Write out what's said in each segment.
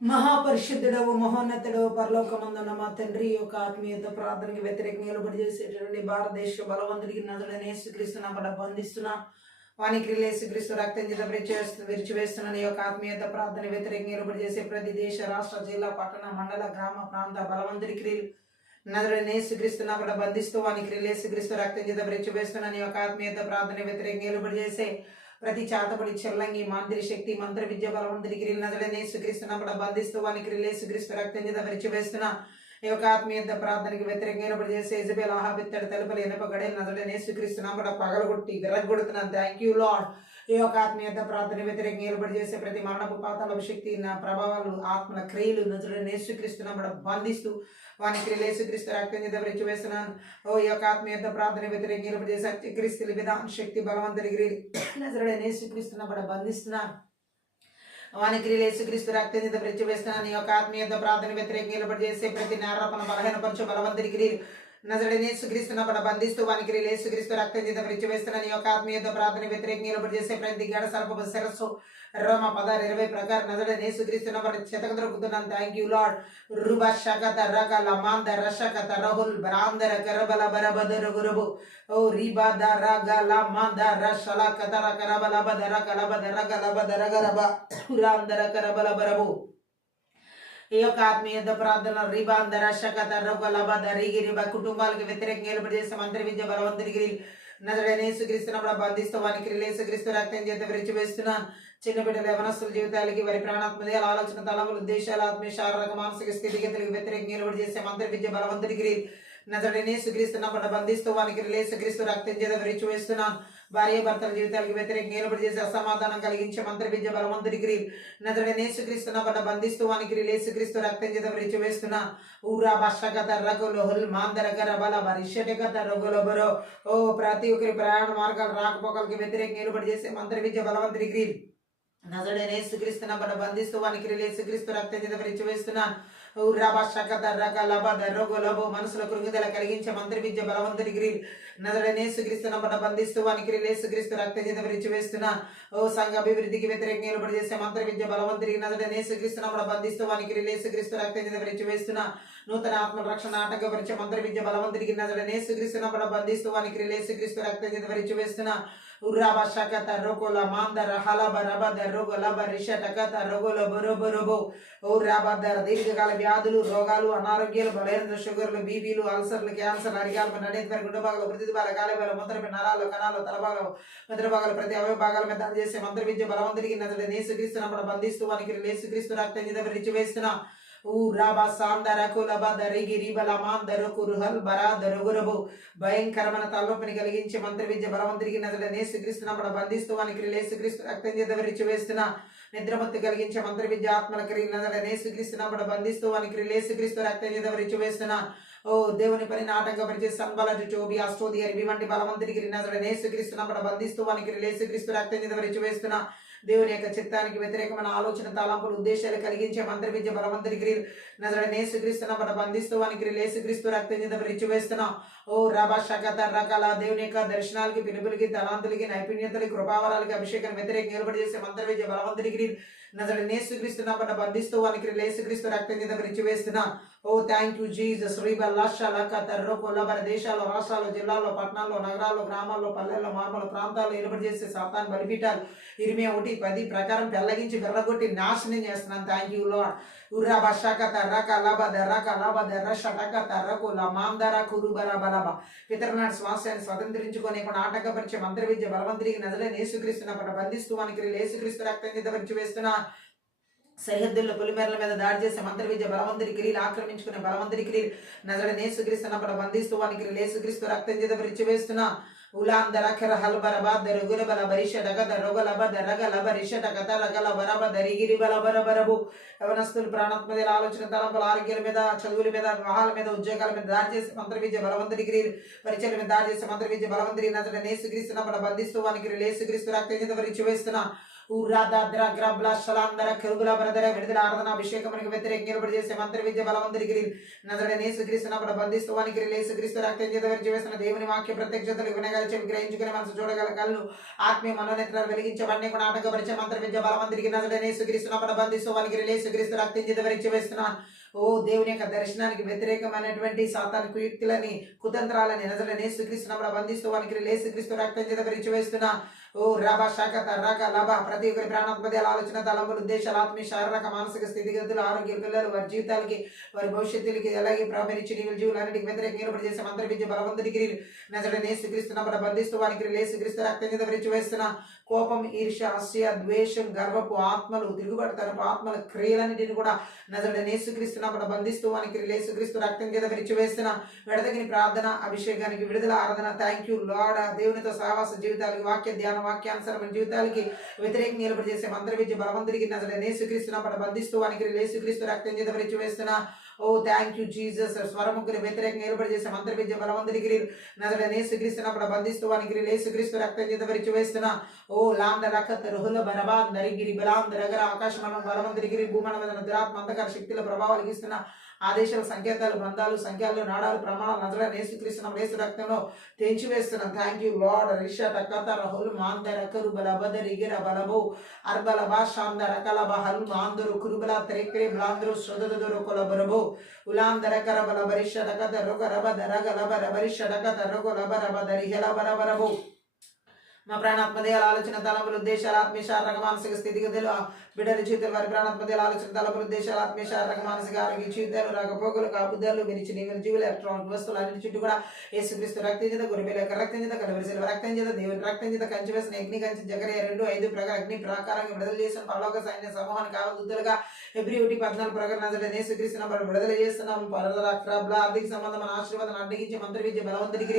మహాపరిశుద్ధుడవు మహోన్నతుడవు పరలోకమందున్న మా తండ్రి యొక్క ఆత్మీయత ప్రార్థనకి వ్యతిరేకంగా నిలబడి చేసేటటువంటి భారతదేశ బలవంతుడికి నదులని యేసుక్రీస్తున్నా కూడా బంధిస్తున్నా వానికి యేసుక్రీస్తు రక్తం చేత విరిచివేస్తున్న నీ యొక్క ఆత్మీయత ప్రార్థన వ్యతిరేకంగా నిలబడి చేసే ప్రతి దేశ రాష్ట్ర జిల్లా పట్టణ మండల గ్రామ ప్రాంత బలవంతుడి క్రియలు నదులని యేసుక్రీస్తున్నా కూడా బంధిస్తూ వానికి యేసుక్రీస్తు రక్తం చేత విరిచివేస్తున్న నీ యొక్క ఆత్మీయత ప్రార్థన వ్యతిరేకంగా నిలబడి చేసే ప్రతి చాతపడి చెల్లంగి మాంత్రి శక్తి మంత్ర విద్య బలవంతుడికి నజడనే యేసుక్రీస్తున్నా కూడా బంధిస్తూ వానికి యేసుక్రీస్తు రక్తం చేత విరిచివేస్తున్న ఈ యొక్క ఆత్మీయత ప్రార్థనకి వ్యతిరేకంగా చేసే ఇజబెల్ ఆహాబిత్తడి తలుపులు ఎనప గడే నజడనే యేసుక్రీస్తున్నా కూడా పగలగొట్టి విరగొడుతున్నాను. Thank you lord. ఈ యొక్క ఆత్మీయత ప్రార్థన వ్యతిరేకంగా చేసే ప్రతి మరణపు పాతాల శక్తి నా ప్రభావాలు ఆత్మల క్రియలు నజడనే యేసుక్రీస్తున్నా కూడా బంధిస్తూ వానికి యేసుక్రీస్తు రక్తం చేత విరిచివేస్తున్నాను. ఓ ఈ యొక్క ఆత్మీయత ప్రార్థన వ్యతిరేకంగా చేసే క్రీస్తుల విధాన శక్తి బలవంతుడికి నజడనే యేసుక్రీస్తున్నా కూడా బంధిస్తున్నాను. వానికి యేసుక్రీస్తు రక్తం చేత విరిచివేస్తున్నాను. నీ యొక్క ఆత్మీయత ప్రార్థన వ్యతిరేకంగా చేసే ప్రతి నేరపన బలహీనపరచు బలవంతుడికి నజడనే యేసుక్రీస్తున్నా కూడా బంధిస్తూ వానికి యేసుక్రీస్తు రక్తం చేత విరిచివేస్తున్నాను. నీ యొక్క ఆత్మీయత ప్రార్థన వ్యతిరేకంగా చేసే ప్రతి గడ సర్ప శిరస్సు రోమ 16:20 ప్రకారం నజడనే యేసుక్రీస్తున్నా కూడా చెతకదొరుకుతున్నాను. Thank you lord. రుబా షకత రకల మాంద రషకత రహుల్ బ్రాందర కరబల బరబదర గురుబు ఓ రిబా దరగల మాంద రషల కతర కరబల బదర కలబదర గలబదర గరబ ఉరాందర కరబల బరబు. ఈ యొక్క ఆత్మీయత ప్రార్థన రిబాందర షకత రగల బదరిగిరిబ కుటుంబాలకు వ్యతిరేకంగా నిలబడి మంత్రి విద్య బలవంతుడికి నజడనే యేసుక్రీస్తున్నా కూడా బంధిస్తూ వానికి యేసుక్రీస్తు రక్తం చేత విరిచివేస్తున్నాను. చిన్న బిడ్డల యవనస్తుల జీవితాలకి వారి ప్రాణాత్మదేయాల ఆలోచన తలములు ఉద్దేశాలు ఆత్మీయ శారీరక మానసిక స్థితిగతులకు వ్యతిరేకంగా నిలబడి చేసే మంత్ర విద్య బలవంతుడికి నజడనే యేసుక్రీస్తున్నా కూడా బంధిస్తూ వానికి యేసుక్రీస్తు రక్తం చేత విరిచివేస్తున్నాను. భార్య భర్తల జీవితాలకు వ్యతిరేకంగా నిలబడి చేసే అసమాధానం కలిగించే మంత్ర విద్య బలవంతుడికి నజడనే యేసుక్రీస్తున్నా కూడా బంధిస్తూ వానికి యేసుక్రీస్తు రక్తం చేత విరిచివేస్తున్నా. ఊరా భాషగత రగులు హుల్ మాందరగర బల భరిషటగత రగుల బరో ఓ ప్రతి ఒక్కరి ప్రయాణ మార్గాలు రాకపోకలకి వ్యతిరేకంగా నిలబడి చేసే మంత్ర విద్య బలవంతుడికి నజడనే యేసుక్రీస్తున్నా కూడా బంధిస్తూ వానికి యేసుక్రీస్తు రక్తం చేత విరిచివేస్తున్నాను. మనసులో కృంగుదల కలిగించే మంత్రి విద్య బలవంతుడికి నజడనే యేసుక్రీస్తున్నా కూడా బంధిస్తూ వానికి యేసుక్రీస్తు రక్తం చేత విరిచివేస్తున్నా. ఓ సంఘ అభివృద్ధికి వ్యతిరేకంగా నిలబడి చేసే మంత్ర విద్య బలవంతుడికి నజడనే యేసుక్రీస్తున్నా కూడా బంధిస్తూ వానికి యేసుక్రీస్తు రక్తం చేత విరిచివేస్తున్నా. నూతన ఆత్మ రక్షణ ఆటంకపరిచే మంత్ర విద్య బలవంతుడికి నజడనే యేసుక్రీస్తున్నా కూడా బంధిస్తూ వానికి యేసుక్రీస్తు రక్తం చేత విరిచివేస్తున్నా. ఉర్రాబా షకత రోకోల మాందర హలబ రబద రోగలబ రిషటకత రోగోల బొరబొరబో ఓ రాబద్దర దీర్ఘకాల వ్యాధులు రోగాలు అనారోగ్యాలు బలహీనత షుగర్లు బీపీలు అల్సర్లు క్యాన్సర్ అరికాలు నడేంద్ర గుండె భాగాలు ప్రతిభాల కాలేబాల ముద్రపై నరాలు కణాలు తలభాగాలు మెదడ భాగాలు ప్రతి అవయ భాగాల మీద దాడి చేసే మంత్ర విద్య బలవంతుడికి నజడనే యేసుక్రీస్తున్నా బంధిస్తూ వానికి యేసుక్రీస్తు రక్తం చేత విరిచివేస్తున్నా. భయంకరమైన తలనొప్పిని కలిగించే మంత్ర విద్య బలవంతుడికి నజడనే యేసుక్రీస్తున్నా కూడా బంధిస్తూ వానికి యేసుక్రీస్తు రక్తం చేత విరిచివేస్తున్నా. నిద్రమత్తు కలిగించే మంత్ర విద్య ఆత్మల క్రియ నజడనే యేసుక్రీస్తున్నా కూడా బంధిస్తూ వానికి యేసుక్రీస్తు రక్తం చేత విరిచివేస్తున్నా. ఓ దేవుని పని ఆటంకపరిచే సంబల చోబి అష్టోది అరివి వంటి బలవంతుడికి నజడనే యేసుక్రీస్తున్నా కూడా బంధిస్తూ వానికి యేసుక్రీస్తు రక్తం చేత విరిచివేస్తున్నా. దేవుని యొక్క చిత్తానికి వ్యతిరేకమైన ఆలోచన తలాంపులు ఉద్దేశాలు కలిగించే మంత్ర విద్య బలవంతుడికి నజడనే యేసుక్రీస్తున్నా కూడా బంధిస్తూ వానికి యేసుక్రీస్తు రక్తం చేత విరిచివేస్తున్నా. ఓ రబా షకత రకాల దేవుని యొక్క దర్శనాలకి పిలుపులకి తలాంతులకి నైపుణ్యతలకి కృపావరాలకి అభిషేకం వ్యతిరేకంగా నిలబడి చేసే మంత్ర విద్య బలవంతుడికి నజడనే యేసుక్రీస్తున్నా కూడా బంధిస్తూ వానికి యేసుక్రీస్తు రక్తం చేత విరిచివేస్తున్నా. ఓ థ్యాంక్ యూ జీసస్. రీబల్లాషాల దేశాల్లో రాష్ట్రాల్లో జిల్లాల్లో పట్టణాల్లో నగరాల్లో గ్రామాల్లో పల్లెల్లో మార్మల ప్రాంతాల్లో నిలబడి చేసే సాతాను బలిపీఠాలు ఇరిమియా 1:10 ప్రకారం పెళ్లగించి వెళ్ళగొట్టి నాశనం చేస్తున్నాను. Thank you lord. ఉర్రా బషాక తర్రక లబ దర్రక లబ దర్ర షటక తర్రకు లమాందర కురుబర బలబ పితరనాడు స్వాస్థ్యాన్ని స్వతంత్రించుకొని ఆటంకపరిచే మంత్ర విద్య బలవంతుడికి నజడనే యేసుక్రీస్తున్నా బంధిస్తూ వానికి యేసుక్రీస్తు రక్తం చేత విరిచివేస్తున్నా. సరిహద్దుల్లో పులిమేరల మీద దాడి చేసే మంత్ర విద్య బలవంతుడి క్రియలు ఆక్రమించుకునే బలవంతుడి క్రియలు నజడనే యేసుక్రీస్తున్నా బంధిస్తూ వానికి యేసుక్రీస్తు రక్తం చేత విరిచివేస్తున్నా. ఉలాందర కెర హల్బరబా దరుగుల బల బరిష డగ దరొగలబ దరగల బరిష డగత రగల బరబ దరిగిరి బల బరబరబు. యవనస్తులు ప్రాణాత్మదేల ఆలోచన తలంపుల ఆరోగ్యాల మీద చదువుల మీద వివాహాల మీద ఉద్యోగాల మీద దాడి చేసే మంత్ర విద్య బలవంతుడికి పరిచయాల మీద దాడి చేసే మంత్ర విద్య బలవంతుడి నజడనే యేసుక్రీస్తున్నా బంధిస్తూ వానికి యేసుక్రీస్తు రక్తం చేత విరిచివేస్తున్నా. శలాంధర కెరుగుల బ్రదర విడుదల ఆరాధన అభిషేకమునికి వ్యతిరేకంగా నిలబడి చేసే మంత్ర విద్య బలవంతుడికి నజరుడైన యేసుక్రీస్తు నామమున బంధిస్తువానికి యేసుక్రీస్తు రక్తం చేత విరిచివేసిన దేవుని వాక్య ప్రత్యక్షతలు వినగల చెవి గ్రహించుకునే మనసు చూడగల కళ్ళు ఆత్మీయ మనోనేత్రాలు వెలిగించబడిన కూడా ఆటంకపరిచే మంత్ర విద్య బలవంతుడికి నజరుడైన యేసుక్రీస్తు నామమున బంధిస్తువానికి యేసుక్రీస్తు రక్తం చేత విరిచివేస్తున్నాను. ఓ దేవుని యొక్క దర్శనానికి వ్యతిరేకమైనటువంటి సాతాను కుయుక్తులని కుతంత్రాలని నజరుడైన యేసుక్రీస్తు నామమున బంధిస్తువానికి యేసుక్రీస్తు రక్తం చేత విరిచివేస్తున్నా. ఓ రాబా శాఖత రాక లాభ ప్రతి ఒక్కరి ప్రాణాత్మక ఆలోచన తలంపులు ఉద్దేశాలు ఆత్మీయ శారీరక మానసిక స్థితిగతులు ఆరోగ్య పిల్లలు వారి జీవితాలకి వారి భవిష్యత్తులకి అలాగే ప్రాపరించి నీవుల జీవులన్నిటికి వ్యతిరేకంగా నిలబడి చేసే మంత్ర విద్య బలవంతుడికి నజరుడైన యేసుక్రీస్తు నామమున బంధిస్తూ వారికి యేసుక్రీస్తు రక్తం చేత విరిచివేస్తున్నా. కోపం, ఈర్ష్య, అసూయ, ద్వేషం, గర్వపు ఆత్మలు, తిరుగుబడతనపు ఆత్మల క్రియలన్నిటిని కూడా నజరుడైన యేసుక్రీస్తు నామమున బంధిస్తూ వారికి యేసుక్రీస్తు రక్తం చేత విరిచివేస్తున్నా. విడదగిన ప్రార్థన అభిషేకానికి విడుదల ఆరాధన. Thank you lord. దేవునితో సహవాస జీవితాలకి వాక్య ధ్యాన వాక్యానుసరమైన జీవితాలకి వ్యతిరేకంగా నిలబడి చేసే మంత్ర విద్య బలవంతుడికి నజరుడైన యేసుక్రీస్తు నామమున బంధిస్తూ వారికి యేసుక్రీస్తు రక్తం చేత విరిచివేస్తున్నా. ఓ థ్యాంక్ యూ జీసస్. స్వరముఖుని వ్యతిరేకంగా నిలబడి చేసే మంత్ర విద్య బలవంతుడికి నజరుడైన యేసుక్రీస్తు నామమున బంధిస్తూ వారికి యేసుక్రీస్తు రక్తం చేత విరిచివేస్తున్నా. ఓ లాండ రకత రుహుల బరబా నరిగిరి బలాం దరగర ఆకాశమనం బలవంతుడిగిరి భూమన దురాత్మ అంధకార శక్తుల ప్రభావాలు ఇస్తున్న ఆదేశాల సంకేతాలు బంధాలు సంఖ్యలు నాడాలు ప్రమాణాలు నజరుడైన యేసుక్రీస్తు యేసు రక్తంలో తెంచివేస్తున్నాం. Thank you lord. రిషా టకత రహుల్ మాందర కరు బలబద రిగిర బలబో అర్బల భాషాంద రకల బహల్ మాందరు కురుబల త్రేక్రే బ్లాందరు సోదదరు కొలబరబో ఉలాందర కర బల బరిష టకత రొగ రబ దరగ లబ రబరిష టకత రొగ లబ రబ దరిహెల బరబరబో. మా ప్రాణాత్మదేయాల ఆలోచన తలపులు ఉద్దేశాలు ఆత్మీయ శారీరక మానసిక స్థితిగతులు బిడ్డల జీవితాలు వారి ప్రాణాత్మదేయాల ఆలోచన తలపులు ఉద్దేశాలు ఆత్మీయ శారీరక మానసిక ఆరోగ్య జీవితాలు రాకపోకలు కాపుదాలు వినిచి నీవుల జీవులు ఎలక్ట్రానిక్ వస్తువులు అన్నిటి చుట్టూ కూడా యేసుక్రీస్తు రక్తం చేత గొర్రెల యొక్క రక్తం చేత కలవరిశిల రక్తం చేత దేవుని రక్తం చేత కంచి వేసిన అగ్ని కంచి జకరియా 2:5 ప్రకారం అగ్ని ప్రాకారంగా విడుదల చేసిన పరలోక సైన్య సమూహానికి కావదూతలుగా హెబ్రీ 1:14 ప్రకారం నజరుడైన యేసుక్రీస్తు నామమున విడుదల చేస్తున్నాం. ఆర్థిక సంబంధమైన ఆశీర్వాదాన్ని అడ్డగించి మంత్ర విద్య బలవంతుడికి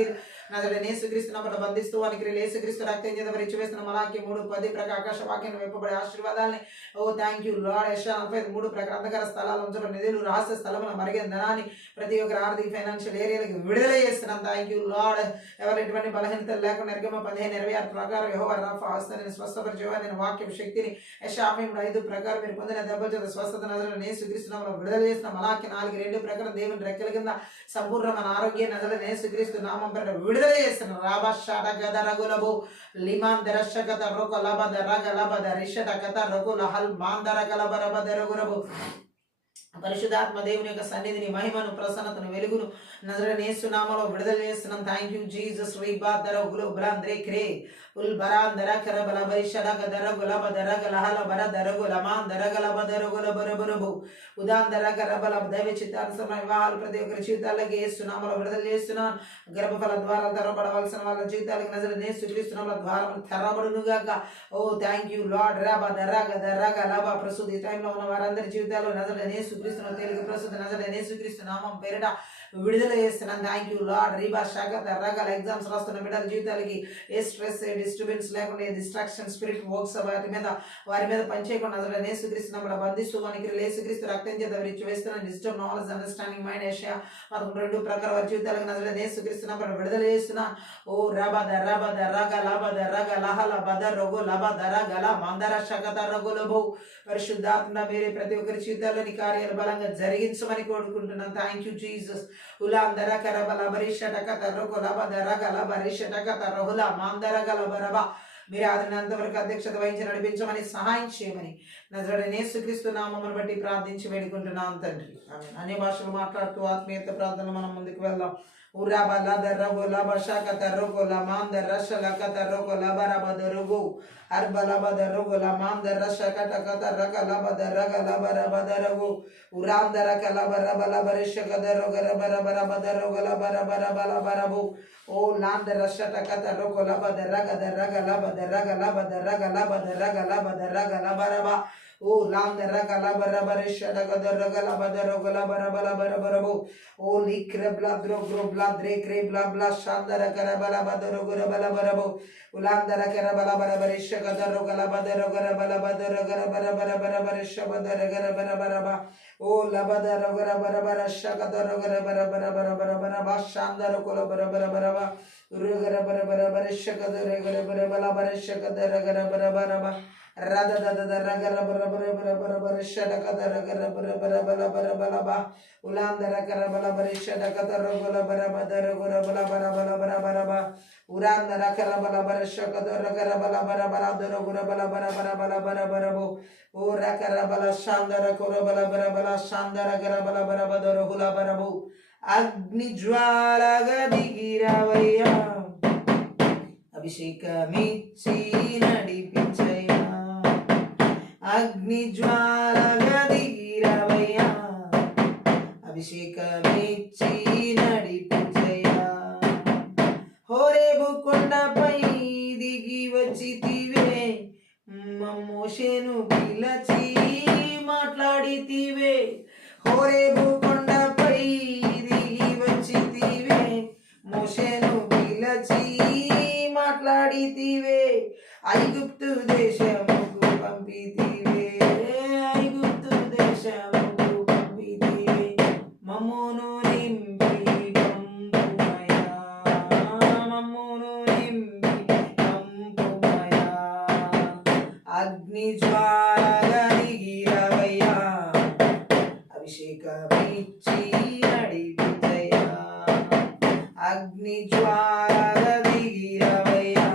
నజరుడైన యేసుక్రీస్తు నామమున బంధిస్తూ వారికి యేసుక్రీస్తు రక్తం చేత విరిచివేస్తున్న. మలాకి 3:10 ప్రకారం ఆకాశ వాక్యం వైపబడే ఆశీర్వాదాలని. ఓ థ్యాంక్ యూ లార్డ్. యెషయా 45:3 ప్రకారం అంధకార స్థలాలు ఉంచబడిన నిధులు రహస్య స్థలమున మరిగిన ధనాన్ని ప్రతి ఒక్కరి ఆర్థిక ఫైనాన్షియల్ ఏరియాలకు విడుదల చేస్తున్నాం. Thank you lord. ఎవరు ఎటువంటి బలహీనతలు లేకుండా నిర్గమ 15:26 ప్రకారం యెహోవా రాఫా హస్తాన్ని స్వస్థపరిచేవా నేను వాక్యం శక్తిని యెషయా 53:5 ప్రకారం మీరు పొందిన దెబ్బల చేత స్వస్థత నజరుడైన యేసుక్రీస్తు నామమున విడుదల చేసిన. మలాకి 4:2 ప్రకారం దేవుని రెక్కల కింద సంపూర్ణమైన ఆరోగ్య నజరుడైన యేసుక్రీస్తు నామం పేరిట విడుదల చేస్తున్నారు. రాబా షాట గద రగులబో లిమాన్ దరషకత రొక లబద రగ లబద రిషట కత రొకు లహల్ మాందర గలబ రబద రగురబో. పరిశుద్ధాత్మ దేవుని యొక్క సన్నిధిని మహిమను ప్రసన్నతను వెలుగును నజరుడైన యేసు నామములో విడుదల చేస్తున్నాం. Thank you Jesus. రీబా దరగులు బ్రాంద్రే క్రే ఉల్ బరాందర కరబల బరిషడక దరగుల బదరగ లహల బర దరగుల మాన్ దరగల బదరగుల బరబరబు ఉదాందర కరబల దైవ చిత్తానుసరమైన వివాహాలు ప్రతి ఒక్కరి జీవితాలకి యేసు నామములో విడుదల చేస్తున్నాను. గర్భఫల ద్వారాలు తెరవబడవలసిన వాళ్ళ జీవితాలకి నజరుడైన యేసుక్రీస్తు నామములో ద్వారములు తెరవబడునుగాక. ఓ థ్యాంక్ యూ లార్డ్. రాబ దరగ దరగ లబ ప్రసూతి టైంలో ఉన్న వారందరి జీవితాల్లో నజరుడైన యేసుక్రీస్తును తేలిక ప్రసూతి నజరుడైన యేసుక్రీస్తు నామం పేరిట విడుదల చేస్తున్నాను. Thank you lord. రీబా శాఖత రకాల ఎగ్జామ్స్ రాస్తున్న బిడ్డల జీవితాలకి ఏ స్ట్రెస్ డిస్టర్బెన్స్ లేకుండా ఏ డిస్ట్రాక్షన్ స్పిరిట్ వర్క్స్ వారి మీద పనిచేయకుండా నజరుడైన యేసుక్రీస్తు నామమున బంధిస్తూ మనకి యేసుక్రీస్తు రక్తం చేత విరిచివేస్తున్నాను. డిస్టర్బ్ నాలెడ్జ్ అండర్స్టాండింగ్ మైండ్ యెషయా 11:2 ప్రకారం వారి జీవితాలకు నజరుడైన యేసుక్రీస్తు నామమున విడుదల చేస్తున్నాను. ఓ రబద రబద రగ లబద రగ లహల బద రొగు లబద రగల మందర శకత రగులబో. పరిశుద్ధాత్మ మీరే ప్రతి ఒక్కరి జీవితాల్లోని కార్యాలు బలంగా జరిగించమని కోరుకుంటున్నాను. Thank you Jesus. ఉలాందర కరబల బరిషటక తర్రొకు లబద రగల బరిషటక తర్రహుల మాందర గల బరబ. మీరు ఆదినంత వరకు అధ్యక్షత వహించి నడిపించమని సహాయం చేయమని నజరుడైన యేసుక్రీస్తు నామమును బట్టి ప్రార్థించి వేడుకుంటున్నాం తండ్రి. అన్ని భాషలు మాట్లాడుతూ ఆత్మీయత ప్రార్థన మనం ముందుకు వెళ్దాం. ఉరాబల దర్రగో లబ శాఖత రొగో లమాందర రషలక తర్రొగో లబరబ దరుగు అర్బల బదరుగు లమాందర రషకట కత రక లబ దరగ లబరబ దరుగు ఉరాందర కలబరబ లబరిషక దరుగ రబరబ దరుగ లబరబ లబరబు. ఓ లాందర షటకత రొగో లబ దరగ దరగ లబ దరగ లబ దరగ లబ దరగ లబ దరగ లబరబ. ఓ లాందర కలబరబరిషక దరగ లబ దరుగ లబరబ లబరబరబు. ఓ లిక్ర బ్లాద్రో గ్రో బ్లాద్రే క్రే బ్లా బ్లా శాందర కరబల బదరుగు రబలబరబు. ఉలాందర కరబల బరబరిషక దరుగ లబ దరుగ రబల బదరుగ రబరబరబరబరిష బదరగ రబరబరబ. ఓ లబద రగర బరబర షగద రగర బరబర బరబర బరబ శాందర కుల బరబర బరబ రుగర బరబర బర షగద రగర బరబల బర షగద రగర బరబరబ రద దద రగర బరబర బరబర బర షడగద రగర బరబర బల బరబలబ ఉలాందర కర బల బర షడగద రగల బరబద రగర బల బరబల బరబరబ ఉరాందర కర బల బర షగద రగర బల బరబల దరగర బల బరబర బల బరబరబో ఓ రకర బల శాందర కుర బల బరబల శాందర గర బల బరబద రగుల బరబు అగ్ని జ్వాలగా దిగిరావయ్యా అభిషేకమిచ్చి నడిపించయ్యా అగ్ని జ్వాలగా దిగిరావయ్యా అభిషేకమిచ్చి నడిపించయ్యా హోరేబు కొండపై దిగి వచ్చితివే మోషేను పిలచి మాట్లాడితివే హోరేబు కొండపై దిగి వచ్చితివే మోషేను పిలచి మాట్లాడితివే ఐగుప్తు దేశముకు పంపితివే ఐగుప్తు దేశముకు పంపితివే మమ్మును నింపి పంపుమయా మమ్మును నింపి పంపుమయా అగ్ని జ్వాలగా దిగిరావయ్యా అభిషేకమిచ్చి నడిపించయ్యా అగ్ని జ్వాలగా దిగిరావయ్యా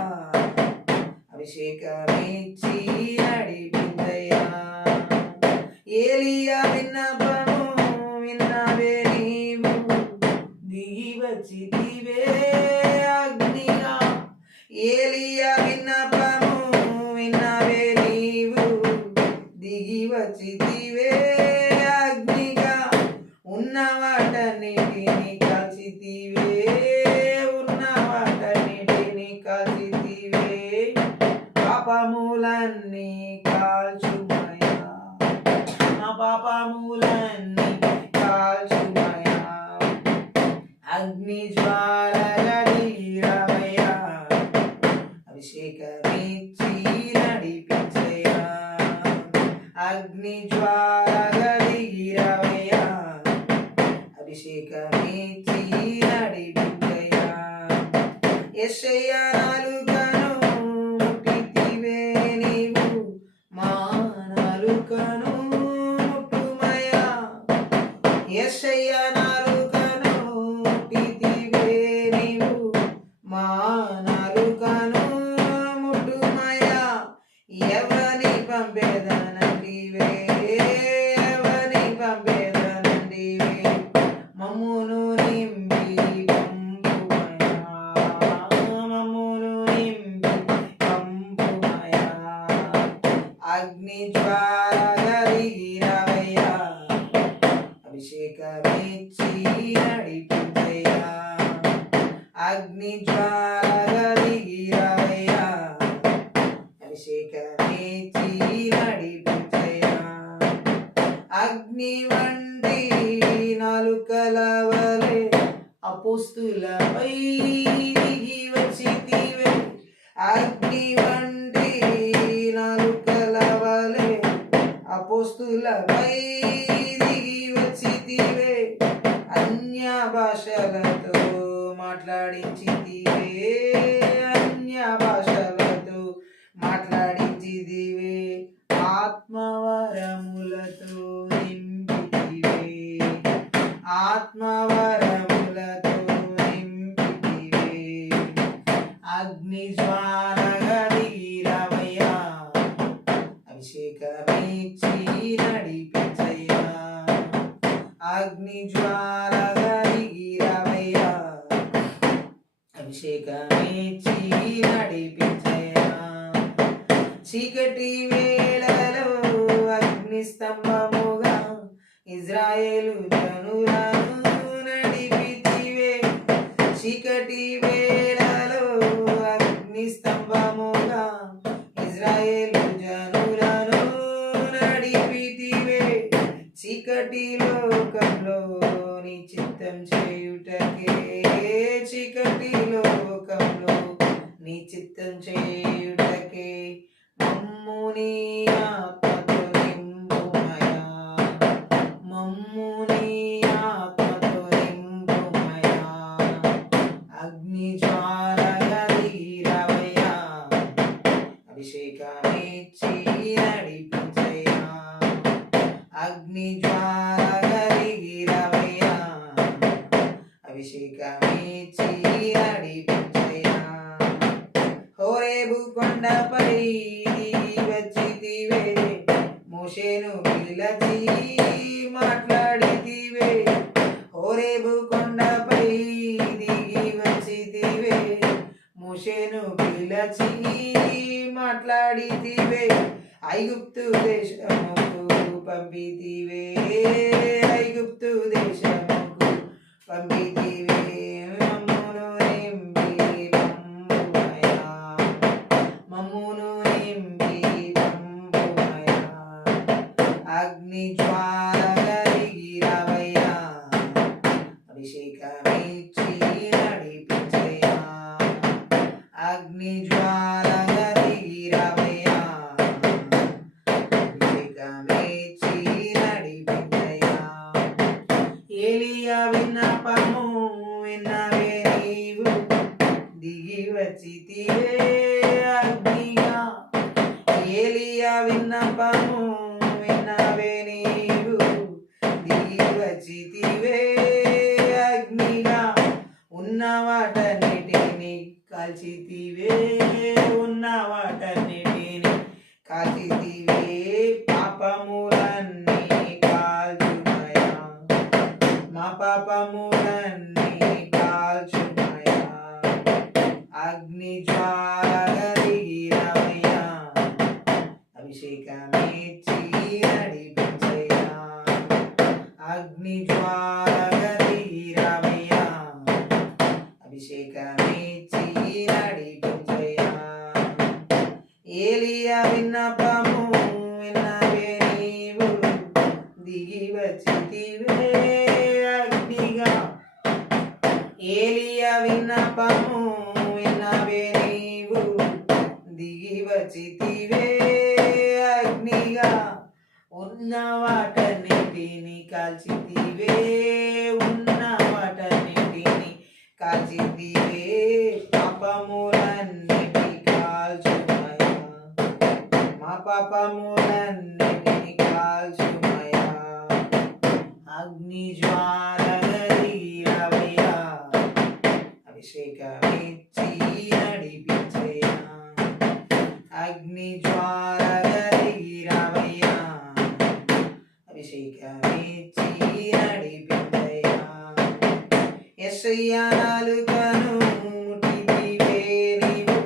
అభిషేకమిచ్చి నడిపించయ్యా ఏలియా విన్నపము విన్నావే నీవు దిగి వచ్చితివే అగ్నిగా ఏలియా విన్నపము విన్నావే నీవు దిగి వచ్చితివే అగ్నిగా ఉన్న వాటన్నిటిని కాల్చితివే ఉన్న వాటన్నిటిని కాల్చితివే పాపములన్నీ కాల్చుమయా నా పాపములన్నీ కాల్చుమయా అగ్ని జ్వాలగా దిగిరావయ్యా అభిషేకమిచ్చి నడిపించయ్యా అగ్ని జ్వాలగా దిగిరావయ్యా అభిషేకమిచ్చి నడిపించయ్యా యెషయా నాలుకను ముట్టితివే నీవు మా నాలుకను ముట్టుమయా యెషయా నాలుకను ముట్టితివే నీవు మా నాలుకను ముట్టుమయా ఎవని పంపేదనంటివే ఎవని పంపేదనంటివే మమ్మును నింపి పంపుమయా మమ్మును నింపి పంపుమయా అగ్ని జ్వాలగా దిగిరావయ్యా అభిషేకమిచ్చి నడిపించయ్యా అగ్ని జ్వాలగా దిగిరావయ్యా అభిషేకమిచ్చి నడిపించయ్యా అగ్ని వంటి నాలుకల వలె అపోస్తులపై దిగి వచ్చితివే అగ్ని వంటి నాలుకల వలె అపోస్తులపై దిగి వచ్చితివే అన్య భాషలతో మాట్లాడించితివే అన్య భాషలతో మాట్లాడించితివే ఆత్మవరములతో నింపితివే ఆత్మవరములతో నింపితివే అగ్ని జ్వాలగా దిగిరావయ్యా అభిషేకమిచ్చి నడిపించయ్యా అగ్ని జ్వాలగా దిగిరావయ్యా అభిషేకమిచ్చి నడిపించయ్యా చీకటి వేళలో అగ్ని స్తంభముగా ఇజ్రాయేలు జనులను నడిపితివే చీకటి వేళలో అగ్ని స్తంభముగా ఇజ్రాయేలు జనులను నడిపితివే చీకటి లోకంలో నీ చిత్తం చేయుటకే చీకటి లోకంలో నీ చిత్తం చేయుటకే మమ్ముని ఆత్మతో నింపుమయా హోరేబు కొండపై దిగి వచ్చితివే మోషేను పిలచి మాట్లాడితివే హోరేబు కొండపై దిగి వచ్చితివే మోషేను పిలచి మాట్లాడితివే ఐగుప్తు దేశముకు పంపితివే ఐగుప్తు దేశముకు పంపితివే మమ్మును నింపి పంపుమయా మమ్మును నింపి పంపుమయా అగ్ని జ్వాలగలిగిరవయ్యా అభిషేకమిచ్చి నడిపించయ్యా అగ్ని జ్వాలగలిగిరవయ్యా అభిషేకమిచ్చి నడిపించయ్యా ఏలియా విన్నపము విన్నవే నీవు దిగి వచ్చితివే అగ్నిగా ఏలియా విన్నపము విన్నవే నీవు దిగి వచ్చితివే అగ్నిగా ఉన్న వాటన్నిటిని కాల్చితివే ఉన్న వాటన్నిటిని కాల్చితివే పాపములన్నీ కాల్చుమయా మా పాపములన్నీ కాల్చుమయా అగ్ని జ్వాలగలిగిరవయ్యా అభిషేకమిచ్చి నడిపించయ్యా అగ్ని జ్వాలగలిగిరవయ్యా అభిషేకమిచ్చి నడిపించయ్యా ఏలియా విన్నపము విన్నవే నీవు దిగి వచ్చితివే అగ్నిగా ఏలియా విన్నపము విన్నవే నీవు దిగి వచ్చితివే అగ్నిగా ఉన్న వాటన్నిటిని కాల్చితివే ఉన్న వాటన్నిటిని కాల్చితివే పాపములన్నిటి కాల్చుమయా మా పాపములన్నిటిని కాల్చుమయా అగ్ని జ్వాలగలిగిరవయ్యా అభిషేకమిచ్చి నడిపించయ్యా అగ్ని జ్వాలగలిగిరవయ్యా అభిషేకమిచ్చి నడిపించయ్యా యెషయా నాలుకను ముట్టితివే నీవు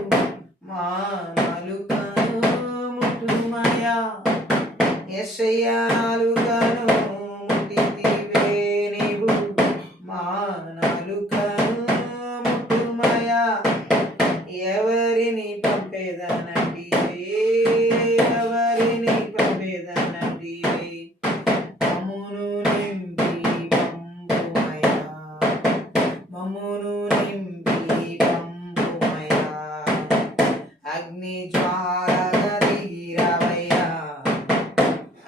మా నాలుకను ముట్టుమయా యెషయా నాలుకను ముట్టితివే నీవు మా నాలుకను ముట్టుమయా ఎవరిని పంపేదనంటివే ఎవరిని పంపేదనంటివే మమ్మును నింపి పంపుమయా మమ్మును నింపి పంపుమయా అగ్ని జ్వాలగలిగిరవయ్యా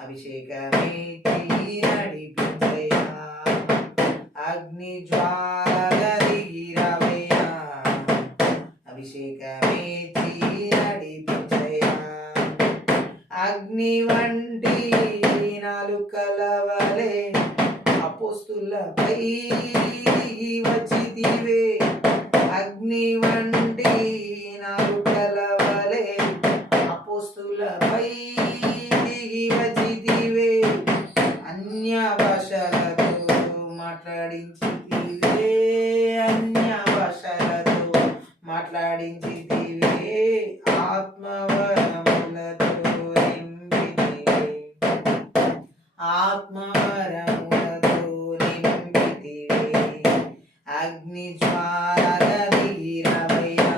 అభిషేకమిచ్చి నడిపించయ్యా అగ్ని జ్వాలగలిగిరవయ్యా అభిషేకమిచ్చి నడిపించయ్యా అగ్ని వంటి నాలుకల వలె అపోస్తులపై దిగి వచ్చితివే అగ్ని వంటి నాలుకల వలె అపోస్తులపై దిగి వచ్చితివే అన్య భాషలతో మాట్లాడించితివే అన్య భాషలతో మాట్లాడించితివే ఆత్మవరములతో నింపితివే ఆత్మవరములతో నింపితివే అగ్ని జ్వాలగలిగిరవయ్యా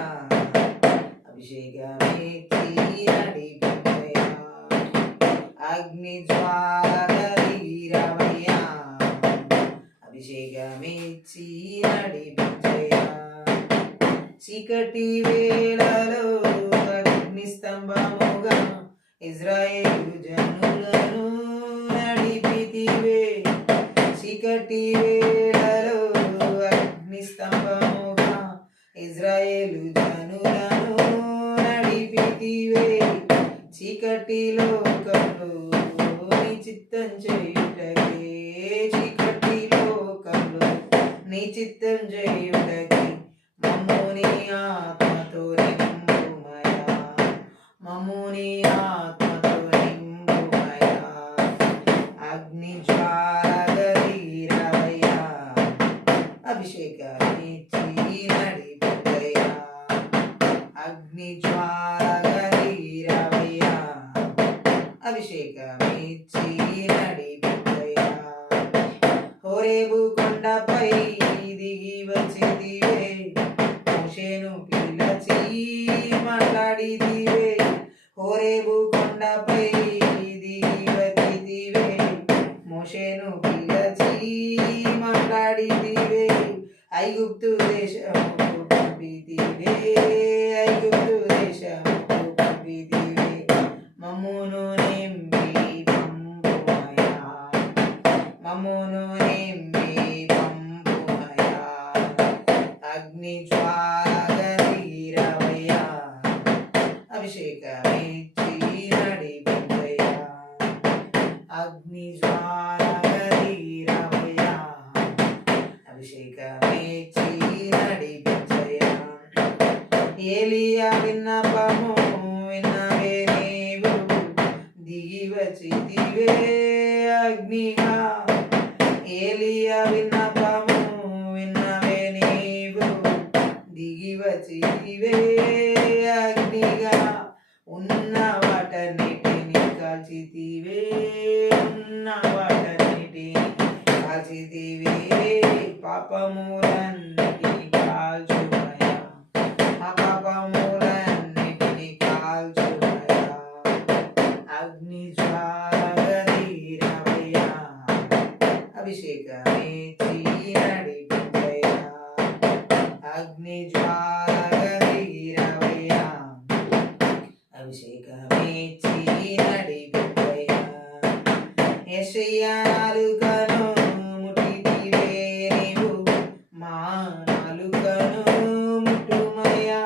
అభిషేకమిచ్చి నడిపించయ్యా అగ్ని జ్వాలగలిగిరవయ్యా అభిషేకమిచ్చి నడిపించయ్యా చీకటి వేళలో అగ్ని స్తంభముగా ఇజ్రాయేలు జనులను నడిపితివే చీకటి వేళలో అగ్ని స్తంభముగా ఇజ్రాయేలు జనులను నడిపితివే చీకటి లోకంలో నీ చిత్తం చేయుటకే చీకటి లోకంలో నీ చిత్తం చేయుటకే మమ్ముని ఆత్మతో నింపుమయా అగ్ని జ్వాలగదిగిరవయ్యా అభిషేకమిచ్చి నడిపించయ్యా హోరేబు కొండపై దిగి వచ్చిదివే మోషేను పిలచి మాట్లాడిదివే హోరేబు కొండపై దిగి వచ్చిదివే మోషేను పిలచి మాట్లాడిదివే ఐగుప్తు దేశముకు పంపితివే ఐగుప్తు దేశముకు పంపితివే మమ్మును నింపి పంపుమయా మమ్మును నింపి పంపుమయా అగ్ని జ్వాలగదిగిరవయ్యా అభిషేకమిచ్చి నడిపించయ్యా అగ్ని జ్వాలగదిగిరవయ్యా అభిషేకమిచ్చి నడిపించయ్యా ఏలియా విన్నపము విన్నవే నీవు దిగి వచ్చితివే అగ్నిగా ఏలియా విన్నపము విన్నవే నీవు దిగి వచ్చితివే అగ్నిగా ఉన్న వాటన్నిటిని కాల్చితివే ఉన్న వాటన్నిటిని కాల్చితివే పాపములన్నిటిని కాల్చుమయా మా పాపములన్నిటిని కాల్చుమయా అగ్ని జ్వాలగదిగిరవయ్యా అభిషేకమిచ్చి నడిపించయ్యా అగ్ని జ్వాలగదిగిరవయ్యా అభిషేకమిచ్చి నడిపించయ్యా యేసయ్యా నాలుకను ముట్టితివే నీవు మా నాలుకను ముట్టుమయ్యా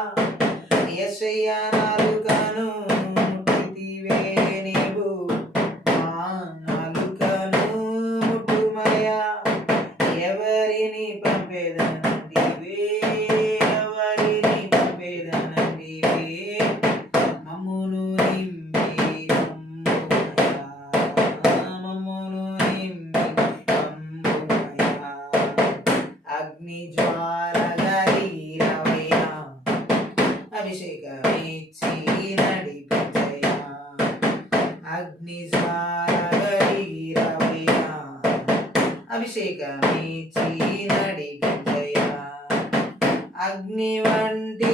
యేసయ్యా నాలుకను ముట్టితివే నీవు మా నాలుకను ముట్టుమయ్యా ఎవరిని పంపేదనంటివే ఎవరిని పంపేదనంటివే మమ్మును నింపి పంపుమయ్యా మమ్మును నింపి పంపుమయ్యా అగ్ని జ్వాలగదిగిరవయ్యా అభిషేకమిచ్చి నడిపించయ్యా అగ్ని జ్వాలగదిగిరవయ్యా అభిషేకమిచ్చి నడిపించయ్యా అగ్ని వంటి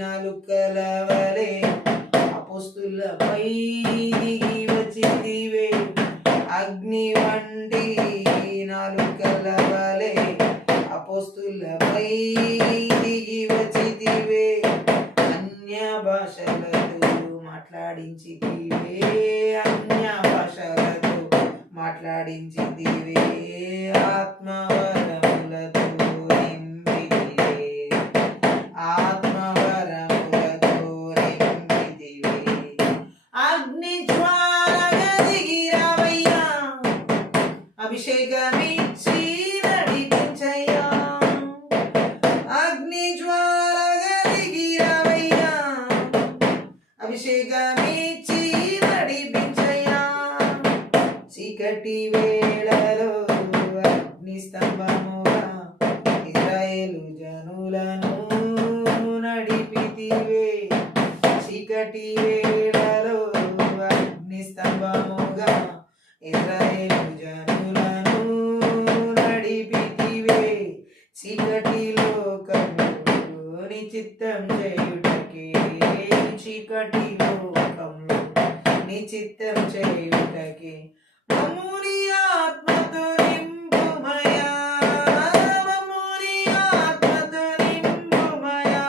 నాలుకల వలె అపోస్తులపై దిగి వచ్చితివే అగ్ని వంటి నాలుకల వలె అపోస్తులపై దిగి వచ్చితివే అన్య భాషలతో మాట్లాడించితివే అన్య భాషలతో మాట్లాడించితివే ఆత్మవరములతో నింపితివే ఆత్మవరములతో నింపితివే అగ్ని జ్వాలగదిగిరవయ్యా అభిషేకమిచ్చి నడిపించయ్యా అగ్ని జ్వాలగదిగిరవయ్యా అభిషేకమిచ్చి నడిపించయ్యా చీకటి వేళలో అగ్ని స్తంభముగా ఇశ్రాయేలు జనులను నడిపితివే చీకటి వేళలో అగ్ని స్తంభముగా ఇశ్రాయేలు జనులను నడిపితివే చీకటి లోకములో నీ చిత్తం చేయుటకే చీకటి లోకంలో నీ చిత్తం చేయుటకే మమ్ముని ఆత్మతో నింపుమయా మమ్ముని ఆత్మతో నింపుమయా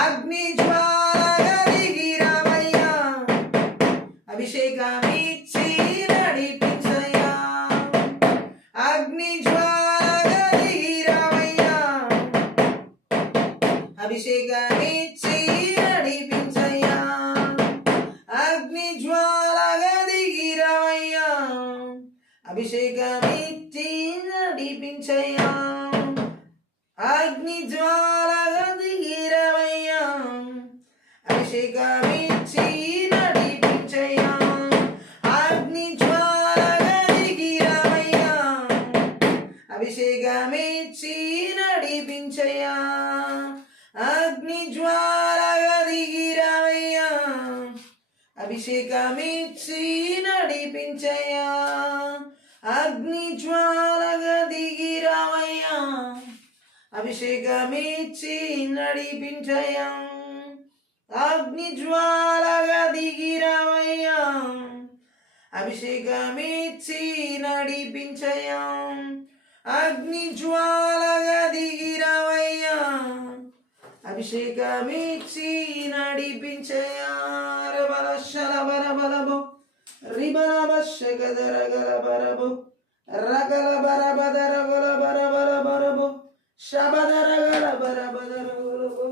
అగ్ని జ్వాలగదిగిరవయ్యా అభిషేకమిచ్చి నడిపించయ్యా అగ్ని జ్వాలగదిగిరవయ్యా అభిషేకమిచ్చి నడిపించయ్యా అగ్ని జ్వాలగదిగిరవయ్యా అభిషేకమిచ్చి నడిపించయ్యా అగ్ని జ్వాలగదిగిరవయ్యా అభిషేకమిచ్చి నడిపించయ్యా అగ్ని జ్వాలగదిగిరవయ్యా అభిషేకమిచ్చి నడిపించయ్యా అగ్ని జ్వాల అభిషేకమిచ్చి నడిపించయ్యా, అగ్ని జ్వాలగా దిగిరావయ్యా, అభిషేకమిచ్చి నడిపించయ్యా, అగ్ని జ్వాలగా దిగిరావయ్యా, అభిషేకమిచ్చి నడిపించయ్యా, అగ్ని జ్వాలగా దిగిరావయ్యా, అభిషేకమిచ్చి నడిపించయ్యా. రబల శలబల బలబో రిబల శగదర గల బరబో రగల బరబదర గల బరబల బరబో శబదర గల బరబదర గలబో.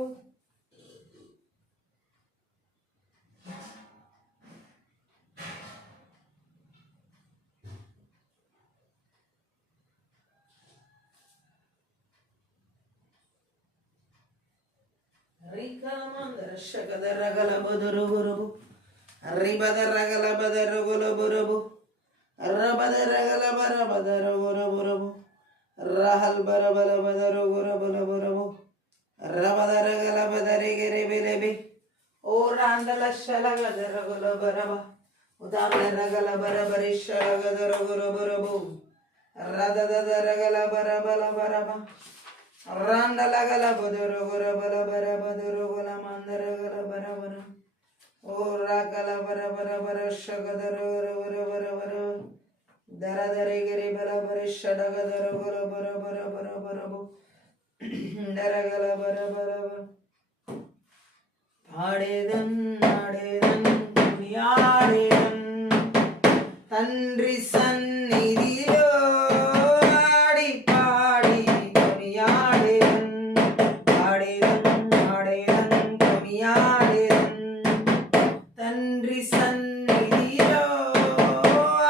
రికమందర శగదర గల బదర గలబో రిబదర గల బదర గలబరబో రబదర గల బరబదర గలబరబో రహల్ బరబల బదర గలబరబరబో రబదర గల బదరి గెరి బెలెబి ఓ రాందల శలగదర గలబరబ ఉదామర గల బరబరి శలగదర గలబరబో రదదర గల బరబల బరబ రాండల గల బదర గలబల బరబదర గల మందర గల బరబర ఓ రాగల బరబర బర శగదర బర బర బర దర దరి గరి బల బరి షడగదర గల బర బర బర బరబో దరగల బర బర బర పాడేదన్ ఆడేదన్ కొనియాడేదన్ తండ్రి సన్నిధిలో ఆడి పాడి కొనియాడేదన్ ఆడేదన్ ఆడేదన్ కొనియాడేదన్ తండ్రి సన్నిధిలో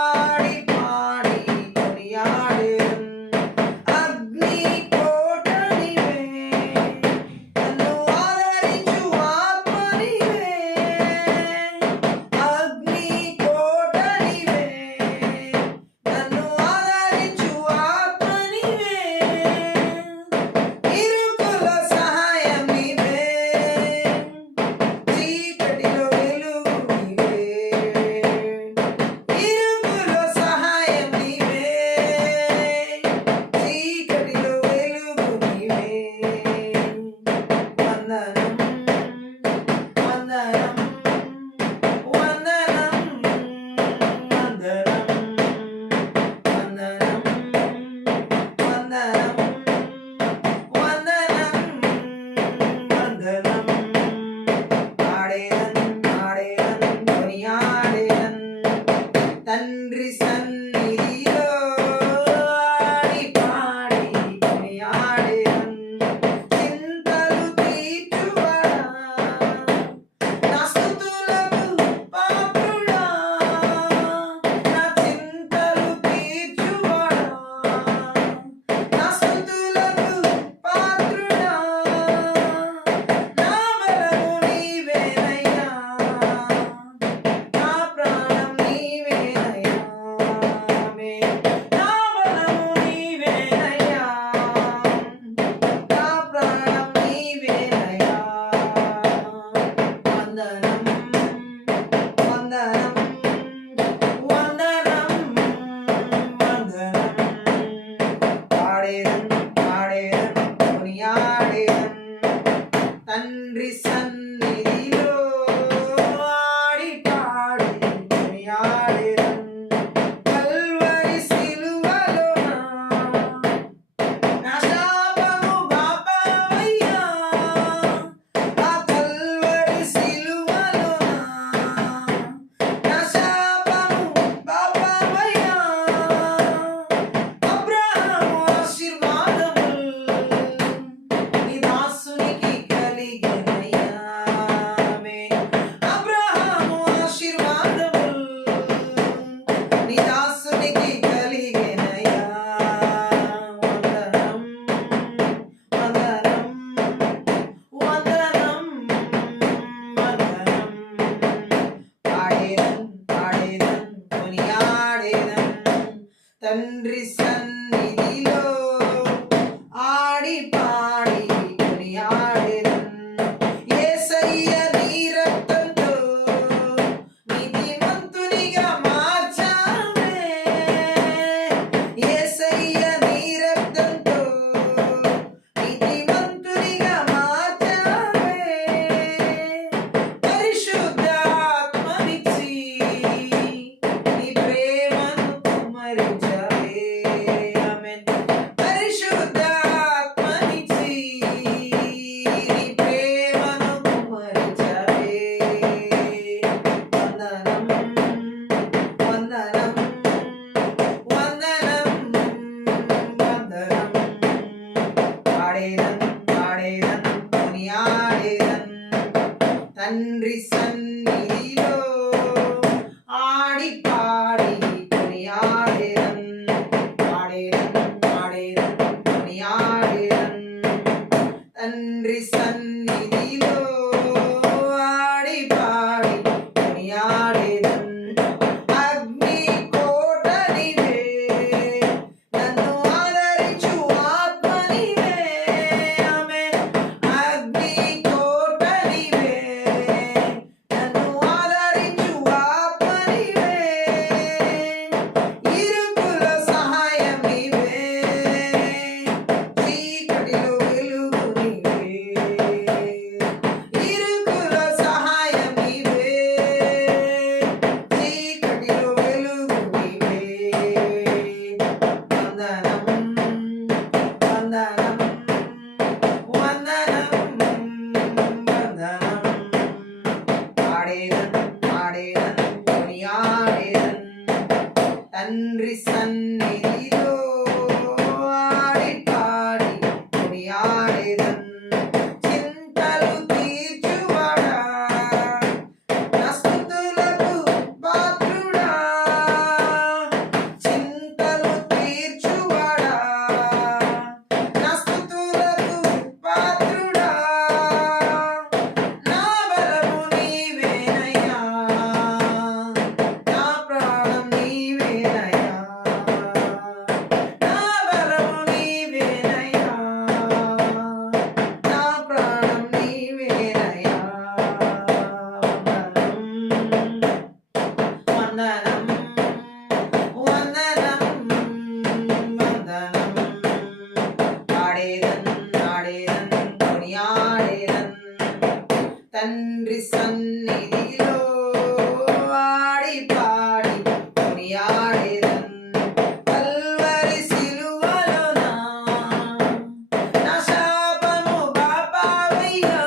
ఆడి పాడి కొనియాడేదన్ అగ్ని కోటనివే నన్ను ఆదరించు ఆత్మనివే, అగ్ని కోటనివే నన్ను ఆదరించు ఆత్మనివే, ఇరుకులో సహాయం నీవే, చీకటిలో వెలుగు నీవే, ఇరుకులో సహాయం నీవే, చీకటిలో వెలుగు నీవే. వందనం వందనం వందనం వందనం వందనం వందనం వందనం వందనం ఆడేదన్ ఆడేదన్ కొనియాడేదన్ తండ్రి సన్నిధిలో ఆడి పాడి కొనియాడేదన్ చింతలు తీర్చువాడా నా స్తుతులకు పాత్రుడా, నా చింతలు తీర్చువాడా నా స్తుతులకు పాత్రుడా, నా బలము నీవేనయ్యా, నా ప్రాణం నీవేనయ్యా, నా బలము నీవేనయ్యా, నా ప్రాణం నీవేనయ్యా. వందనం వందనం వందనం వందనం ఆడేదన్ ఆడేదన్ కొనియాడేదన్ తండ్రి సన్నిధిలో ఆడి పాడి కొనియాడేదన్ కల్వరి సిలువలోన నా శాపము బాపావయ్యా, ఆ కల్వరి సిలువలోన నా శాపము బాపావయ్యా, అబ్రహాము ఆశీర్వాదముల్ నీ దాసునికి కలిగెనయ్యా, అబ్రహాము ఆశీర్వాదముల్ నీ దాసునికి కలిగెనయ్యా. వందనం వందనం వందనం వందనం ఆడేదన్ ఆడేదన్ కొనియాడేదన్ తండ్రి సన్నిధిలో ఆడి పాడి కొనియాడేదన్ యేసయ్య నీ రక్తంతో నీ తండ్రి సన్నిధిలో ఆడి పాడి కొనియాడెదన్ కొనియాడెదన్ తండ్రి సన్నిధిలో ఆడి పాడి కొనియాడెదన్ అగ్ని కోట నీవే నన్ను ఆదరించు ఆత్మ నీవే ఆమేన్ అగ్ని కోట నీవే నన్ను ఆదరించు ఆత్మ నీవే ఇరుకులో సహాయం నీవే చీకటిలో వెలుగు నీవే ఇరుకులో సహాయం నీవే చీకటిలో వెలుగు నీవే వందనం వందనం వందనం ఆడేదన్ కొనియాడేదన్ తండ్రి సన్నిధిలో ఆడి పాడి కొనియాడేదన్ చింతలు తీర్చువాడా నా స్తుతులకు పాత్రుడా చింతలు తీర్చువాడా నా స్తుతులకు పాత్రుడా నా బలము నీవేనయ్యా నా ప్రాణం నీవేనయ్యా నా బలము నీవేనయ్యా నా ప్రాణం నీవేనయ్యా వందనం వందనం వందనం ఆడేదన్ కొనియాడేదన్ తండ్రి సన్నిధిలో ఆడి పాడి కొనియాడేదన్ కల్వరి సిలువలోన నా శాపము బాపావయ్యా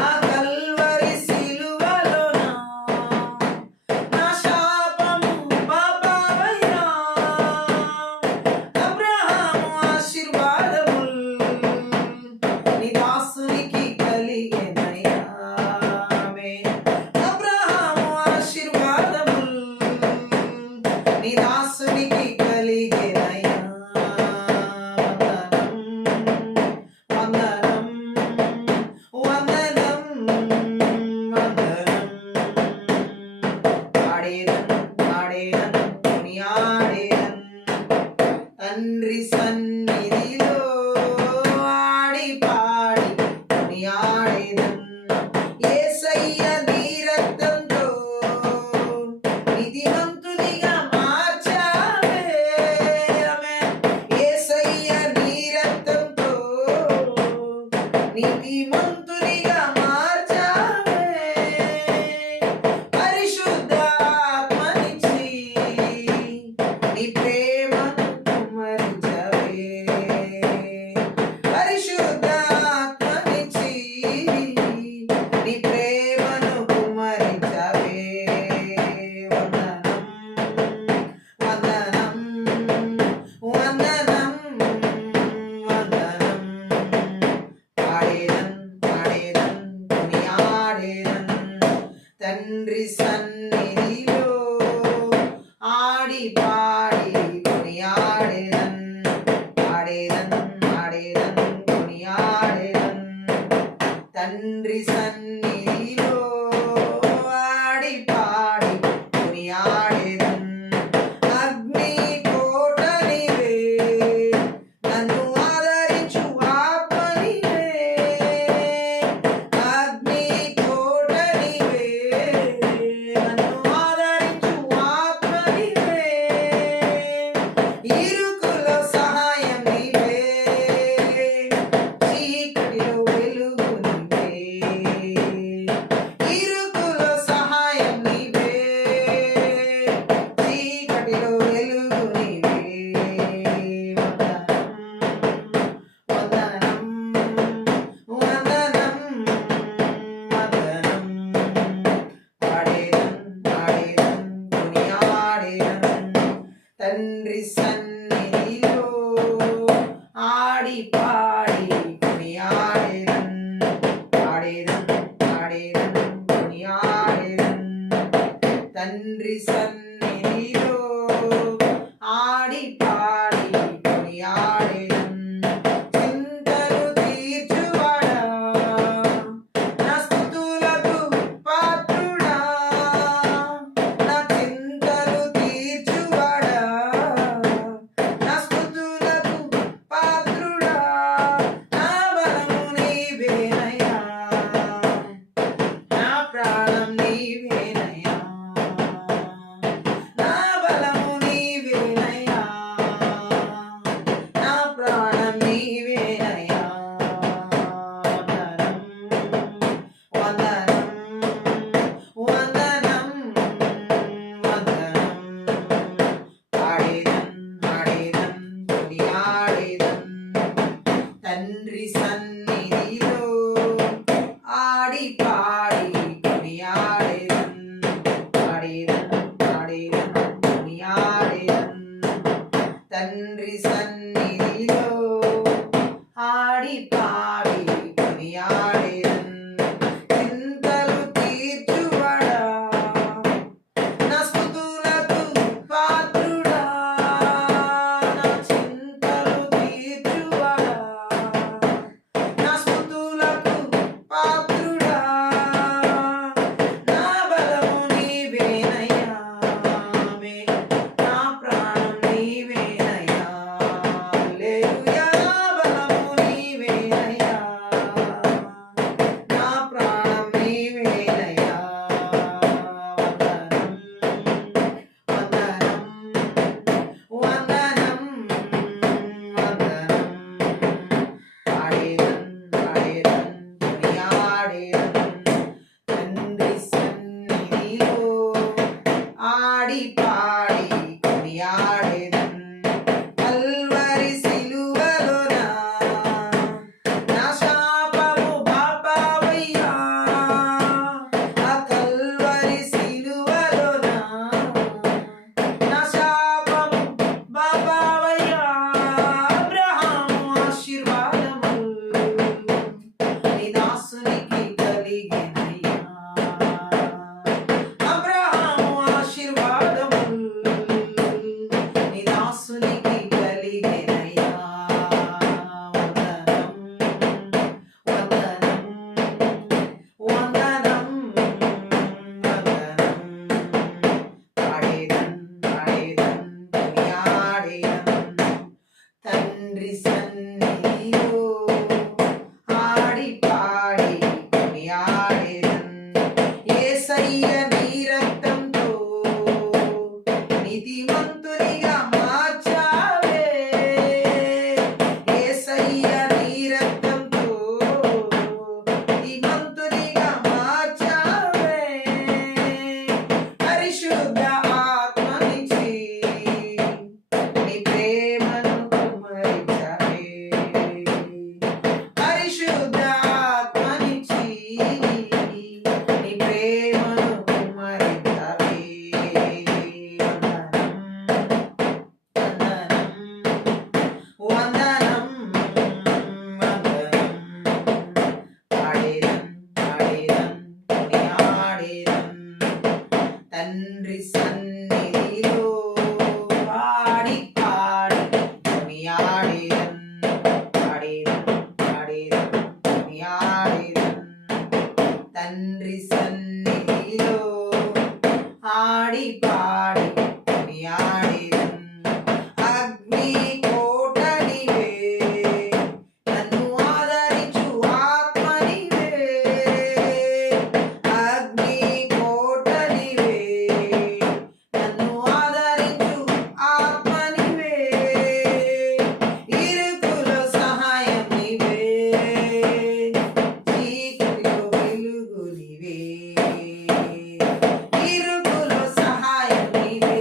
ఆ కల్వరి సిలువలోన నా శాపము బాపావయ్యా అబ్రహాము ఆశీర్వాదముల్ నీ దాసునికి కలిగెనయ్యా ఆమేన్ అబ్రహాము ఆశీర్వాదముల్ నీ దాసునికి కలిగెనయ్యా వందనం వందనం వందనం ఆడేదన్ కొనియాడేదన్ తండ్రి సన్నిధిలో ఆడి పాడి కొనియాడేదన్ యేసయ్య నీ రక్తంతో నీతిమంతునిగా మార్చావే ఆమేన్ యేసయ్య నీ రక్తంతో నీతిమంతునిగా మార్చావే పరిశుద్ధాత్మనిచ్చి నీ ప్రేమను కుమ్మరించవే పరిశుద్ధాత్మనిచ్చి నీ ప్రేమను కుమ్మరించవే వందనం వందనం వందనం ఆడేదన్ కొనియాడేదన్ తండ్రి సన్నిధిలో ఆడి పాడి కొనియాడేదన్ కొనియాడేదన్ తండ్రి సన్నిధిలో ఆడి పాడి కొనియాడేదన్ అగ్ని కోట నీవే నన్ను ఆదరించు ఆత్మ నీవే అగ్ని కోట నీవే నన్ను ఆదరించు ఆత్మ నీవే ఇరుకులో సహాయం నీవే చీకటిలో వెలుగు నీవే పాడేదన్ కొనియాడేదన్ తండ్రి సన్నిధిలో ఆడి పాడి కొనియాడేదన్ చింతలు తీర్చువాడా నా స్తుతులకు పాత్రుడా నా చింతలు తీర్చువాడా నా స్తుతులకు పాత్రుడా నా బలము నీవేనయ్యా నా ప్రాణం నీవేనయ్యా నా బలము నీవేనయ్యా నా ప్రాణం నీవేనయ్యా వందనం వందనం వందనం పాడేదన్ ఆడేదన్ కొనియాడేదన్ తండ్రి సన్నిధిలో ఆడి పాడి కొనియాడేదన్ ఆడేదన్ ఆడేదన్ కొనియాడేదన్ తండ్రి సన్నిధిలో ఆడి పాడి కొనియాడేదన్ చింతలు తీర్చువాడా నా స్తుతులకు పాత్రుడా నా చింతలు తీర్చువాడా నా స్తుతులకు పాత్రుడా నా బలము నీవేనయ్యా నా ప్రాణం నీవేనయ్యా హల్లెలూయా నా బలము నీవేనయ్యా నా ప్రాణం నీవేనయ్యా వందనం వందనం వందనం ఆడేదన్ ఆడేదన్ కొనియాడేదన్ తండ్రి సన్నిధిలో ఆడి పాడి కొనియాడేదన్ కల్వరి సిలువలోన నా శాపము బాపావయ్యా ఆ కల్వరి సిలువలోన నా శాపము బాపావయ్యా అబ్రహాము ఆశీర్వాదము నీ దాసునికి కలిగెనయ్యా అబ్రహాము ఆశీర్వాదము నీ దాసునికి కలిగెనయ్యా వందనం వందనం వందనం ఆడేదన్ ఆడేదన్ కొనియాడేదన్ తండ్రి సన్నిధిలో ఆడి పాడి కొనియాడేదన్ యేసయ్య నీ రక్తంతో నీతిమంతునిగా మార్చావే యేసయ్య నీ రక్తంతో నీతిమంతునిగా మార్చావే పరిశుద్ధ ఆత్మనిచ్చి నీ ప్రేమను కుమ్మరించావే పరిశుద్ధ ఆత్మనిచ్చి నీ ప్రేమను కుమ్మరించావే వందనం వందనం ఆడేదన్ ఆడేదన్ కొనియాడేదన్ తండ్రి సన్నిధిలో ఆడి పాడి కొనియాడేదన్ ఆడేదన్ ఆడేదన్ కొనియాడేదన్ తండ్రి సన్నిధిలో ఆడి పాడి కొనియాడేదన్ అగ్ని కోటనివే నన్ను ఆదరించు ఆత్మనివే అగ్ని కోటనివే నన్ను ఆదరించు ఆత్మనివే ఇరుకులో సహాయం నీవే చీకటిలో వెలుగు నీవే ఇరుకులో సహాయం నీవే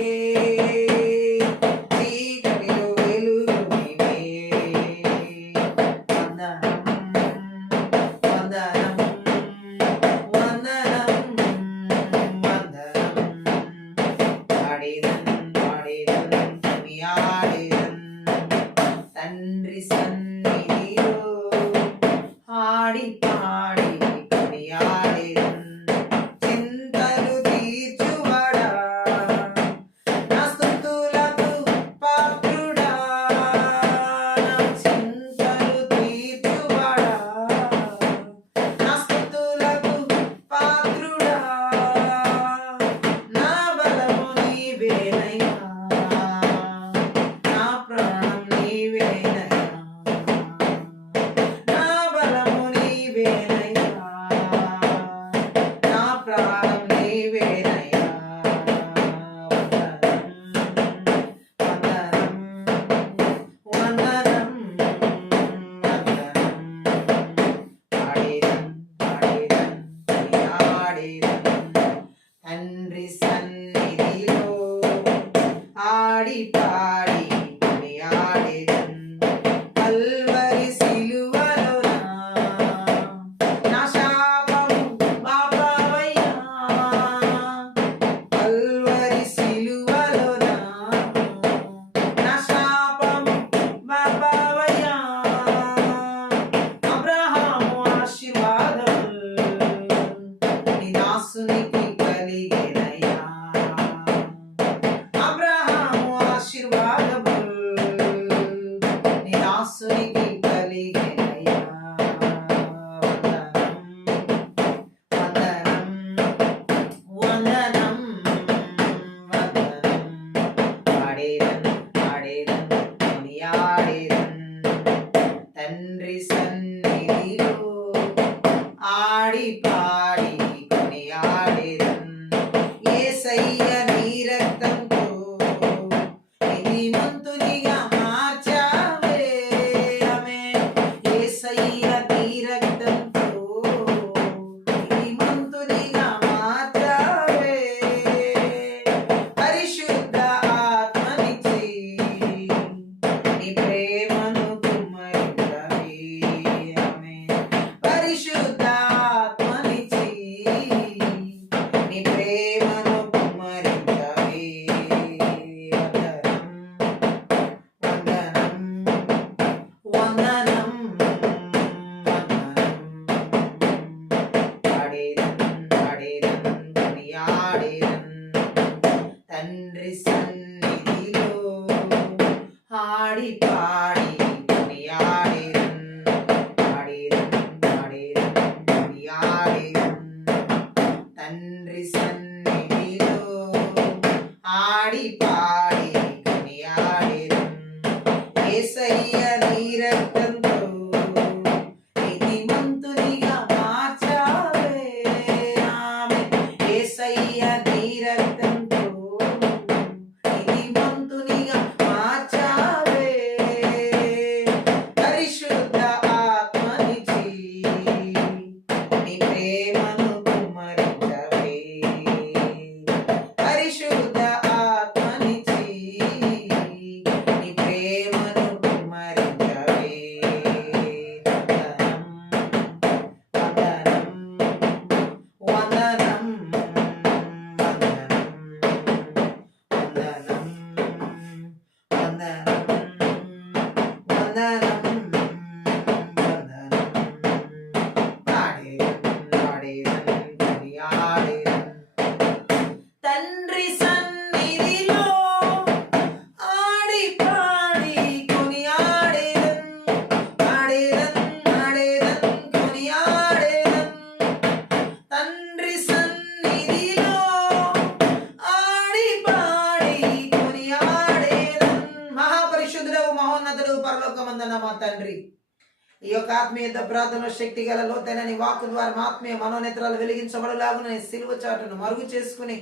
ఈ యొక్క ఆత్మీయ ప్రార్థన శక్తి గల లోతైన నీ వాక్కు ద్వారా మా ఆత్మీయ మనోనేత్రాలు వెలిగించబడలాగున సిలువ చాటును మరుగు చేసుకుని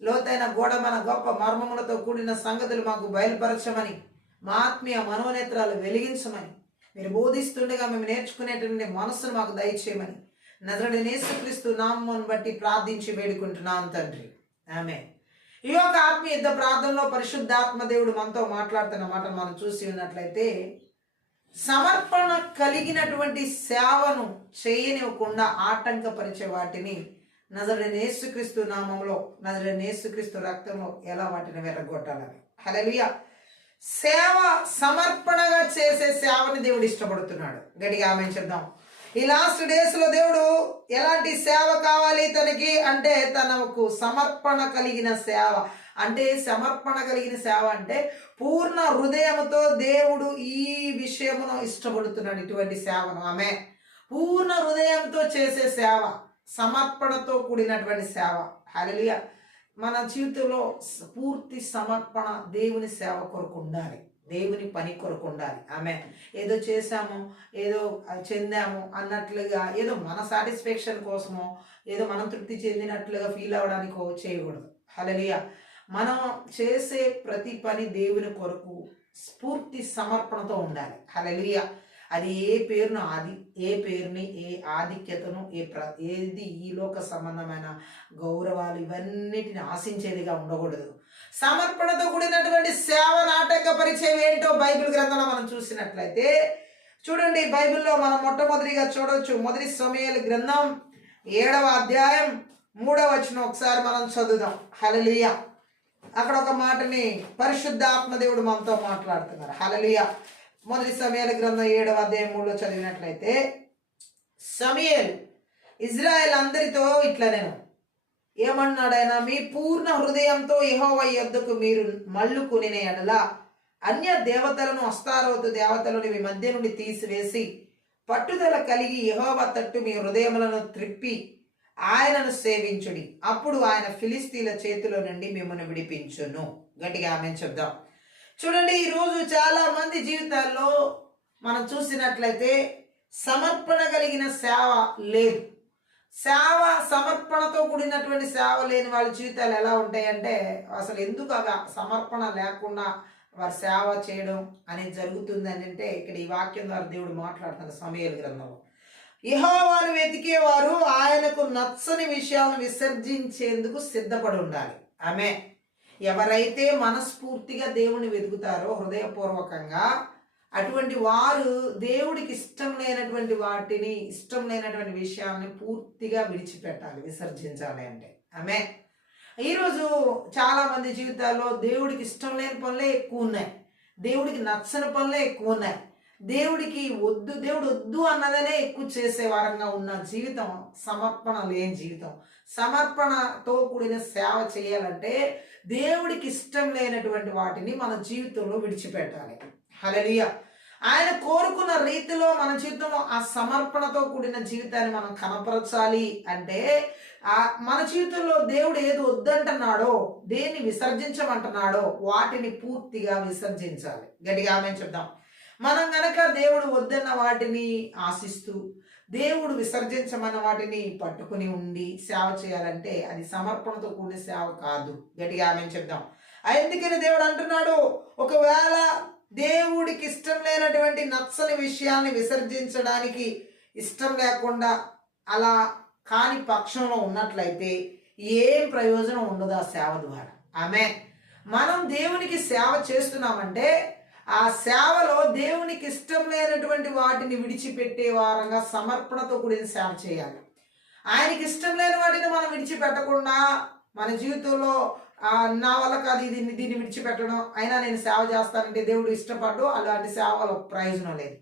లోతైన గోడమైన గొప్ప మర్మములతో కూడిన సంగతులు మాకు బయలుపరచమని, మా ఆత్మీయ మనోనేత్రాలు వెలిగించమని, మీరు బోధిస్తుండగా మేము నేర్చుకునేటువంటి మనస్సును మాకు దయచేయమని నజరేయుడైన యేసుక్రీస్తు నామమును బట్టి ప్రార్థించి వేడుకుంటున్నాను తండ్రి, ఆమేన్. ఈ యొక్క ఆత్మీయ ప్రార్థనలో పరిశుద్ధాత్మ దేవుడు మనతో మాట్లాడుతున్న మాట మనం చూసి ఉన్నట్లయితే, సమర్పణ కలిగినటువంటి సేవను చేయనివ్వకుండా ఆటంకపరిచే వాటిని నజరేయుడైన యేసుక్రీస్తు నామంలో, నజరేయుడైన యేసుక్రీస్తు రక్తంలో ఎలా వాటిని వెర్రగొట్టాలని. హల్లెలూయా. సేవ సమర్పణగా చేసే సేవని దేవుడు ఇష్టపడుతున్నాడు. గట్టిగా ఆమేన్ చెప్దాం. ఈ లాస్ట్ డేస్ లో దేవుడు ఎలాంటి సేవ కావాలి తనకి అంటే, తనకు సమర్పణ కలిగిన సేవ. అంటే సమర్పణ కలిగిన సేవ అంటే పూర్ణ హృదయంతో దేవుడు ఈ విషయమును ఇష్టపడుతున్నాడు, ఇటువంటి సేవను. ఆమె పూర్ణ హృదయంతో చేసే సేవ, సమర్పణతో కూడినటువంటి సేవ. హల్లెలూయా. మన జీవితంలో పూర్తి సమర్పణ దేవుని సేవ కొరకు ఉండాలి, దేవుని పని కొరకు ఉండాలి. ఆమె ఏదో చేశాము, ఏదో చెందాము అన్నట్లుగా, ఏదో మన సాటిస్ఫాక్షన్ కోసమో, ఏదో మనం తృప్తి చెందినట్లుగా ఫీల్ అవ్వడానికో చేయకూడదు. హల్లెలూయా. మనం చేసే ప్రతి పని దేవుని కొరకు పూర్తి సమర్పణతో ఉండాలి. హల్లెలూయా. అది ఏ పేరుని, ఏ ఆధిక్యతను, ఏది ఈ లోక సంబంధమైన గౌరవాలు ఇవన్నిటిని ఆశించేదిగా ఉండకూడదు. సమర్పణతో కూడినటువంటి సేవను ఆటంకపరిచేవి ఏంటో బైబిల్ గ్రంథంలో మనం చూసినట్లయితే చూడండి. బైబిల్లో మనం మొట్టమొదటిగా చూడవచ్చు. మొదటి సమూయేలు గ్రంథం 7వ అధ్యాయం 3వ వచనం ఒకసారి మనం చదువుదాం. హల్లెలూయా. అక్కడ ఒక మాటని పరిశుద్ధాత్మ దేవుడు మనతో మాట్లాడుతున్నారు. హల్లెలూయా. మొదటి సమూయేలు గ్రంథం 7వ అధ్యాయం 3లో చదివినట్లయితే, సమూయేలు ఇజ్రాయెల్ అందరితో ఇట్లా నేను ఏమన్నాడైనా, మీ పూర్ణ హృదయంతో యెహోవా యొద్దకు మీరు మళ్ళుకుని ఎడల అన్య దేవతలను, అస్తారోతు దేవతలను మీ మధ్య నుండి తీసివేసి పట్టుదల కలిగి యెహోవా తట్టు మీ హృదయములను త్రిప్పి ఆయనను సేవించుడి. అప్పుడు ఆయన ఫిలిస్తీన్ల చేతిలో నుండి మిమ్మల్ని విడిపించును. గట్టిగా ఆమేన్ చెప్దాం. చూడండి, ఈరోజు చాలా మంది జీవితాల్లో మనం చూసినట్లయితే సమర్పణ కలిగిన సేవ లేదు. సేవ సమర్పణతో కూడినటువంటి సేవ లేని వాళ్ళ జీవితాలు ఎలా ఉంటాయంటే, అసలు ఎందుకు అవి సమర్పణ లేకుండా వారి సేవ చేయడం అనేది జరుగుతుంది అని అంటే, ఇక్కడ ఈ వాక్యం ద్వారా దేవుడు మాట్లాడుతున్నారు సమూయేలు గ్రంథంలో. యెహోవాను వెతికేవారు ఆయనకు నచ్చని విషయాలను విసర్జించేందుకు సిద్ధపడి ఉండాలి. ఆమె ఎవరైతే మనస్ఫూర్తిగా దేవుని వెతుకుతారో హృదయపూర్వకంగా, అటువంటి వారు దేవుడికి ఇష్టం లేనటువంటి వాటిని, ఇష్టం లేనటువంటి విషయాలని పూర్తిగా విడిచిపెట్టాలి, విసర్జించాలి అంటే. ఆమె ఈరోజు చాలా మంది జీవితాల్లో దేవుడికి ఇష్టం లేని పనులే ఎక్కువ ఉన్నాయి, దేవుడికి నచ్చని పనులే ఎక్కువ ఉన్నాయి, దేవుడు వద్దు అన్నదనే ఎక్కువ చేసే వారంగా ఉన్న జీవితం సమర్పణ లేని జీవితం. సమర్పణతో కూడిన సేవ చేయాలంటే దేవుడికి ఇష్టం లేనటువంటి వాటిని మన జీవితంలో విడిచిపెట్టాలి. హల్లెలూయా. ఆయన కోరుకున్న రీతిలో మన జీవితంలో ఆ సమర్పణతో కూడిన జీవితాన్ని మనం కనపరచాలి అంటే, మన జీవితంలో దేవుడు ఏది వద్దంటున్నాడో, దేన్ని విసర్జించమంటున్నాడో వాటిని పూర్తిగా విసర్జించాలి. గట్టిగా ఆమేన్ చెప్దాం. మనం గనక దేవుడు వద్దన్న వాటిని ఆశిస్తూ, దేవుడు విసర్జించమన్న వాటిని పట్టుకుని ఉండి సేవ చేయాలంటే అది సమర్పణతో కూడిన సేవ కాదు. గట్టిగా ఆమేన్ చెప్దాం. అందుకని దేవుడు అంటున్నాడు, ఒకవేళ దేవుడికి ఇష్టం లేనటువంటి నచ్చని విషయాన్ని విసర్జించడానికి ఇష్టం లేకుండా అలా కాని పక్షంలో ఉన్నట్లయితే ఏం ప్రయోజనం ఉండదు ఆ సేవ ద్వారా. ఆమేన్. మనం దేవునికి సేవ చేస్తున్నామంటే ఆ సేవలో దేవునికి ఇష్టం లేనటువంటి వాటిని విడిచిపెట్టే వారంగా సమర్పణతో కూడిన సేవ చేయాలి. ఆయనకి ఇష్టం లేని వాటిని మనం విడిచిపెట్టకుండా మన జీవితంలో నా వల్ల కాదు దీన్ని విడిచిపెట్టడం, అయినా నేను సేవ చేస్తానంటే దేవుడు ఇష్టపడ్డు, అలాంటి సేవలో ప్రయోజనం లేదు.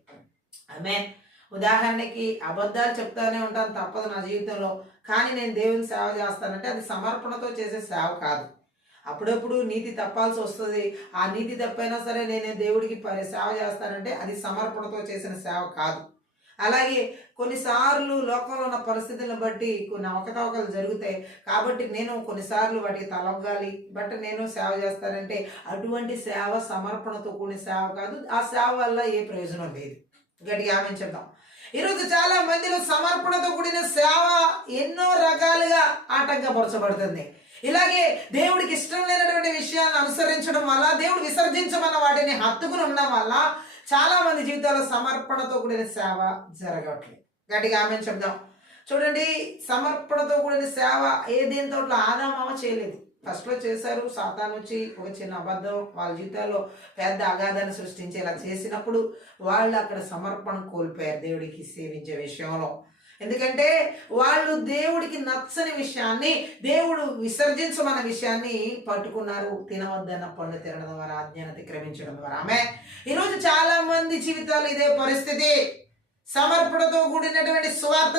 ఆమేన్. ఉదాహరణకి అబద్ధాలు చెప్తానే ఉంటాను, తప్పదు నా జీవితంలో, కానీ నేను దేవుని సేవ చేస్తానంటే అది సమర్పణతో చేసే సేవ కాదు. అప్పుడప్పుడు నీతి తప్పాల్సి వస్తుంది, ఆ నీతి తప్పైనా సరే నేను దేవుడికి సేవ చేస్తానంటే అది సమర్పణతో చేసిన సేవ కాదు. అలాగే కొన్నిసార్లు లోకంలో ఉన్న పరిస్థితులను బట్టి కొన్ని అవకతవకలు జరుగుతాయి కాబట్టి నేను కొన్నిసార్లు వాటికి తలొగ్గాలి, బట్ నేను సేవ చేస్తానంటే అటువంటి సేవ సమర్పణతో కూడిన సేవ కాదు. ఆ సేవ వల్ల ఏ ప్రయోజనం లేదు. గట్టిగా ఆమె చెప్దాం. ఈరోజు చాలా మందిలో సమర్పణతో కూడిన సేవ ఎన్నో రకాలుగా ఆటంకపరచబడుతుంది. ఇలాగే దేవుడికి ఇష్టం లేనటువంటి విషయాలను అనుసరించడం వల్ల, దేవుడు విసర్జించమన్న వాటిని హత్తుకుని ఉండడం వల్ల చాలా మంది జీవితాల్లో సమర్పణతో కూడిన సేవ జరగట్లేదు. గట్టిగా ఆమె చెప్దాం. చూడండి, సమర్పణతో కూడిన సేవ ఏదేని తోటలో ఆదామావ చేయలేదు. ఫస్ట్లో చేశారు. సాతాను వచ్చి ఒక చిన్న అబద్ధం వాళ్ళ జీవితాల్లో పెద్ద అగాధాన్ని సృష్టించేలా చేసినప్పుడు వాళ్ళు అక్కడ సమర్పణ కోల్పోయారు దేవుడికి సేవించే విషయంలో. ఎందుకంటే వాళ్ళు దేవుడికి నచ్చని విషయాన్ని, దేవుడు విసర్జించమన్న విషయాన్ని పట్టుకున్నారు. తినవద్దన్న పండు తినడం ద్వారా, ఆజ్ఞను అతిక్రమించడం ద్వారా. ఆమె ఈరోజు చాలా మంది జీవితాలు ఇదే పరిస్థితి. సమర్పణతో కూడినటువంటి స్వార్థ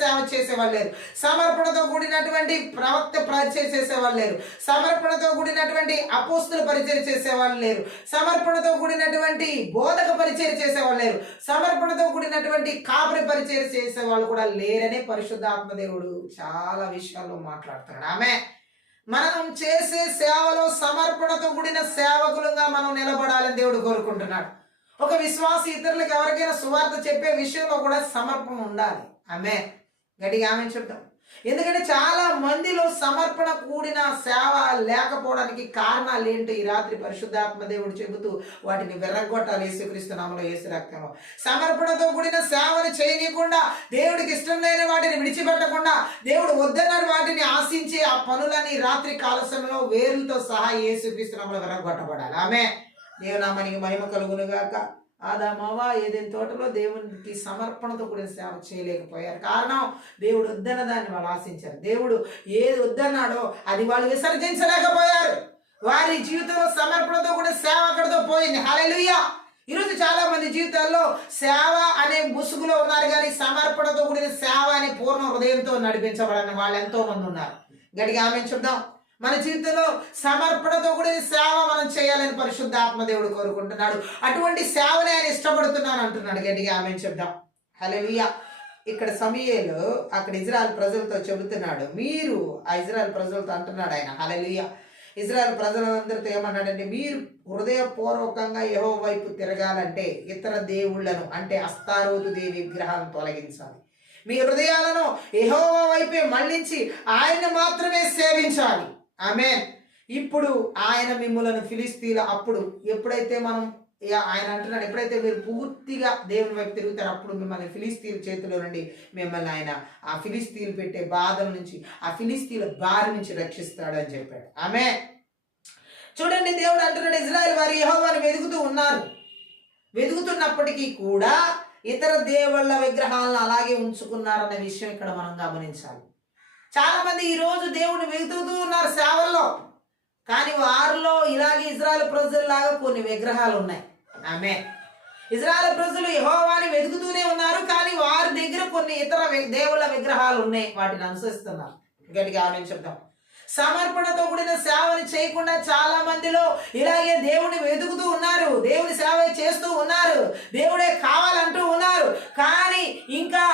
సేవ చేసేవాళ్ళు లేరు. సమర్పణతో కూడినటువంటి ప్రవక్త పరిచయం చేసేవాళ్ళు లేరు. సమర్పణతో కూడినటువంటి అపోస్తుల పరిచయం చేసేవాళ్ళు లేరు. సమర్పణతో కూడినటువంటి బోధక పరిచయం చేసేవాళ్ళు లేరు. సమర్పణతో కూడినటువంటి కాపరి పరిచయం చేసేవాళ్ళు కూడా లేరనే పరిశుద్ధాత్మ దేవుడు చాలా విషయాల్లో మాట్లాడుతున్నాడు. ఆమె మనం చేసే సేవలో సమర్పణతో కూడిన సేవకులుగా మనం నిలబడాలని దేవుడు కోరుకుంటున్నాడు. ఒక విశ్వాసి ఇతరులకు ఎవరికైనా సువార్త చెప్పే విషయంలో కూడా సమర్పణ ఉండాలి. ఆమె గట్టిగా ఆమె చెప్తాం. ఎందుకంటే చాలా మందిలో సమర్పణ కూడిన సేవ లేకపోవడానికి కారణాలు ఏంటి? ఈ రాత్రి పరిశుద్ధాత్మ దేవుడు చెబుతూ వాటిని వెర్రగొట్టాలి. యేసుక్రీస్తు నామములో, యేసు రక్తంలో. సమర్పణతో కూడిన సేవను చేయనీయకుండా, దేవుడికి ఇష్టం లేని వాటిని విడిచిపెట్టకుండా, దేవుడు వద్దన్న వాటిని ఆశించి ఆ పనులని రాత్రి కాల సమయంలో వేరులతో సహా యేసుక్రీస్తు నామములో వెర్రగొట్టబడాలి. ఆమె దేవునామానికి మహిమ కలుగును గాక. ఆదామవ్వ ఏదైనా తోటలో దేవునికి సమర్పణతో కూడిన సేవ చేయలేకపోయారు. కారణం, దేవుడు వద్దన్న దాన్ని వాళ్ళు ఆశించారు. దేవుడు ఏది వద్దన్నాడో అది వాళ్ళు విసర్జించలేకపోయారు. వారి జీవితంలో సమర్పణతో కూడిన సేవ అక్కడితో పోయింది. హల్లెలూయా. ఈరోజు చాలా మంది జీవితాల్లో సేవ అనే ముసుగులో ఉన్నారు, కానీ సమర్పణతో కూడిన సేవ అనే పూర్ణ హృదయంతో నడిపించబడని వాళ్ళు ఎంతో మంది ఉన్నారు. గట్టిగా ఆమె చూద్దాం. మన జీవితంలో సమర్పణతో కూడిన సేవ మనం చేయాలని పరిశుద్ధాత్మ దేవుడు కోరుకుంటున్నాడు. అటువంటి సేవనే ఆయన ఇష్టపడుతున్నాను అంటున్నాడు. గట్టిగా ఆమె చెప్దాం. హల్లెలూయా. ఇక్కడ సమూయేలు అక్కడ ఇజ్రాయెల్ ప్రజలతో చెబుతున్నాడు. మీరు ఆ ఇజ్రాయెల్ ప్రజలతో అంటున్నాడు ఆయన. హల్లెలూయా. ఇజ్రాయెల్ ప్రజలందరితో ఏమన్నాడంటే, మీరు హృదయపూర్వకంగా యెహోవా వైపు తిరగాలంటే ఇతర దేవుళ్లను, అంటే అస్తారోతు దేవి విగ్రహాలను తొలగించాలి. మీ హృదయాలను యెహోవా వైపే మళ్లించి ఆయన మాత్రమే సేవించాలి. ఆమేన్. ఇప్పుడు ఆయన మిమ్ములను ఫిలిస్తీన్ల, అప్పుడు ఎప్పుడైతే మనం ఆయన అంటున్నాడు, ఎప్పుడైతే మీరు పూర్తిగా దేవుని వైపు తిరుగుతారో అప్పుడు మిమ్మల్ని ఫిలిస్తీన్ల చేతిలో నుండి మిమ్మల్ని ఆయన ఆ ఫిలిస్తీన్లు పెట్టే బాధల నుంచి, ఆ ఫిలిస్తీన్ల బారి నుంచి రక్షిస్తాడు అని చెప్పాడు. ఆమేన్. చూడండి, దేవుడు అంటున్నాడు, ఇజ్రాయెల్ వారు యెహోవాను వెతుకుతూ ఉన్నారు. వెతుకుతున్నప్పటికీ కూడా ఇతర దేవుళ్ళ విగ్రహాలను అలాగే ఉంచుకున్నారన్న విషయం ఇక్కడ మనం గమనించాలి. చాలా మంది ఈ రోజు దేవుడిని వెతుకుతూ ఉన్నారు సేవల్లో, కానీ వారిలో ఇలాగే ఇజ్రాయెల్ ప్రజల్లాగా కొన్ని విగ్రహాలు ఉన్నాయి. ఆమె ఇజ్రాయెల్ ప్రజలు యెహోవాని వెతుకుతూనే ఉన్నారు, కానీ వారి దగ్గర కొన్ని ఇతర దేవుళ్ళ విగ్రహాలు ఉన్నాయి, వాటిని అనుసరిస్తున్నారు. గట్టిగా ఆమె చెప్తాం. సమర్పణతో కూడిన సేవని చేయకుండా చాలా మందిలో ఇలాగే దేవుని వెతుకుతూ ఉన్నారు, దేవుని సేవ చేస్తూ ఉన్నారు, దేవుడే కావాలంటూ ఉన్నారు, కానీ ఇంకా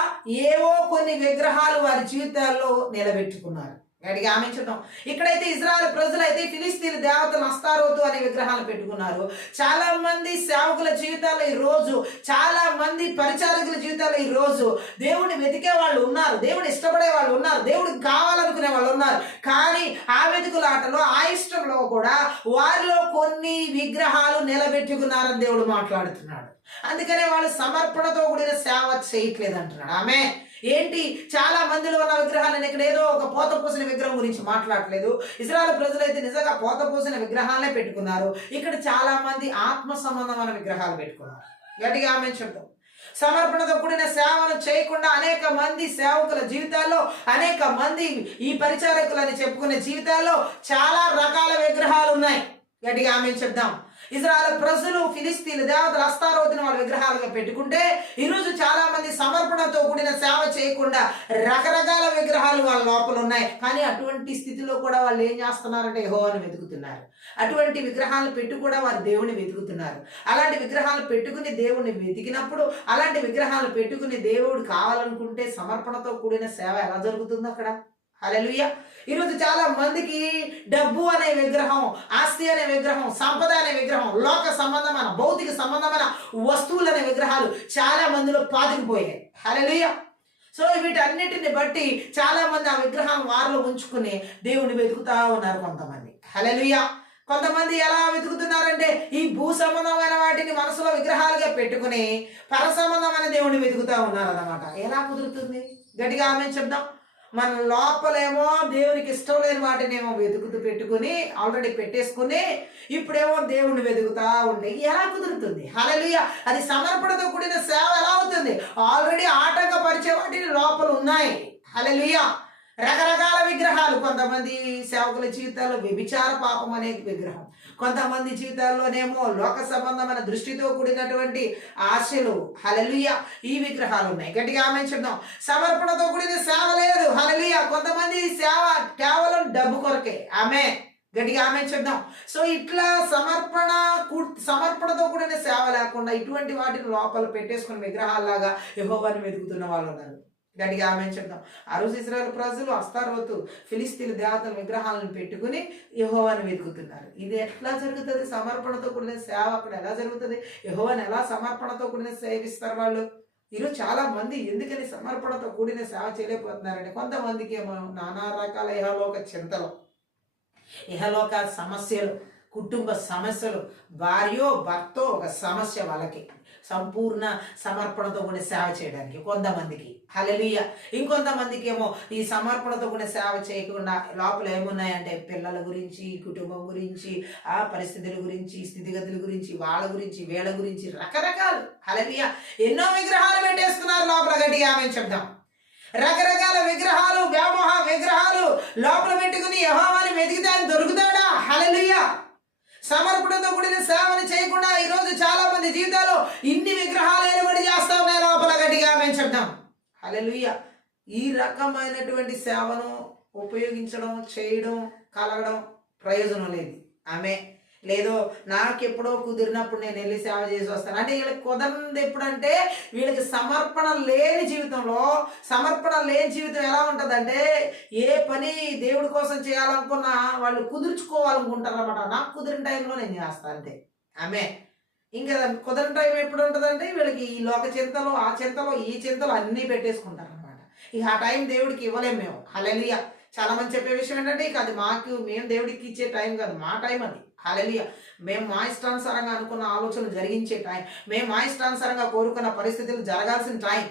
ఏవో కొన్ని విగ్రహాలు వారి జీవితాల్లో నిలబెట్టుకున్నారు. గట్టిగా ఆమెచడం. ఇక్కడైతే ఇజ్రాయెల్ ప్రజలైతే ఫిలిస్తీన్ దేవతలు అస్తారోతు అనే విగ్రహాలు పెట్టుకున్నారు. చాలా మంది సేవకుల జీవితాల్లో ఈ రోజు, చాలా మంది పరిచారకుల జీవితాల్లో ఈ రోజు దేవుడిని వెతికే వాళ్ళు ఉన్నారు, దేవుడిని ఇష్టపడే వాళ్ళు ఉన్నారు, దేవుడికి కావాలనుకునే వాళ్ళు ఉన్నారు, కానీ ఆ వెతుకులాటలో, ఆ ఇష్టంలో కూడా వారిలో కొన్ని విగ్రహాలు నిలబెట్టుకున్నారని దేవుడు మాట్లాడుతున్నాడు. అందుకనే వాళ్ళు సమర్పణతో కూడిన సేవ చేయట్లేదు అంటున్నాడు. ఆమె ఏంటి, చాలా మందిలో ఉన్న విగ్రహాలను, ఇక్కడ ఏదో ఒక పోత పోసిన విగ్రహం గురించి మాట్లాడలేదు. ఇజ్రాయెల్ ప్రజలైతే నిజంగా పోత పోసిన విగ్రహాలనే పెట్టుకున్నారు. ఇక్కడ చాలా మంది ఆత్మ సంబంధమైన విగ్రహాలు పెట్టుకున్నారు. గట్టిగా ఆమె చెప్తాం. సమర్పణతో కూడిన సేవను చేయకుండా అనేక మంది సేవకుల జీవితాల్లో, అనేక మంది ఈ పరిచారకులని చెప్పుకునే జీవితాల్లో చాలా రకాల విగ్రహాలు ఉన్నాయి. గట్టిగా ఆమె చెప్దాం. ఇజ్రాయెల్ ప్రజలు ఫిలిస్తీన్ దేవతలు అస్తారోతుని వాళ్ళ విగ్రహాలుగా పెట్టుకుంటే, ఈరోజు చాలా మంది సమర్పణతో కూడిన సేవ చేయకుండా రకరకాల విగ్రహాలు వాళ్ళ లోపల ఉన్నాయి. కానీ అటువంటి స్థితిలో కూడా వాళ్ళు ఏం చేస్తున్నారంటే యెహోవాను వెతుకుతున్నారు. అటువంటి విగ్రహాలను పెట్టు కూడా వారు దేవుని వెతుకుతున్నారు. అలాంటి విగ్రహాలు పెట్టుకుని దేవుణ్ణి వెతికినప్పుడు, అలాంటి విగ్రహాలు పెట్టుకుని దేవుడు కావాలనుకుంటే సమర్పణతో కూడిన సేవ ఎలా జరుగుతుందో అక్కడ? హల్లెలూయా. ఈరోజు చాలా మందికి డబ్బు అనే విగ్రహం, ఆస్తి అనే విగ్రహం, సంపద అనే విగ్రహం, లోక సంబంధమైన భౌతిక సంబంధమైన వస్తువులు అనే విగ్రహాలు చాలా మందిలో పాతుకుపోయాయి. హల్లెలూయా. సో వీటన్నిటిని బట్టి చాలా మంది ఆ విగ్రహం వారిలో ఉంచుకుని దేవుని వెతుకుతా ఉన్నారు కొంతమంది. హల్లెలూయా. కొంతమంది ఎలా వెతుకుతున్నారంటే ఈ భూ సంబంధమైన వాటిని మనసులో విగ్రహాలుగా పెట్టుకుని పర సంబంధమైన దేవుడిని వెతుకుతా ఉన్నారన్నమాట. ఎలా కుదురుతుంది? గట్టిగా ఆమె చెప్దాం. మన లోపలేమో దేవునికి ఇష్టం లేని వాటిని ఏమో వెతుకుతూ పెట్టుకుని ఆల్రెడీ పెట్టేసుకుని ఇప్పుడేమో దేవుణ్ణి వెతుకుతా ఉంటే ఎలా కుదురుతుంది? హల్లెలూయా. అది సమర్పణతో కూడిన సేవ ఎలా అవుతుంది? ఆల్రెడీ ఆటంకపరిచే వాటిని లోపల ఉన్నాయి. హల్లెలూయా. రకరకాల విగ్రహాలు, కొంతమంది సేవకుల జీవితాల్లో వ్యభిచార పాపం అనే విగ్రహం, కొంతమంది జీవితాల్లోనేమో లోక సంబంధమైన దృష్టితో కూడినటువంటి ఆశలు. హల్లెలూయా. ఈ విగ్రహాలు ఉన్నాయి. గట్టిగా ఆమె చెప్దాం. సమర్పణతో కూడిన సేవ లేదు. హల్లెలూయా. కొంతమంది సేవ కేవలం డబ్బు కొరకే. ఆమె గట్టిగా ఆమె చెప్దాం. సో ఇట్లా సమర్పణతో కూడిన సేవ లేకుండా ఇటువంటి వాటిని లోపల పెట్టేసుకుని విగ్రహాల్లాగా యెహోవాను వెతుకుతున్న వాళ్ళు ఉన్నారు. గట్టిగా ఆమె చెప్దాం. ఆ రోజు ఇశ్రాయేలు ప్రజలు అస్తారోతు ఫిలిస్తీన్ దేవతల విగ్రహాలను పెట్టుకుని యెహోవాను వెతుకుతున్నారు. ఇది ఎట్లా జరుగుతుంది? సమర్పణతో కూడిన సేవ అక్కడ ఎలా జరుగుతుంది? యెహోవాను ఎలా సమర్పణతో కూడిన సేవిస్తారు వాళ్ళు? ఈరోజు చాలా మంది ఎందుకని సమర్పణతో కూడిన సేవ చేయలేకపోతున్నారంటే కొంతమందికి ఏమో నానా రకాల ఇహలోక చింతలు, ఇహలోక సమస్యలు, కుటుంబ సమస్యలు, భార్యో భర్తో ఒక సమస్య వాళ్ళకి సంపూర్ణ సమర్పణతో కూడిన సేవ చేయడానికి కొంతమందికి. హల్లెలూయా. ఇంకొంతమందికి ఏమో ఈ సమర్పణతో కూడిన సేవ చేయకుండా లోపల ఏమున్నాయంటే పిల్లల గురించి, కుటుంబం గురించి, ఆ పరిస్థితుల గురించి, స్థితిగతుల గురించి, వాళ్ళ గురించి, వీళ్ళ గురించి రకరకాలు. హల్లెలూయా. ఎన్నో విగ్రహాలు పెట్టేస్తున్నారు లోపల. గట్టిగా ఆమె చెప్దాం. రకరకాల విగ్రహాలు, వ్యామోహ విగ్రహాలు లోపల పెట్టుకుని యెహోవాని వెతికితే ఆయన దొరుకుతాడా? హల్లెలూయా. సమర్పణతో కూడిన సేవను చేయకుండా ఈరోజు చాలా మంది జీవితాల్లో ఇన్ని విగ్రహాలు ఏలుబడి చేస్తా ఉన్నాయి లోపల. గట్టిగా ఆమె చెప్దాం. హల్లెలూయా. ఈ రకమైనటువంటి సేవను ఉపయోగించడం, చేయడం, కలగడం ప్రయోజనం లేదు. ఆమె లేదో నాకెప్పుడో కుదిరినప్పుడు నేను వెళ్ళి సేవ చేసి వస్తాను అంటే వీళ్ళకి కుదరదు. ఎప్పుడంటే వీళ్ళకి సమర్పణ లేని జీవితంలో, సమర్పణ లేని జీవితం ఎలా ఉంటుందంటే ఏ పని దేవుడి కోసం చేయాలనుకున్నా వాళ్ళు కుదుర్చుకోవాలనుకుంటారు అన్నమాట. నాకు కుదిరిన టైంలో నేను చేస్తాను అంతే. ఆమె ఇంకా కుదరని టైం ఎప్పుడు ఉంటుందంటే వీళ్ళకి ఈ లోక చింతలు, ఆ చింతలు, ఈ చింతలు అన్నీ పెట్టేసుకుంటారు అనమాట. ఇక ఆ టైం దేవుడికి ఇవ్వలేము మేము. హల్లెలూయా. చాలా మంది చెప్పే విషయం ఏంటంటే ఇక అది మేము దేవుడికి ఇచ్చే టైం కాదు, మా టైం అది. హల్లెలూయా. మేము మా ఇష్టానుసారంగా అనుకున్న ఆలోచనలు జరిగించే టైం, మేము మా ఇష్టానుసారంగా కోరుకున్న పరిస్థితులు జరగాల్సిన టైం.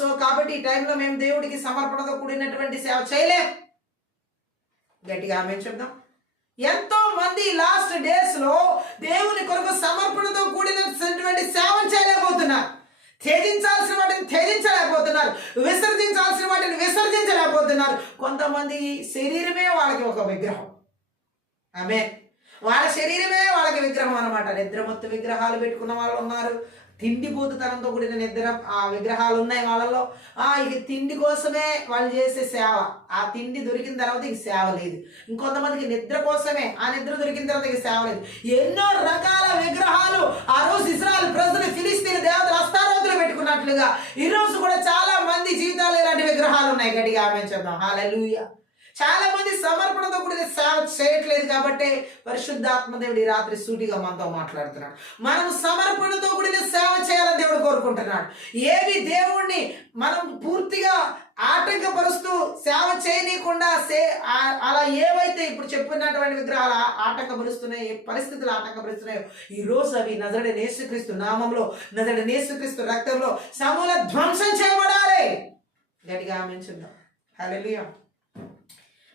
సో కాబట్టి ఈ టైంలో మేము దేవుడికి సమర్పణతో కూడినటువంటి సేవ చేయలేం. గట్టిగా ఆమె చెప్దాం. ఎంతో మంది లాస్ట్ డేస్ లో దేవుని కొరకు సమర్పణతో కూడినటువంటి సేవ చేయలేకపోతున్నారు. త్యజించాల్సిన వాటిని త్యజించలేకపోతున్నారు, విసర్జించాల్సిన వాటిని విసర్జించలేకపోతున్నారు. కొంతమంది శరీరమే వాళ్ళకి ఒక విగ్రహం. ఆమె వాళ్ళ శరీరమే వాళ్ళకి విగ్రహం అనమాట. నిద్రమత్తు విగ్రహాలు పెట్టుకున్న వాళ్ళు ఉన్నారు. తిండిపోతుతనంతో కూడిన నిద్ర ఆ విగ్రహాలు ఉన్నాయి వాళ్ళలో. ఇక తిండి కోసమే వాళ్ళు చేసే సేవ. ఆ తిండి దొరికిన తర్వాత ఇక సేవ లేదు. ఇంకొంతమందికి నిద్ర కోసమే, ఆ నిద్ర దొరికిన తర్వాత ఇక సేవ లేదు. ఎన్నో రకాల విగ్రహాలు ఆ రోజు ఇశ్రాయేలు ప్రజలు ఫిలిస్తీన్ దేవతలు అస్తారోతులు పెట్టుకున్నట్లుగా ఈరోజు కూడా చాలా మంది జీవితాలు ఇలాంటి విగ్రహాలు ఉన్నాయి. గట్టిగా ఆమె చెప్దాం. హల్లెలూయా. చాలా మంది సమర్పణతో కూడిన సేవ చేయట్లేదు కాబట్టి పరిశుద్ధాత్మ దేవుడు ఈ రాత్రి సూటిగా మనతో మాట్లాడుతున్నాడు. మనం సమర్పణతో కూడిన సేవ చేయాలని దేవుడు కోరుకుంటున్నాడు. ఏవి దేవుణ్ణి మనం పూర్తిగా ఆటంకపరుస్తూ సేవ చేయనీయకుండా అలా ఏవైతే ఇప్పుడు చెప్పినటువంటి విగ్రహాలు ఆటంకపరుస్తున్నాయి, ఏ పరిస్థితులు ఆటంకపరుస్తున్నాయో ఈ రోజు అవి నజరేయుడైన యేసుక్రీస్తు నామంలో, నజరేయుడైన యేసుక్రీస్తు రక్తంలో సమూల ధ్వంసం చేయబడాలి. గట్టిగా ఆమేన్ చెప్దాం. హల్లెలూయా.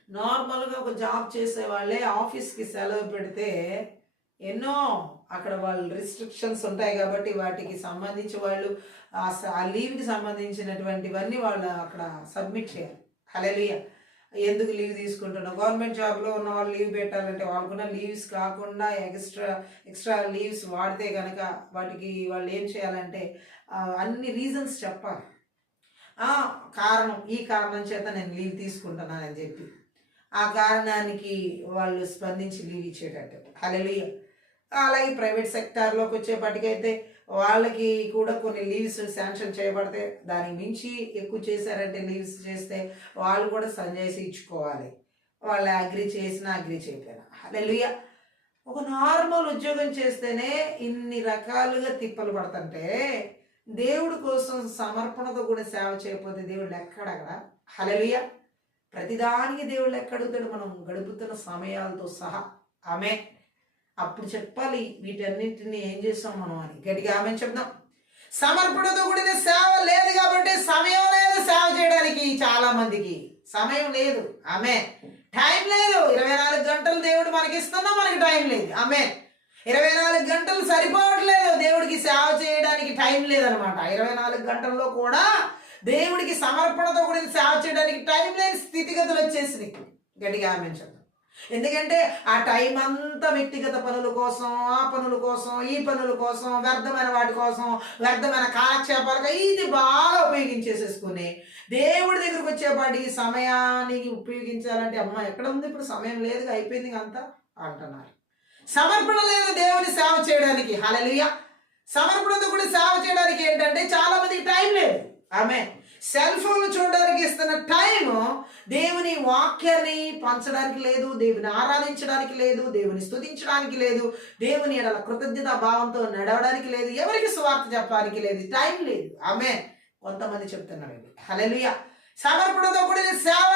నార్మల్గా ఒక జాబ్ చేసే వాళ్ళే ఆఫీస్కి సెలవు పెడితే ఎన్నో అక్కడ వాళ్ళు రిస్ట్రిక్షన్స్ ఉంటాయి కాబట్టి వాటికి సంబంధించి వాళ్ళు ఆ లీవ్కి సంబంధించినటువంటివన్నీ వాళ్ళు అక్కడ సబ్మిట్ చేయాలి. హల్లెలూయా. ఎందుకు లీవ్ తీసుకుంటున్నావు? గవర్నమెంట్ జాబ్లో ఉన్న వాళ్ళు లీవ్ పెట్టాలంటే వాళ్ళకున్న లీవ్స్ కాకుండా ఎక్స్ట్రా లీవ్స్ వాడితే కనుక వాటికి వాళ్ళు ఏం చేయాలంటే అన్ని రీజన్స్ చెప్పాలి. ఈ కారణం చేత నేను లీవ్ తీసుకుంటున్నానని చెప్పి ఆ కారణానికి వాళ్ళు స్పందించి లీవ్ ఇచ్చేటట్టు. హల్లెలూయా. అలాగే ప్రైవేట్ సెక్టార్లోకి వచ్చేపటికైతే వాళ్ళకి కూడా కొన్ని లీవ్స్ శాంక్షన్ చేయబడితే దానికి మించి ఎక్కువ చేశారంటే లీవ్స్ చేస్తే వాళ్ళు కూడా సైన్ చేసి ఇచ్చుకోవాలి. వాళ్ళు అగ్రి చేసినా అగ్రి చేయకపోయినా. హల్లెలూయా. ఒక నార్మల్ ఉద్యోగం చేస్తేనే ఇన్ని రకాలుగా తిప్పలు పడుతుంటే దేవుడి కోసం సమర్పణతో కూడా సేవ చేయకపోతే దేవుడు ఎక్కడక్కడ. హల్లెలూయా. ప్రతిదానికి దేవుడు ఎక్కడుతాడు మనం గడుపుతున్న సమయాలతో సహా. ఆమె అప్పుడు చెప్పాలి వీటన్నిటిని ఏం చేస్తాం మనం అని గట్టిగా ఆమె చెప్దాం. సమర్పణతో కూడిన సేవ లేదు కాబట్టి సమయం లేదు సేవ చేయడానికి. చాలా మందికి సమయం లేదు. ఆమె టైం లేదు. 24 గంటలు దేవుడు మనకి ఇస్తున్నా మనకి టైం లేదు. ఆమె 24 గంటలు సరిపోవట్లేదు దేవుడికి సేవ చేయడానికి టైం లేదనమాట. 24 గంటల్లో కూడా దేవుడికి సమర్పణతో కూడిన సేవ చేయడానికి టైం లేని స్థితిగతులు వచ్చేసినాయి. గట్టిగా ఆమె చెప్తాం. ఎందుకంటే ఆ టైం అంతా వ్యక్తిగత పనుల కోసం, ఆ పనుల కోసం, ఈ పనుల కోసం, వ్యర్థమైన వాటి కోసం, వ్యర్థమైన కాలక్షేపాలుగా ఇది బాగా ఉపయోగించేసేసుకుని దేవుడి దగ్గరకు వచ్చేపాటికి సమయానికి ఉపయోగించాలంటే అమ్మ ఎక్కడ ఉంది ఇప్పుడు సమయం లేదు అయిపోయింది అంతా అంటున్నారు. సమర్పణ లేదు దేవుని సేవ చేయడానికి. హల్లెలూయా. సమర్పణతో కూడా సేవ చేయడానికి ఏంటంటే చాలా మందికి టైం లేదు. ఆమె సెల్ ఫోన్ చూడడానికి ఇస్తున్న టైం దేవుని వాక్యాన్ని పంచడానికి లేదు, దేవుని ఆరాధించడానికి లేదు, దేవుని స్తుతించడానికి లేదు, దేవుని ఎడల కృతజ్ఞతా భావంతో నడవడానికి లేదు, ఎవరికి సువార్త చెప్పడానికి లేదు, టైం లేదు. ఆమె కొంతమంది చెప్తున్నారు. హల్లెలూయా. సమర్పణతో కూడిన సేవ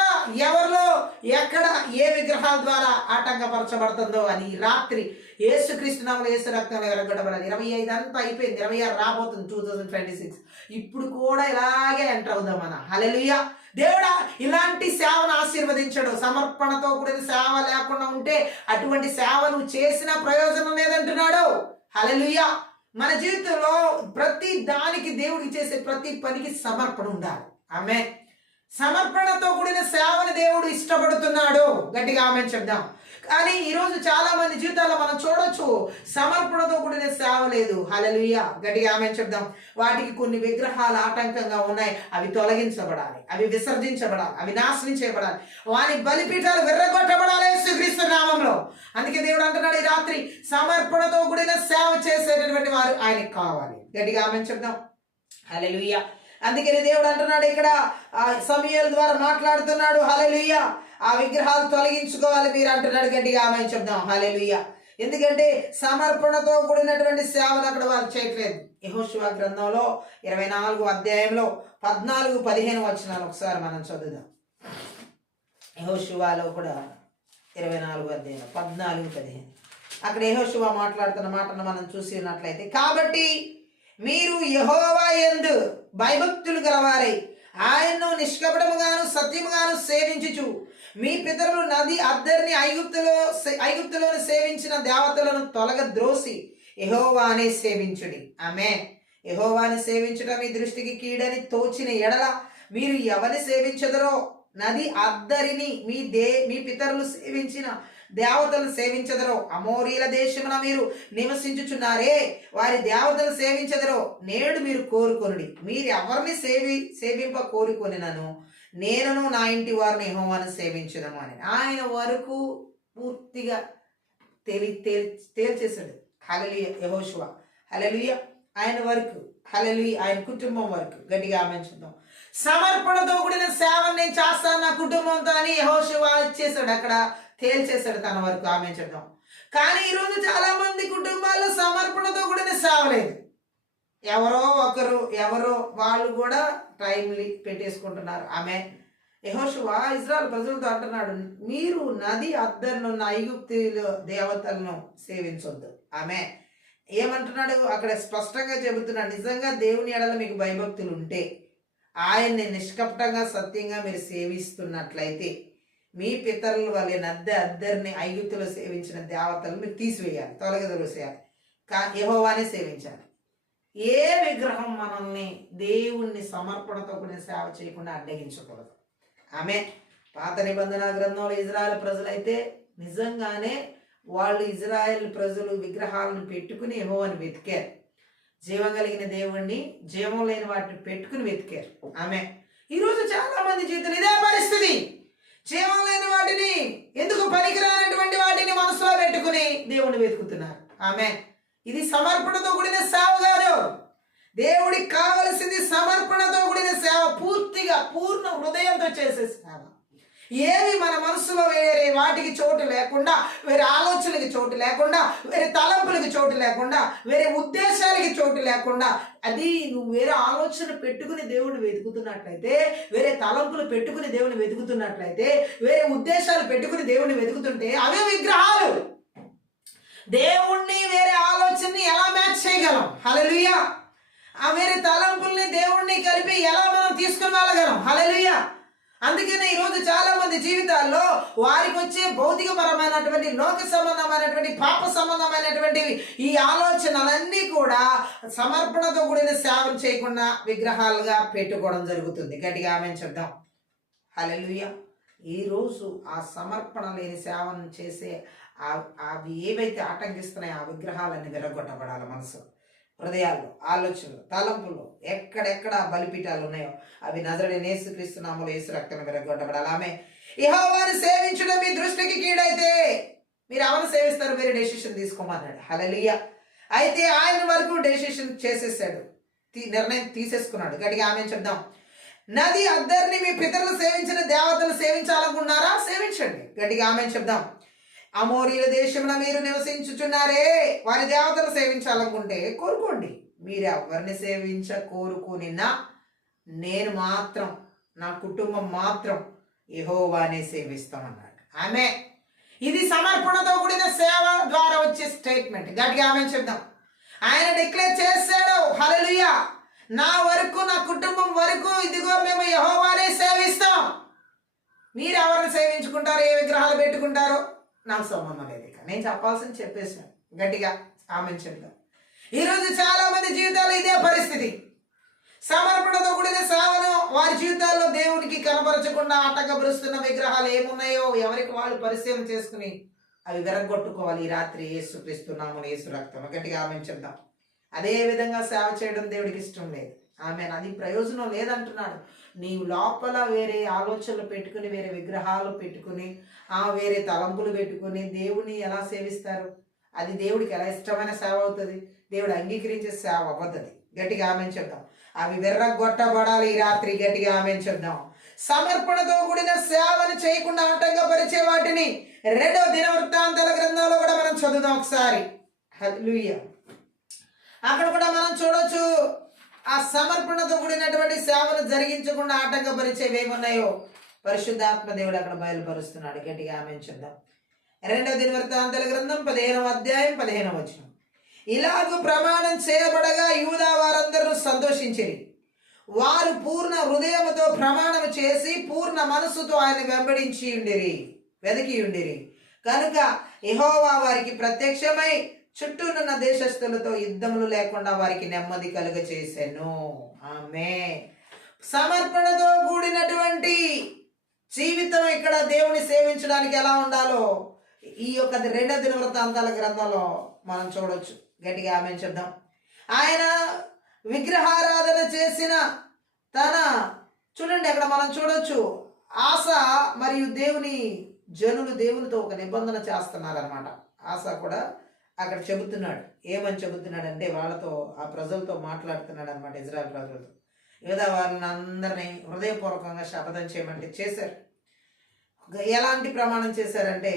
ఎవరిలో ఎక్కడ ఏ విగ్రహాల ద్వారా ఆటంకపరచబడుతుందో అని రాత్రి యేసుక్రీస్తు నామములో యేసు రక్తంలో ఎరగొట్టబడాలి. 25 అంతా అయిపోయింది, 26 రాబోతుంది 2026. ఇప్పుడు కూడా ఇలాగే ఎంటర్ అవుదాం మన. హల్లెలూయా. దేవుడా ఇలాంటి సేవను ఆశీర్వదించడు. సమర్పణతో కూడిన సేవ లేకుండా ఉంటే అటువంటి సేవ నువ్వు చేసిన ప్రయోజనం లేదంటున్నాడు. హల్లెలూయా. మన జీవితంలో ప్రతి దానికి దేవుడికి చేసే ప్రతి పనికి సమర్పణ ఉండాలి. ఆమె సమర్పణతో కూడిన సేవను దేవుడు ఇష్టపడుతున్నాడు. గట్టిగా ఆమె చెప్దాం. కానీ ఈరోజు చాలా మంది జీవితాల్లో మనం చూడొచ్చు సమర్పణతో కూడిన సేవ లేదు. హల్లెలూయా. గట్టిగా ఆమె చెప్దాం. వాటికి కొన్ని విగ్రహాలు ఆటంకంగా ఉన్నాయి, అవి తొలగించబడాలి, అవి విసర్జించబడాలి, అవి నాశనం చేయబడాలి, వాని బలిపీఠాలు విర్రగొట్టబడాలి యేసుక్రీస్తు నామములో. అందుకే దేవుడు అంటున్నాడు ఈ రాత్రి సమర్పణతో కూడిన సేవ చేసేటటువంటి వారు ఆయనకి కావాలి. గట్టిగా ఆమె చెప్దాం. హల్లెలూయా. అందుకని దేవుడు అంటున్నాడు ఇక్కడ సమూయేలు ద్వారా మాట్లాడుతున్నాడు. హల్లెలూయా. ఆ విగ్రహాలు తొలగించుకోవాలి మీరు అంటున్నాడు. గట్టిగా ఆమె చెప్దాం. హల్లెలూయా. ఎందుకంటే సమర్పణతో కూడినటువంటి సేవను అక్కడ వారు చేయట్లేదు. యెహోషువ గ్రంథంలో 24వ అధ్యాయంలో 14-15 వచనాలు ఒకసారి మనం చదువుదాం. యెహోషువలో కూడా 24వ అధ్యాయం 14-15 అక్కడ యెహోషువ మాట్లాడుతున్న మాటను మనం చూసి ఉన్నట్లయితే, కాబట్టి మీరు యెహోవా యందు భయభక్తులు గలవారై ఆయన్ను నిష్కపటముగాను సత్యముగాను సేవించుచు మీ పితరులు నది అద్దరిని ఐగుప్తులోను సేవించిన దేవతలను తొలగద్రోసి యెహోవానే సేవించుడి. ఆమె యెహోవాని సేవించడం మీ దృష్టికి కీడని తోచిన ఎడల మీరు ఎవరిని సేవించదరో నది అద్దరిని మీ పితరులు సేవించిన దేవతలను సేవించదరో అమోరీల దేశమున మీరు నివసించుచున్నారే వారి దేవతలు సేవించదరో నేడు మీరు కోరుకొనుడి. మీరు ఎవరిని సేవింప కోరుకొనినను నేనును నా ఇంటి వారిని యెహోవాను సేవించుదము అని ఆయన వరకు పూర్తిగా తేల్చేశాడు. హల్లెలూయా. యెహోషువ. హల్లెలూయా. ఆయన వరకు. హల్లెలూయా. ఆయన కుటుంబం వరకు. గట్టిగా ఆమెంచుదాం. సమర్పణతో కూడిన సేవను నేను చేస్తాను నా కుటుంబంతో అని యెహోషువ ఇచ్చేసాడు, అక్కడ తేల్చేశాడు తన వరకు. ఆమె చెప్దాం. కానీ ఈరోజు చాలా మంది కుటుంబాల్లో సమర్పణతో కూడిన సేవ లేదు. ఎవరో ఒకరు వాళ్ళు కూడా టైంలు పెట్టేసుకుంటున్నారు. ఆమె యెహోషువ ఇశ్రాయేలు ప్రజలతో అంటున్నాడు, మీరు నది అద్దరినున్న ఐగుప్తీయుల దేవతలను సేవించొద్దు. ఆమె ఏమంటున్నాడు అక్కడ స్పష్టంగా చెబుతున్నాడు, నిజంగా దేవుని ఎడల మీకు భయభక్తులు ఉంటే ఆయన్ని నిష్కపటంగా సత్యంగా మీరు సేవిస్తున్నట్లయితే మీ పితరుల వలె నది అద్దరిని ఐగుప్తులో సేవించిన దేవతలను మీరు తీసివేయాలి, తొలగదొలిసేయాలి, యెహోవానే సేవించాలి. ఏ విగ్రహం మనల్ని దేవుణ్ణి సమర్పణతో కూడిన సేవ చేయకుండా అడ్డగించకూడదు. ఆమె పాత నిబంధన గ్రంథంలో ఇజ్రాయెల్ ప్రజలైతే నిజంగానే వాళ్ళు ఇజ్రాయెల్ ప్రజలు విగ్రహాలను పెట్టుకుని యెహోవాని వెతికారు. జీవం కలిగిన దేవుణ్ణి జీవం లేని వాటిని పెట్టుకుని వెతికారు. ఆమె ఈరోజు చాలా మంది జీవితంలో ఇదే పరిస్థితి. జీవం లేని వాటిని, ఎందుకు పనికిరానటువంటి వాటిని మనసులో పెట్టుకుని దేవుణ్ణి వెతుకుతున్నారు. ఆమె ఇది సమర్పణతో కూడిన సేవ కాదు. దేవుడికి కావలసింది సమర్పణతో కూడిన సేవ, పూర్తిగా పూర్ణ హృదయంతో చేసే సేవ. ఏవి మన మనసులో వేరే వాటికి చోటు లేకుండా, వేరే ఆలోచనలకి చోటు లేకుండా, వేరే తలంపులకి చోటు లేకుండా, వేరే ఉద్దేశాలకి చోటు లేకుండా, అది నువ్వు వేరే ఆలోచన పెట్టుకుని దేవుడిని వెతుకుతున్నట్లయితే, వేరే తలంపులు పెట్టుకుని దేవుని వెతుకుతున్నట్లయితే, వేరే ఉద్దేశాలు పెట్టుకుని దేవుని వెతుకుతుంటే అవే విగ్రహాలు. దేవుణ్ణి వేరే ఆలోచనని ఎలా మ్యాచ్ చేయగలం? హల్లెలూయా. ఆ వేరే తలంపుల్ని దేవుణ్ణి కలిపి ఎలా మనం తీసుకుని వెళ్ళగలం? హల్లెలూయా. అందుకనే ఈరోజు చాలా మంది జీవితాల్లో వారికి వచ్చే భౌతికపరమైనటువంటి, లోక సంబంధమైనటువంటి, పాప సంబంధమైనటువంటి ఈ ఆలోచనలన్నీ కూడా సమర్పణతో కూడిన సేవలు చేయకుండా విగ్రహాలుగా పెట్టుకోవడం జరుగుతుంది. గట్టిగా ఆమేన్ చెప్దాం. హల్లెలూయా. ఈరోజు ఆ సమర్పణ లేని సేవను చేసే అవి ఏవైతే ఆటంకిస్తున్నాయో ఆ విగ్రహాలన్నీ విరగొట్టబడాలి. మనసు, హృదయాల్లో, ఆలోచనలు, తలంపులు, ఎక్కడెక్కడ బలిపీఠాలు ఉన్నాయో అవి నజరేయుడైన యేసుక్రీస్తు నామములో యేసు రక్తంలో విరగొట్టబడాలి. ఆమె యెహోవాను సేవించడం మీ దృష్టికి కీడైతే మీరు ఎవరు సేవిస్తారు? మీరు డెసిషన్ తీసుకోమన్నాడు. హల్లెలూయా. అయితే ఆయన వరకు డెసిషన్ చేసేసాడు, నిర్ణయం తీసేసుకున్నాడు. గట్టిగా ఆమేన్ చెప్దాం. నది అద్దరిని మీ పితరులు సేవించిన దేవతలు సేవించాలనుకున్నారా? సేవించండి. గట్టిగా ఆమేన్ చెప్దాం. అమోరీల దేశంలో మీరు నివసించుచున్నారే, వారి దేవతలు సేవించాలనుకుంటే కోరుకోండి. మీరు ఎవరిని కోరుకునినా నేను మాత్రం, నా కుటుంబం మాత్రం యెహోవానే సేవిస్తామన్నాడు. ఆమె ఇది సమర్పణతో కూడిన సేవ ద్వారా వచ్చే స్టేట్మెంట్. గట్టిగా ఆమేన్ చెప్దాం. ఆయన డిక్లేర్ చేశాడు. హల్లెలూయా. నా వరకు, నా కుటుంబం వరకు ఇదిగో మేము యెహోవానే సేవిస్తాం. మీరు ఎవరిని సేవించుకుంటారో, ఏ విగ్రహాలు పెట్టుకుంటారో నాకు సంబంధం లేదు. ఇక నేను చెప్పాల్సింది చెప్పేసాను. గట్టిగా ఆమేన్ చెప్దాం. ఈరోజు చాలా మంది జీవితాల్లో ఇదే పరిస్థితి. సమర్పణతో కూడిన సేవను వారి జీవితాల్లో దేవునికి కనపరచకుండా ఆటంకపరుస్తున్న విగ్రహాలు ఏమున్నాయో ఎవరికి వాళ్ళు పరిశీలన చేసుకుని అవి విరగొట్టుకోవాలి. ఈ రాత్రి యేసుక్రీస్తు నామములో యేసు రక్తం. గట్టిగా ఆమేన్ చెప్దాం. అదే విధంగా సేవ చేయడం దేవుడికి ఇష్టం లేదు. ఆమేన్. అది ప్రయోజనం లేదంటున్నాడు. నీవు లోపల వేరే ఆలోచనలు పెట్టుకుని, వేరే విగ్రహాలు పెట్టుకుని, వేరే తలంపులు పెట్టుకుని దేవుని ఎలా సేవిస్తారు? అది దేవుడికి ఎలా ఇష్టమైన సేవ అవుతుంది? దేవుడు అంగీకరించే సేవ అవ్వదు. గట్టిగా ఆమేన్ చెప్దాం. అవి విర్రగొట్టబడాలి ఈ రాత్రి. గట్టిగా ఆమేన్ చెప్దాం. సమర్పణతో కూడిన సేవను చేయకుండా ఆటంకపరిచే వాటిని 2వ దినవృత్తాంతాల గ్రంథంలో కూడా మనం చదువుదాం ఒకసారి. హల్లెలూయా. అక్కడ కూడా మనం చూడొచ్చు, ఆ సమర్పణతో కూడినటువంటి సేవను జరిగించకుండా ఆటంకపరిచేవి ఏమున్నాయో పరిశుద్ధాత్మ దేవుడు అక్కడ బయలుపరుస్తున్నాడు. గట్టిగా ఆమేన్ చెప్దాం. 2వ దినవృత్తాంతాల గ్రంథం 15వ అధ్యాయం 15వ వచనం. ఇలాగూ ప్రమాణం చేయబడగా యూదా వారందరూ సంతోషించిరి. వారు పూర్ణ హృదయముతో ప్రమాణం చేసి పూర్ణ మనస్సుతో ఆయన వెదకి ఉండిరి. కనుక యెహోవా వారికి ప్రత్యక్షమై చుట్టూనున్న దేశస్థులతో యుద్ధములు లేకుండా వారికి నెమ్మది కలుగచేసెను. ఆమేన్. సమర్పణతో కూడినటువంటి జీవితం ఇక్కడ దేవుని సేవించడానికి ఎలా ఉండాలో ఈ యొక్క 2వ దినవృత్తాంతాల గ్రంథంలో మనం చూడొచ్చు. గట్టిగా ఆమేన్ చెప్దాం. ఆయన విగ్రహారాధన చేసిన చూడండి, అక్కడ మనం చూడొచ్చు, ఆస మరియు జనులు దేవునితో ఒక నిబంధన చేస్తున్నారనమాట. ఆస కూడా అక్కడ చెబుతున్నాడు. ఏమని చెబుతున్నాడంటే వాళ్ళతో, ఆ ప్రజలతో మాట్లాడుతున్నాడు అనమాట. ఇజ్రాయెల్ ప్రజలతో యూదా వారిని అందరినీ హృదయపూర్వకంగా శపథం చేయమంటే చేశారు. ఎలాంటి ప్రమాణం చేశారంటే,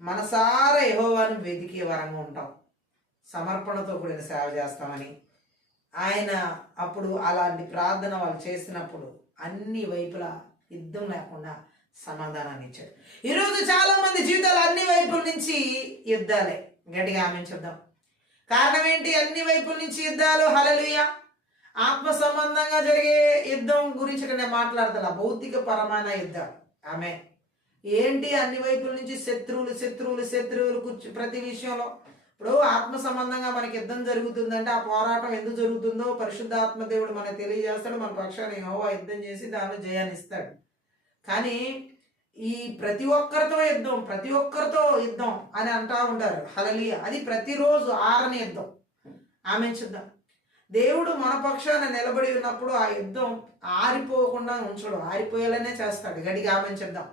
మనసారా యెహోవాను వెతికే వరంగా ఉంటాం, సమర్పణతో కూడిన సేవ చేస్తామని. ఆయన అప్పుడు అలాంటి ప్రార్థన వాళ్ళు చేసినప్పుడు అన్ని వైపులా యుద్ధం లేకుండా సమాధానాన్ని ఇచ్చాడు. ఈరోజు చాలా మంది జీవితాలు అన్ని వైపుల నుంచి యుద్ధాలే. గట్టిగా ఆమేన్ చెప్దాం. కారణం ఏంటి? అన్ని వైపుల నుంచి యుద్ధాలు. హల్లెలూయా. ఆత్మ సంబంధంగా జరిగే యుద్ధం గురించి నేను మాట్లాడతా, భౌతిక పరమైన యుద్ధం. ఆమె ఏంటి? అన్ని వైపుల నుంచి శత్రువులు ప్రతి విషయంలో. ఇప్పుడు ఆత్మ సంబంధంగా మనకి యుద్ధం జరుగుతుందంటే ఆ పోరాటం ఎందుకు జరుగుతుందో పరిశుద్ధాత్మ దేవుడు మనకు తెలియజేస్తాడు. మన పక్షాన్ని యెహోవా యుద్ధం చేసి దానిలో జయాన్ని ఇస్తాడు. కానీ ఈ ప్రతి ఒక్కరితో యుద్ధం అని అంటా ఉంటారు. హల్లెలూయా. అది ప్రతిరోజు ఆరని యుద్ధం. ఆమేన్ చెప్దాం. దేవుడు మన పక్షాన నిలబడి ఉన్నప్పుడు ఆ యుద్ధం ఆరిపోకుండా ఉంచడం, ఆరిపోయేలానే చేస్తాడు. గట్టిగా ఆమేన్ చెప్దాం.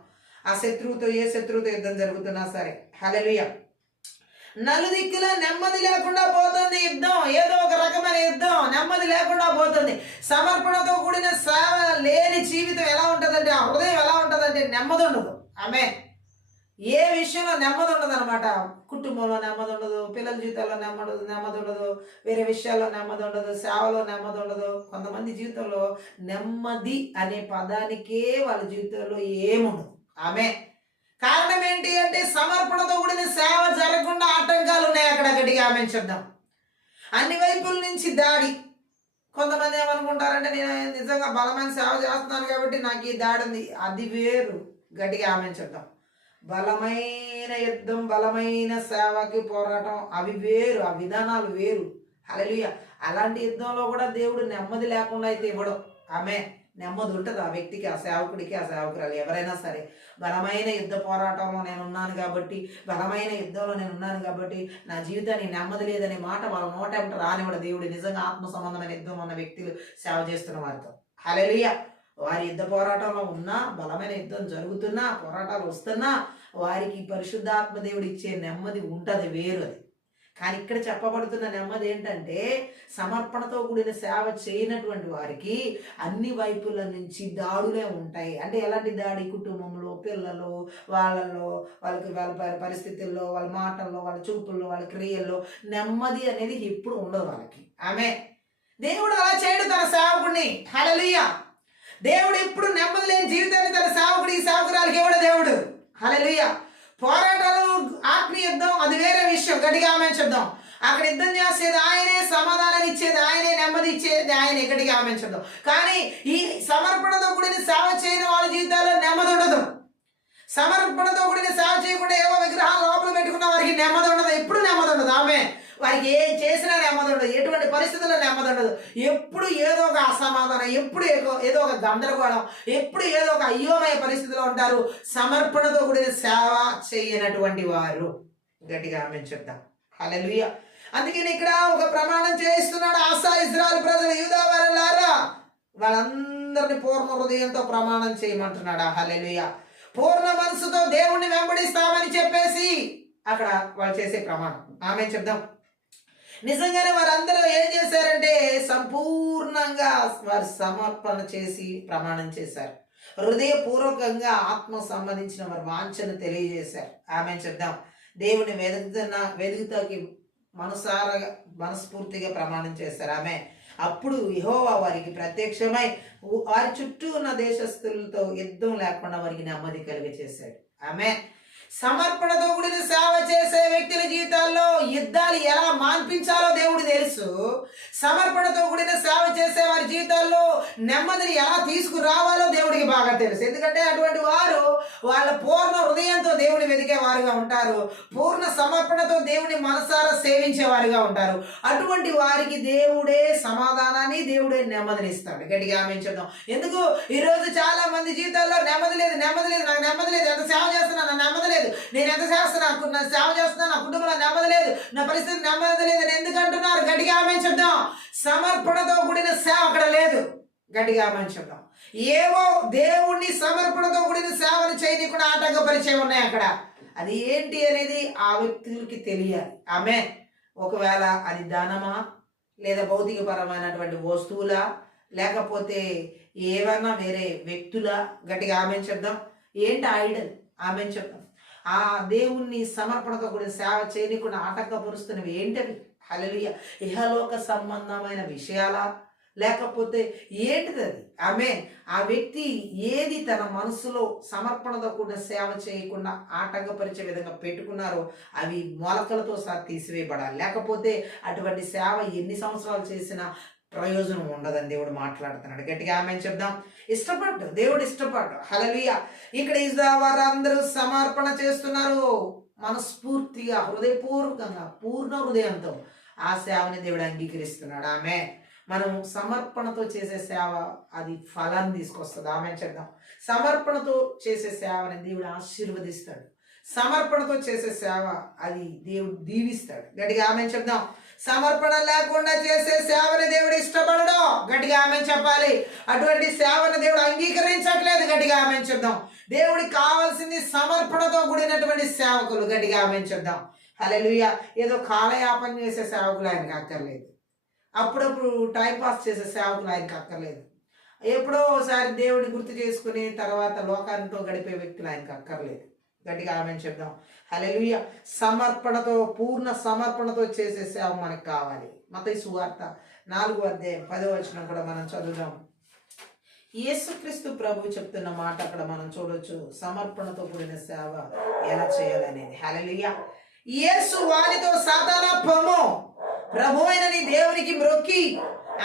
ఆ శత్రువుతో, ఏ శత్రువుతో యుద్ధం జరుగుతున్నా సరే. హల్లెలూయా. నలుదిక్కుల నెమ్మది లేకుండా పోతుంది యుద్ధం, ఏదో ఒక రకమైన యుద్ధం, నెమ్మది లేకుండా పోతుంది. సమర్పణతో కూడిన సేవ లేని జీవితం ఎలా ఉంటుందంటే, ఆ హృదయం ఎలా ఉంటుందంటే నెమ్మది ఉండదు. ఆమె ఏ విషయంలో నెమ్మది ఉండదు అనమాట. కుటుంబంలో నెమ్మది ఉండదు, పిల్లల జీవితాల్లో నెమ్మది ఉండదు, వేరే విషయాల్లో నెమ్మది ఉండదు, సేవలో నెమ్మది ఉండదు. కొంతమంది జీవితంలో నెమ్మది అనే పదానికే వాళ్ళ జీవితంలో ఏముండదు. ఆమె కారణం ఏంటి అంటే సమర్పణతో కూడిన సేవ జరగకుండా ఆటంకాలు ఉన్నాయి అక్కడ. గట్టిగా ఆమె చెప్దాం. అన్ని వైపుల నుంచి దాడి. కొంతమంది ఏమనుకుంటారంటే, నేను నిజంగా బలమైన సేవ చేస్తున్నాను కాబట్టి నాకు ఈ దాడి ఉంది. అది వేరు. గట్టిగా ఆమె చెప్దాం. బలమైన యుద్ధం, బలమైన సేవకి పోరాటం అవి వేరు, ఆ విధానాలు వేరు. హల్లెలూయా. అలాంటి యుద్ధంలో కూడా దేవుడు నెమ్మది లేకుండా అయితే ఇవ్వడం. ఆమె నెమ్మది ఉంటుంది ఆ వ్యక్తికి, ఆ సేవకుడికి, ఆ సేవకురాలు ఎవరైనా సరే. బలమైన యుద్ధ పోరాటంలో నేను ఉన్నాను కాబట్టి, బలమైన యుద్ధంలో నేను ఉన్నాను కాబట్టి నా జీవితానికి నెమ్మది లేదనే మాట వాళ్ళ నోట ఏమిటో రానివ్వడు దేవుడు. నిజంగా ఆత్మ సంబంధమైన యుద్ధం ఉన్న వ్యక్తులు సేవ చేస్తున్న వారితో. హల్లెలూయా. వారి యుద్ధ పోరాటంలో ఉన్నా, బలమైన యుద్ధం జరుగుతున్నా, పోరాటాలు వస్తున్నా వారికి పరిశుద్ధాత్మ దేవుడు ఇచ్చే నెమ్మది ఉంటుంది, వేరు అది. కానీ ఇక్కడ చెప్పబడుతున్న నెమ్మది ఏంటంటే, సమర్పణతో కూడిన సేవ చేయనటువంటి వారికి అన్ని వైపుల నుంచి దాడులే ఉంటాయి. అంటే ఎలాంటి దాడి? కుటుంబంలో, పిల్లలు, వాళ్ళలో, వాళ్ళ పరిస్థితుల్లో, వాళ్ళ మాటల్లో, వాళ్ళ చూపుల్లో, వాళ్ళ క్రియల్లో నెమ్మది అనేది ఎప్పుడు ఉండదు వాళ్ళకి. ఆమె దేవుడు అలా చేయడు తన సేవకుడిని. హల్లెలూయా. దేవుడు ఎప్పుడు నెమ్మది లేని జీవితాన్ని తన సేవకుడి, సేవకురాలకి ఇవ్వడు దేవుడు. హల్లెలూయా. పోరాటాలు, ఆత్మీయ యుద్ధం అది వేరే విషయం. గట్టిగా ఆమె చెప్దాం. అక్కడ యుద్ధం చేసేది ఆయనే, సమాధానాన్ని ఇచ్చేది ఆయనే, నెమ్మది ఇచ్చేది ఆయనే. గట్టిగా ఆమె చెప్దాం. కానీ ఈ సమర్పణతో కూడిన సేవ చేయని వాళ్ళ జీవితాల్లో నెమ్మది ఉండదు. సమర్పణతో కూడిన సేవ చేయకుండా ఏవో విగ్రహాలు లోపల పెట్టుకున్న వారికి నెమ్మది ఉండదు, ఎప్పుడు నెమ్మది ఉండదు. ఆమె వారికి ఏం చేసినా నెమ్మది ఉండదు, ఎటువంటి పరిస్థితుల్లో నెమ్మది ఉండదు. ఎప్పుడు ఏదో ఒక అసమాధానం, ఎప్పుడు ఏదో ఒక గందరగోళం, ఎప్పుడు ఏదో ఒక అయోమయ పరిస్థితిలో ఉంటారు సమర్పణతో కూడిన సేవ చేయనటువంటి వారు. గట్టిగా ఆమె చెప్తాం. హల్లెలూయా. అందుకని ఇక్కడ ఒక ప్రమాణం చేస్తున్నాడు ఆసా, ఇశ్రాయేలు ప్రజలు, యూదా వారులారా, వాళ్ళందరినీ పూర్ణ హృదయంతో ప్రమాణం చేయమంటున్నాడు. హల్లెలూయా. పూర్ణ మనసుతో దేవుణ్ణి వెంబడిస్తామని చెప్పేసి అక్కడ వాళ్ళు చేసే ప్రమాణం. ఆమె చెప్దాం. నిజంగానే వారందరూ ఏం చేశారంటే సంపూర్ణంగా వారు సమర్పణ చేసి ప్రమాణం చేశారు. హృదయపూర్వకంగా ఆత్మ సంబంధించిన వారి వాంఛను తెలియజేశారు. ఆమె చెప్దాం. దేవుని వెదుగుతాకి మనస్ఫూర్తిగా ప్రమాణం చేశారు. ఆమె అప్పుడు యెహోవా వారికి ప్రత్యక్షమై వారి చుట్టూ ఉన్న దేశస్తులతో యుద్ధం లేకుండా వారికి నెమ్మది కలిగజేశాడు. ఆమె సమర్పణతో కూడిన సేవ చేసే వ్యక్తుల జీవితాల్లో యుద్ధాలు ఎలా మాన్పించాలో దేవుడు తెలుసు. సమర్పణతో కూడిన సేవ చేసే వారి జీవితాల్లో నెమ్మదిని ఎలా తీసుకురావాలో దేవుడికి బాగా తెలుసు. ఎందుకంటే అటువంటి వారు వాళ్ళ పూర్ణ హృదయంతో దేవుని వెతికే వారుగా ఉంటారు, పూర్ణ సమర్పణతో దేవుని మనసారా సేవించే వారుగా ఉంటారు. అటువంటి వారికి దేవుడే సమాధానాన్ని, దేవుడే నెమ్మదిని ఇస్తాడు. గట్టిగా ఆమేంచుదాం. ఎందుకు ఈరోజు చాలా మంది జీవితాల్లో నెమ్మది లేదు, నాకు నెమ్మది లేదు, ఎంత సేవ చేస్తున్నా నాకు నెమ్మది లేదు, నేను ఎంత చేస్తున్నాను, నా సేవ చేస్తున్నా, నా కుటుంబంలో నెమ్మది లేదు, నా పరిస్థితి నెమ్మది లేదు అని ఎందుకు అంటున్నారు? గట్టిగా ఆమేన్ చెప్దాం. సమర్పణతో కూడిన సేవ అక్కడ లేదు. గట్టిగా ఆమేన్ చెప్దాం. ఏవో దేవుణ్ణి సమర్పణతో కూడిన సేవను చేయనీయకుండా ఆటంకపరిచయం ఉన్నాయి అక్కడ. అది ఏంటి అనేది ఆ వ్యక్తులకి తెలియాలి. ఆమె ఒకవేళ అది దానమా, లేదా భౌతికపరమైనటువంటి వస్తువులా, లేకపోతే ఏవన్నా వేరే వ్యక్తులా? గట్టిగా ఆమేన్ చెప్దాం. ఏంటి ఐడల్? ఆమేన్ చెప్దాం. ఆ దేవుణ్ణి సమర్పణతో కూడా సేవ చేయకుండా ఆటంకపరుస్తున్నవి ఏంటవి? హల్లెలూయా. ఇహలోక సంబంధమైన విషయాలా, లేకపోతే ఏంటిది అది? ఆమె ఆ వ్యక్తి ఏది తన మనసులో సమర్పణతో కూడా సేవ చేయకుండా ఆటంకపరిచే విధంగా పెట్టుకున్నారో అవి మొలకలతో సహా తీసివేయబడాలి. లేకపోతే అటువంటి సేవ ఎన్ని సంవత్సరాలు చేసినా ప్రయోజనం ఉండదని దేవుడు మాట్లాడుతున్నాడు. గట్టిగా ఆమె చెప్దాం. ఇష్టపడ్డు, దేవుడు ఇష్టపడ్డు. హల్లెలూయా. ఇక్కడ వారందరూ సమర్పణ చేస్తున్నారు మనస్ఫూర్తిగా, హృదయపూర్వకంగా, పూర్ణ హృదయంతో ఆ సేవని దేవుడు అంగీకరిస్తున్నాడు. ఆమె మనం సమర్పణతో చేసే సేవ అది ఫలాన్ని తీసుకొస్తుంది. ఆమె చెప్దాం. సమర్పణతో చేసే సేవని దేవుడు ఆశీర్వదిస్తాడు. సమర్పణతో చేసే సేవ అది దేవుడు దీవిస్తాడు. గట్టిగా ఆమె చెప్దాం. సమర్పణ లేకుండా చేసే సేవని దేవుడు ఇష్టపడడు. గట్టిగా ఆమె చెప్పాలి. అటువంటి సేవను దేవుడు అంగీకరించట్లేదు. గట్టిగా ఆమె చెప్దాం. దేవుడికి కావాల్సింది సమర్పణతో కూడినటువంటి సేవకులు. గట్టిగా ఆమె చెప్దాం. హల్లెలూయా. ఏదో కాలయాపన చేసే సేవకులు ఆయనకు అక్కర్లేదు. అప్పుడప్పుడు టైంపాస్ చేసే సేవకులు ఆయనకు అక్కర్లేదు. ఎప్పుడో ఒకసారి దేవుడిని గుర్తు చేసుకుని తర్వాత లోకానితో గడిపే వ్యక్తులు ఆయనకు అక్కర్లేదు. గట్టిగా ఆమేన్ చెప్దాం. హల్లెలూయా. సమర్పణతో, పూర్ణ సమర్పణతో చేసే సేవ మనకు కావాలి. మత్తయి సువార్త 4వ అధ్యాయం 10వ వచనం కూడా మనం చదువుదాం. యేసుక్రీస్తు ప్రభు చెప్తున్న మాట అక్కడ మనం చూడొచ్చు. సమర్పణతో కూడిన సేవ ఎలా చేయాలనేది. హల్లెలూయా. యేసు వానితో సాతానా పొమ్ము, ప్రభు అయిన నీ దేవునికి మ్రొక్కి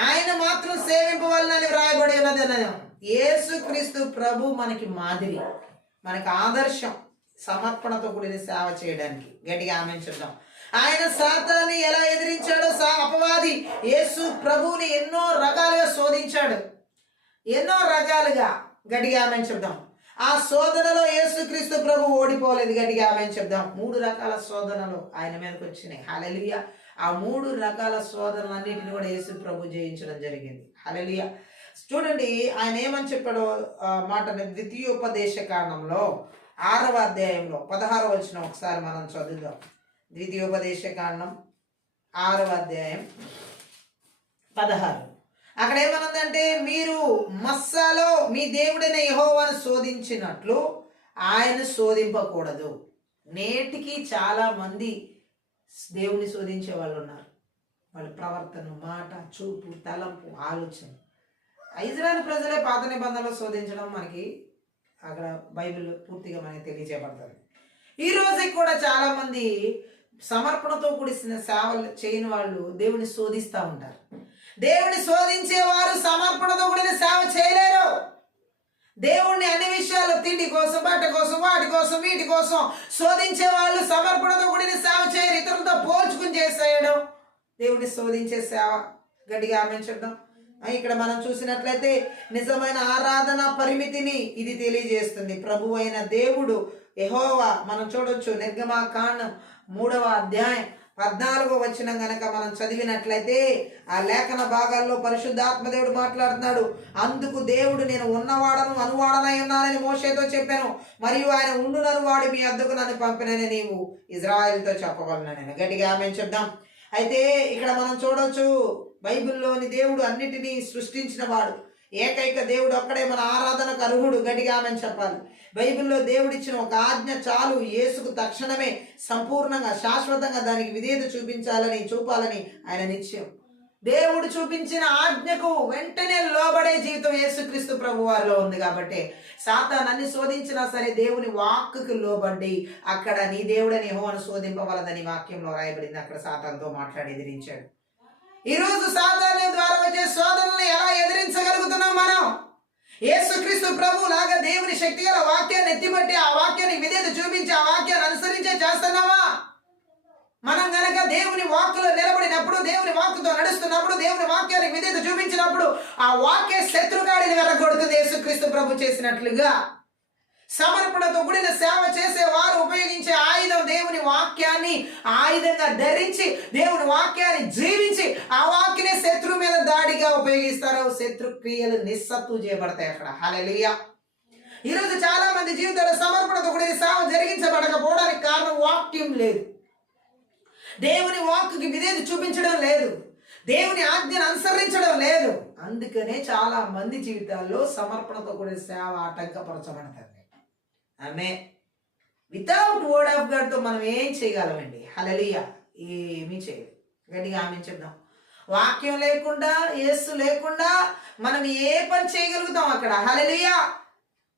ఆయన మాత్రం సేవింపవలనని వ్రాయబడి ఉన్నది అన్నాను. యేసుక్రీస్తు ప్రభు మనకి మాదిరి, మనకు ఆదర్శం సమర్పణతో కూడిన సేవ చేయడానికి. గట్టిగా ఆమేన్ చెప్దాం. ఆయన సాతాన్ని ఎలా ఎదిరించాడో, అపవాది యేసు ప్రభువుని ఎన్నో రకాలుగా శోధించాడు, ఎన్నో రకాలుగా. గట్టిగా ఆమేన్ చెప్దాం. ఆ శోధనలో యేసుక్రీస్తు ప్రభు ఓడిపోలేదు. గట్టిగా ఆమేన్ చెప్దాం. 3 రకాల శోధనలు ఆయన మీదకి వచ్చినాయి. హల్లెలూయా. ఆ 3 రకాల శోధనలన్నింటిని కూడా యేసు ప్రభు జయించడం జరిగింది. హల్లెలూయా. చూడండి ఆయన ఏమని చెప్పాడో మాటని ద్వితీయోపదేశ కాండంలో 6వ అధ్యాయంలో 16వ వచనం ఒకసారి మనం చదువుదాం. ద్వితీయోపదేశ కాండం 6వ అధ్యాయం 16. అక్కడ ఏమన్నదంటే, మీరు మస్సాలో మీ దేవుడైన యెహోవాను శోధించినట్లు ఆయన శోధింపకూడదు. నేటికి చాలా మంది దేవుని శోధించే వాళ్ళు ఉన్నారు. వాళ్ళ ప్రవర్తన, మాట, చూపు, తలంపు, ఆలోచన. ఇజ్రాయెల్ ప్రజలే పాత నిబంధనలో శోధించడం మనకి అక్కడ బైబిల్ పూర్తిగా మనకి తెలియజేయబడుతుంది. ఈ రోజుకి కూడా చాలా మంది సమర్పణతో కూడిన సేవలు చేయని వాళ్ళు దేవుని శోధిస్తూ ఉంటారు. దేవుని శోధించేవారు సమర్పణతో కూడిన సేవ చేయలేరు. దేవుణ్ణి అన్ని విషయాలు, తిండి కోసం, బట్ట కోసం, వాటి కోసం, వీటి కోసం శోధించే వాళ్ళు సమర్పణతో కూడిన సేవ చేయరు. ఇతరులతో పోల్చుకుని చేసేయడం దేవుడిని శోధించే సేవ. గట్టిగా ఆమేన్ చెప్దాం. ఇక్కడ మనం చూసినట్లయితే నిజమైన ఆరాధన పరిమితిని ఇది తెలియజేస్తుంది. ప్రభు అయిన దేవుడు యెహోవా మనం చూడొచ్చు. నిర్గమకాండం 3వ అధ్యాయం 14వ వచనం గనక మనం చదివినట్లయితే ఆ లేఖన భాగాల్లో పరిశుద్ధాత్మ దేవుడు మాట్లాడుతున్నాడు. అందుకు దేవుడు, నేను ఉన్నవాడను అనువాడనై ఉన్నానని మోషేతో చెప్పాను, మరియు ఆయన ఉండునను వాడు మీ వద్దకు నన్ను పంపినని నీవు ఇజ్రాయెల్తో చెప్పవలనని. గట్టిగా ఆమేన్ చెప్దాం. అయితే ఇక్కడ మనం చూడొచ్చు, బైబిల్లోని దేవుడు అన్నిటినీ సృష్టించిన వాడు, ఏకైక దేవుడు ఒక్కడే మన ఆరాధనకు అర్హుడు. గట్టిగా ఆమేన్ చెప్పాలి. బైబిల్లో దేవుడిచ్చిన ఒక ఆజ్ఞ చాలు యేసుకు తక్షణమే సంపూర్ణంగా శాశ్వతంగా దానికి విధేయత చూపాలని ఆయన నిశ్చయం. దేవుడు చూపించిన ఆజ్ఞకు వెంటనే లోబడే జీవితం యేసుక్రీస్తు ప్రభు వారిలో ఉంది. కాబట్టి సాతాను అన్ని శోధించినా సరే దేవుని వాక్కుకు లోబడి అక్కడ నీ దేవుడని యెహోవాను శోధింపవలదని వాక్యంలో రాయబడింది. అక్కడ సాతానుతో మాట్లాడి ఎదిరించాడు. ఈరోజు సాతాను ద్వారా వచ్చే శోధనల్ని ఎలా ఎదిరించగలుగుతున్నాం మనం? యేసుక్రీస్తు ప్రభు లాగా దేవుని శక్తి గల వాక్యాన్ని ఎత్తిపట్టి ఆ వాక్యాన్ని విధేయత చూపించి ఆ వాక్యాన్ని అనుసరించే చేస్తున్నావా? మనం గనక దేవుని వాక్కులో నిలబడినప్పుడు, దేవుని వాక్కుతో నడుస్తున్నప్పుడు, దేవుని వాక్యానికి విధేయత చూపించినప్పుడు ఆ వాక్య శత్రుగాడిని వెరగొడుతుంది. యేసుక్రీస్తు ప్రభు చేసినట్లుగా సమర్పణతో కూడిన సేవ చేసే వారు ఉపయోగించే ఆయుధం దేవుని వాక్యాన్ని ఆయుధంగా ధరించి దేవుని వాక్యాన్ని జీవించి ఆ వాక్యనే శత్రు మీద దాడిగా ఉపయోగిస్తారు. శత్రు క్రియలు నిస్సత్తు చేయబడతాయి అక్కడ. హల్లెలూయా. ఈరోజు చాలా మంది జీవితంలో సమర్పణతో కూడిన సేవ జరిగించబడకపోవడానికి కారణం వాక్యం లేదు, దేవుని వాక్కుకి విధేయత చూపించడం లేదు, దేవుని ఆజ్ఞను అనుసరించడం లేదు. అందుకనే చాలా మంది జీవితాల్లో సమర్పణతో కూడిన సేవ ఆటంకపరచబడతారు. ఆమె వితౌట్ వర్డ్ ఆఫ్ గాడ్ తో మనం ఏం చేయగలమండి? హల్లెలూయా. ఏమీ చేయలేదు. గట్టిగా ఆమేన్ చెప్దాం. వాక్యం లేకుండా, యేసు లేకుండా మనం ఏ పని చేయగలుగుతాం అక్కడ? హల్లెలూయా.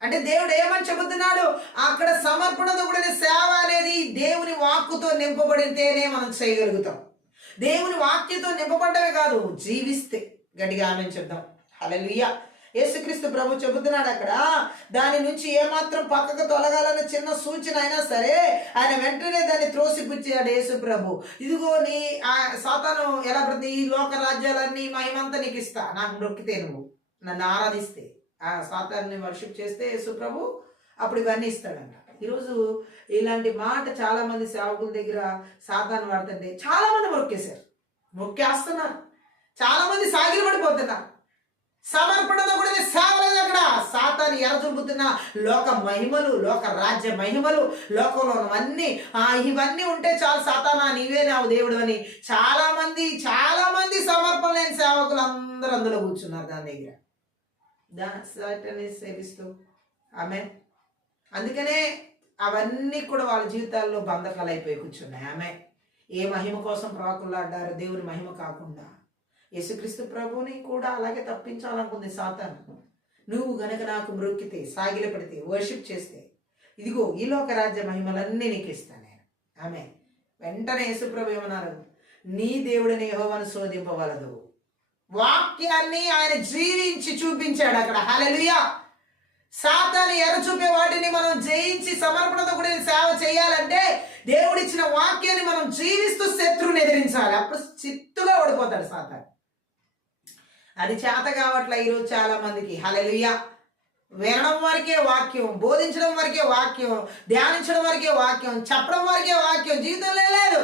అంటే దేవుడు ఏమని చెబుతున్నాడు అక్కడ? సమర్పణతో కూడిన సేవ అనేది దేవుని వాక్కుతో నింపబడితేనే మనం చేయగలుగుతాం. దేవుని వాక్యంతో నింపబడమే కాదు, జీవిస్తే. గట్టిగా ఆమేన్ చెప్దాం. హల్లెలూయా. యేసుక్రీస్తు ప్రభు చెబుతున్నాడు అక్కడ, దాని నుంచి ఏమాత్రం పక్కకు తొలగాలన్న చిన్న సూచన అయినా సరే ఆయన వెంటనే దాన్ని త్రోసిపుచ్చాడు యేసు ప్రభు. ఇదిగో నీ సాతాను ఎలా పడుతుంది, ఈ లోక రాజ్యాలన్నీ మహిమంతా నీకు ఇస్తా, నాకు మొక్కితే, నువ్వు నన్ను ఆరాధిస్తే, ఆ సాతాన్ని వర్షిప్ చేస్తే యేసు ప్రభు అప్పుడు ఇవన్నీ ఇస్తాడంట. ఈరోజు ఇలాంటి మాట చాలా మంది సేవకుల దగ్గర సాతాను వాడుతుంటే చాలా మంది మొక్కేశారు, మొక్కేస్తున్నారు, చాలా మంది సాగిలు పడిపోతున్నారు. సమర్పణతో కూడిన సేవ లేదు అక్కడ. సాతాను ఎరచూపుతున్న లోక మహిమలు, లోక రాజ్య మహిమలు, లోకంలో అన్నీ ఇవన్నీ ఉంటే చాలు, సాతానా నీవే నావు దేవుడు అని చాలా మంది సమర్పణ లేని సేవకులు అందరూ అందులో కూర్చున్నారు దాని దగ్గర సాతాన్ని సేవిస్తూ. ఆమె అందుకనే అవన్నీ కూడా వాళ్ళ జీవితాల్లో బంధకాలు అయిపోయి కూర్చున్నాయి. ఆమె ఏ మహిమ కోసం ప్రాకులాడారు, దేవుని మహిమ కాకుండా. యేసుక్రీస్తు ప్రభువుని కూడా అలాగే తప్పించాలనుకుంది సాతాను. నువ్వు గనక నాకు మ్రొక్కితే, సాగిలపడితే, వర్షిప్ చేస్తే, ఇదిగో ఈ లోక రాజ్య మహిమలన్నీ నీకు ఇస్తాను నేను. ఆమె వెంటనే యేసుప్రభు ఏమన్నారు, నీ దేవుడిని యెహోవాను శోధింపవలదు. వాక్యాన్ని ఆయన జీవించి చూపించాడు అక్కడ. హల్లెలూయా. సాతాను ఎర్ర చూపే వాటిని మనం జయించి సమర్పణతో కూడా సేవ చేయాలంటే దేవుడిచ్చిన వాక్యాన్ని మనం జీవిస్తూ శత్రువుని ఎదిరించాలి. అప్పుడు చిత్తుగా ఓడిపోతాడు సాతాను. అది చేత కావట్లే ఈరోజు చాలా మందికి. హల్లెలూయా. వినడం వరకే వాక్యం, బోధించడం వరకే వాక్యం, ధ్యానించడం వరకే వాక్యం, చెప్పడం వరకే వాక్యం, జీవితంలో లేదు.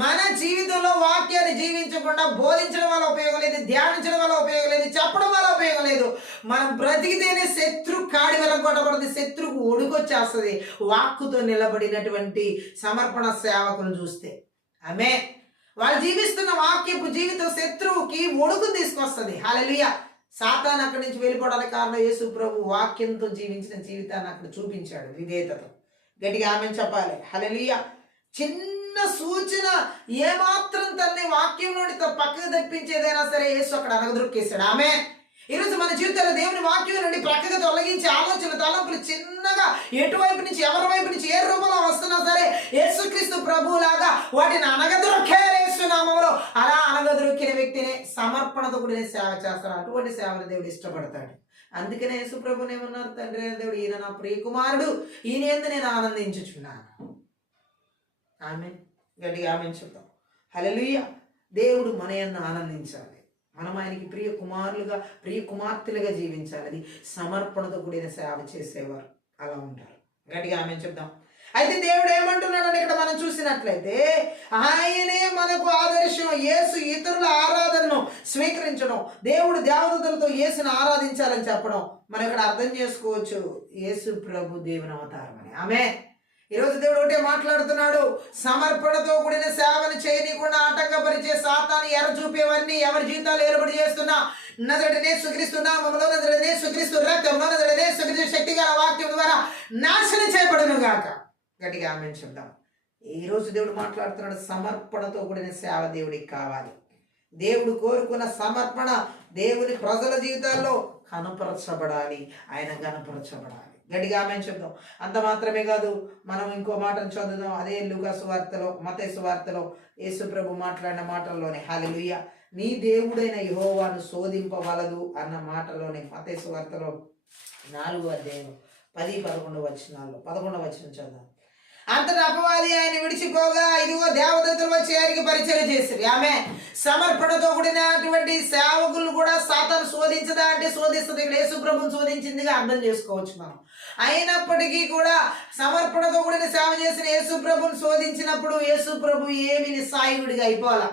మన జీవితంలో వాక్యాన్ని జీవించకుండా బోధించడం వల్ల ఉపయోగం లేదు, ధ్యానించడం వల్ల ఉపయోగం లేదు, చెప్పడం వల్ల ఉపయోగం లేదు. మనం బ్రతికితేనే శత్రు కాడి వల్ల కొట్టబడుతుంది, శత్రుకు ఒడుకొచ్చేస్తుంది వాక్కుతో నిలబడినటువంటి సమర్పణ సేవకులు చూస్తే. ఆమె వాళ్ళు జీవిస్తున్న వాక్యపు జీవితం శత్రువుకి ఒడుకు తీసుకొస్తుంది. హల్లెలూయా. సాతాను అక్కడి నుంచి వెళ్ళిపోవడానికి కారణం యేసు ప్రభు వాక్యంతో జీవించిన జీవితాన్ని అక్కడ చూపించాడు విధేయతతో. గట్టిగా ఆమె చెప్పాలి. హల్లెలూయా. చిన్న సూచన ఏమాత్రం తనని వాక్యం నుండి పక్కకు తప్పించేదైనా సరే యేసు అక్కడ అనగదొక్కేశాడు. ఆమె ఈరోజు మన జీవితంలో దేవుని వాక్యం నుండి ప్రక్కగా తొలగించే ఆలోచన తలంపులు చిన్నగా ఎటువైపు నుంచి ఎవరి వైపు నుంచి ఏ రూపంలో వస్తున్నా సరే యేసుక్రీస్తు ప్రభువులాగా వాటిని అనగదొక్కారు యేసు నామములో. అలా అనగదొక్కిన వ్యక్తిని సమర్పణతో కూడిన సేవ చేస్తారు. అటువంటి సేవను దేవుడు ఇష్టపడతాడు. అందుకనే యేసు ప్రభువుని ఏమన్నారు, తండ్రి అయిన దేవుడు, ఈయన నా ప్రియ కుమారుడు, ఈయన యందు నేను ఆనందించుచున్నాను. ఆమె గట్టిగా ఆమె చెప్తాం. హల్లెలూయా. దేవుడు మన యందు ఆనందించాలి. మనం ఆయనకి ప్రియ కుమారులుగా, ప్రియ కుమార్తెలుగా జీవించాలి. అది సమర్పణతో కూడిన సేవ చేసేవారు అలా ఉంటారు. గట్టిగా ఆమె చెప్దాం. అయితే దేవుడు ఏమంటున్నాడని ఇక్కడ మనం చూసినట్లయితే ఆయనే మనకు ఆదర్శం. యేసు ఇతరుల ఆరాధనను స్వీకరించడం, దేవుడు దేవదూతలతో యేసును ఆరాధించాలని చెప్పడం మనం ఇక్కడ అర్థం చేసుకోవచ్చు. యేసు ప్రభు దేవుని అవతారం అని. ఆమె ఈరోజు దేవుడు ఒకటే మాట్లాడుతున్నాడు, సమర్పణతో కూడిన సేవను చేయనీయకుండా ఆటంకపరిచే సాతాను ఎర్ర చూపేవన్నీ ఎవరి జీవితాలు ఏర్పడి చేస్తున్నా నజరేయుడైన యేసుక్రీస్తు నామములో, నజరేయుడైన యేసుక్రీస్తు రక్తంలో, నజరేయుడైన యేసుక్రీస్తు శక్తిగల వాక్యం ద్వారా నాశనం చేయబడును గాక. గట్టిగా ఆమేన్ చెప్దాం. ఈరోజు దేవుడు మాట్లాడుతున్నాడు, సమర్పణతో కూడిన సేవ దేవుడికి కావాలి. దేవుడు కోరుకున్న సమర్పణ దేవుని ప్రజల జీవితాల్లో కనపరచబడాలి, ఆయన కనపరచబడాలి. గట్టిగా ఆమేన్ చెప్దాం. అంత మాత్రమే కాదు, మనం ఇంకో మాటను చదువుదాం. అదే లూకా సువార్తలో, మత్తయి సువార్తలో యేసు ప్రభు మాట్లాడిన మాటల్లోనే. హల్లెలూయా. నీ దేవుడైన యెహోవాను శోధింపవలదు అన్న మాటలోనే మత్తయి సువార్తలో 4వ అధ్యాయం 10-11 వచనాల్లో 11వ వచనం చదువుదాం. అంతటా అపవాది ఆయన విడిచిపోగా ఇదిగో దేవదూతలు వచ్చి ఆయనకి పరిచయం చేశారు. ఆమె సమర్పణతో కూడినటువంటి సేవకులు కూడా సాతాను శోధించదా అంటే శోధిస్తుంది. ఇక్కడ యేసు ప్రభువును శోధించిందిగా అర్థం చేసుకోవచ్చు మనం. అయినప్పటికీ కూడా సమర్పణతో కూడిన సేవ చేసిన యేసు ప్రభువును శోధించినప్పుడు యేసు ప్రభు ఏమి నిస్సాయుడిగా అయిపోవాలా.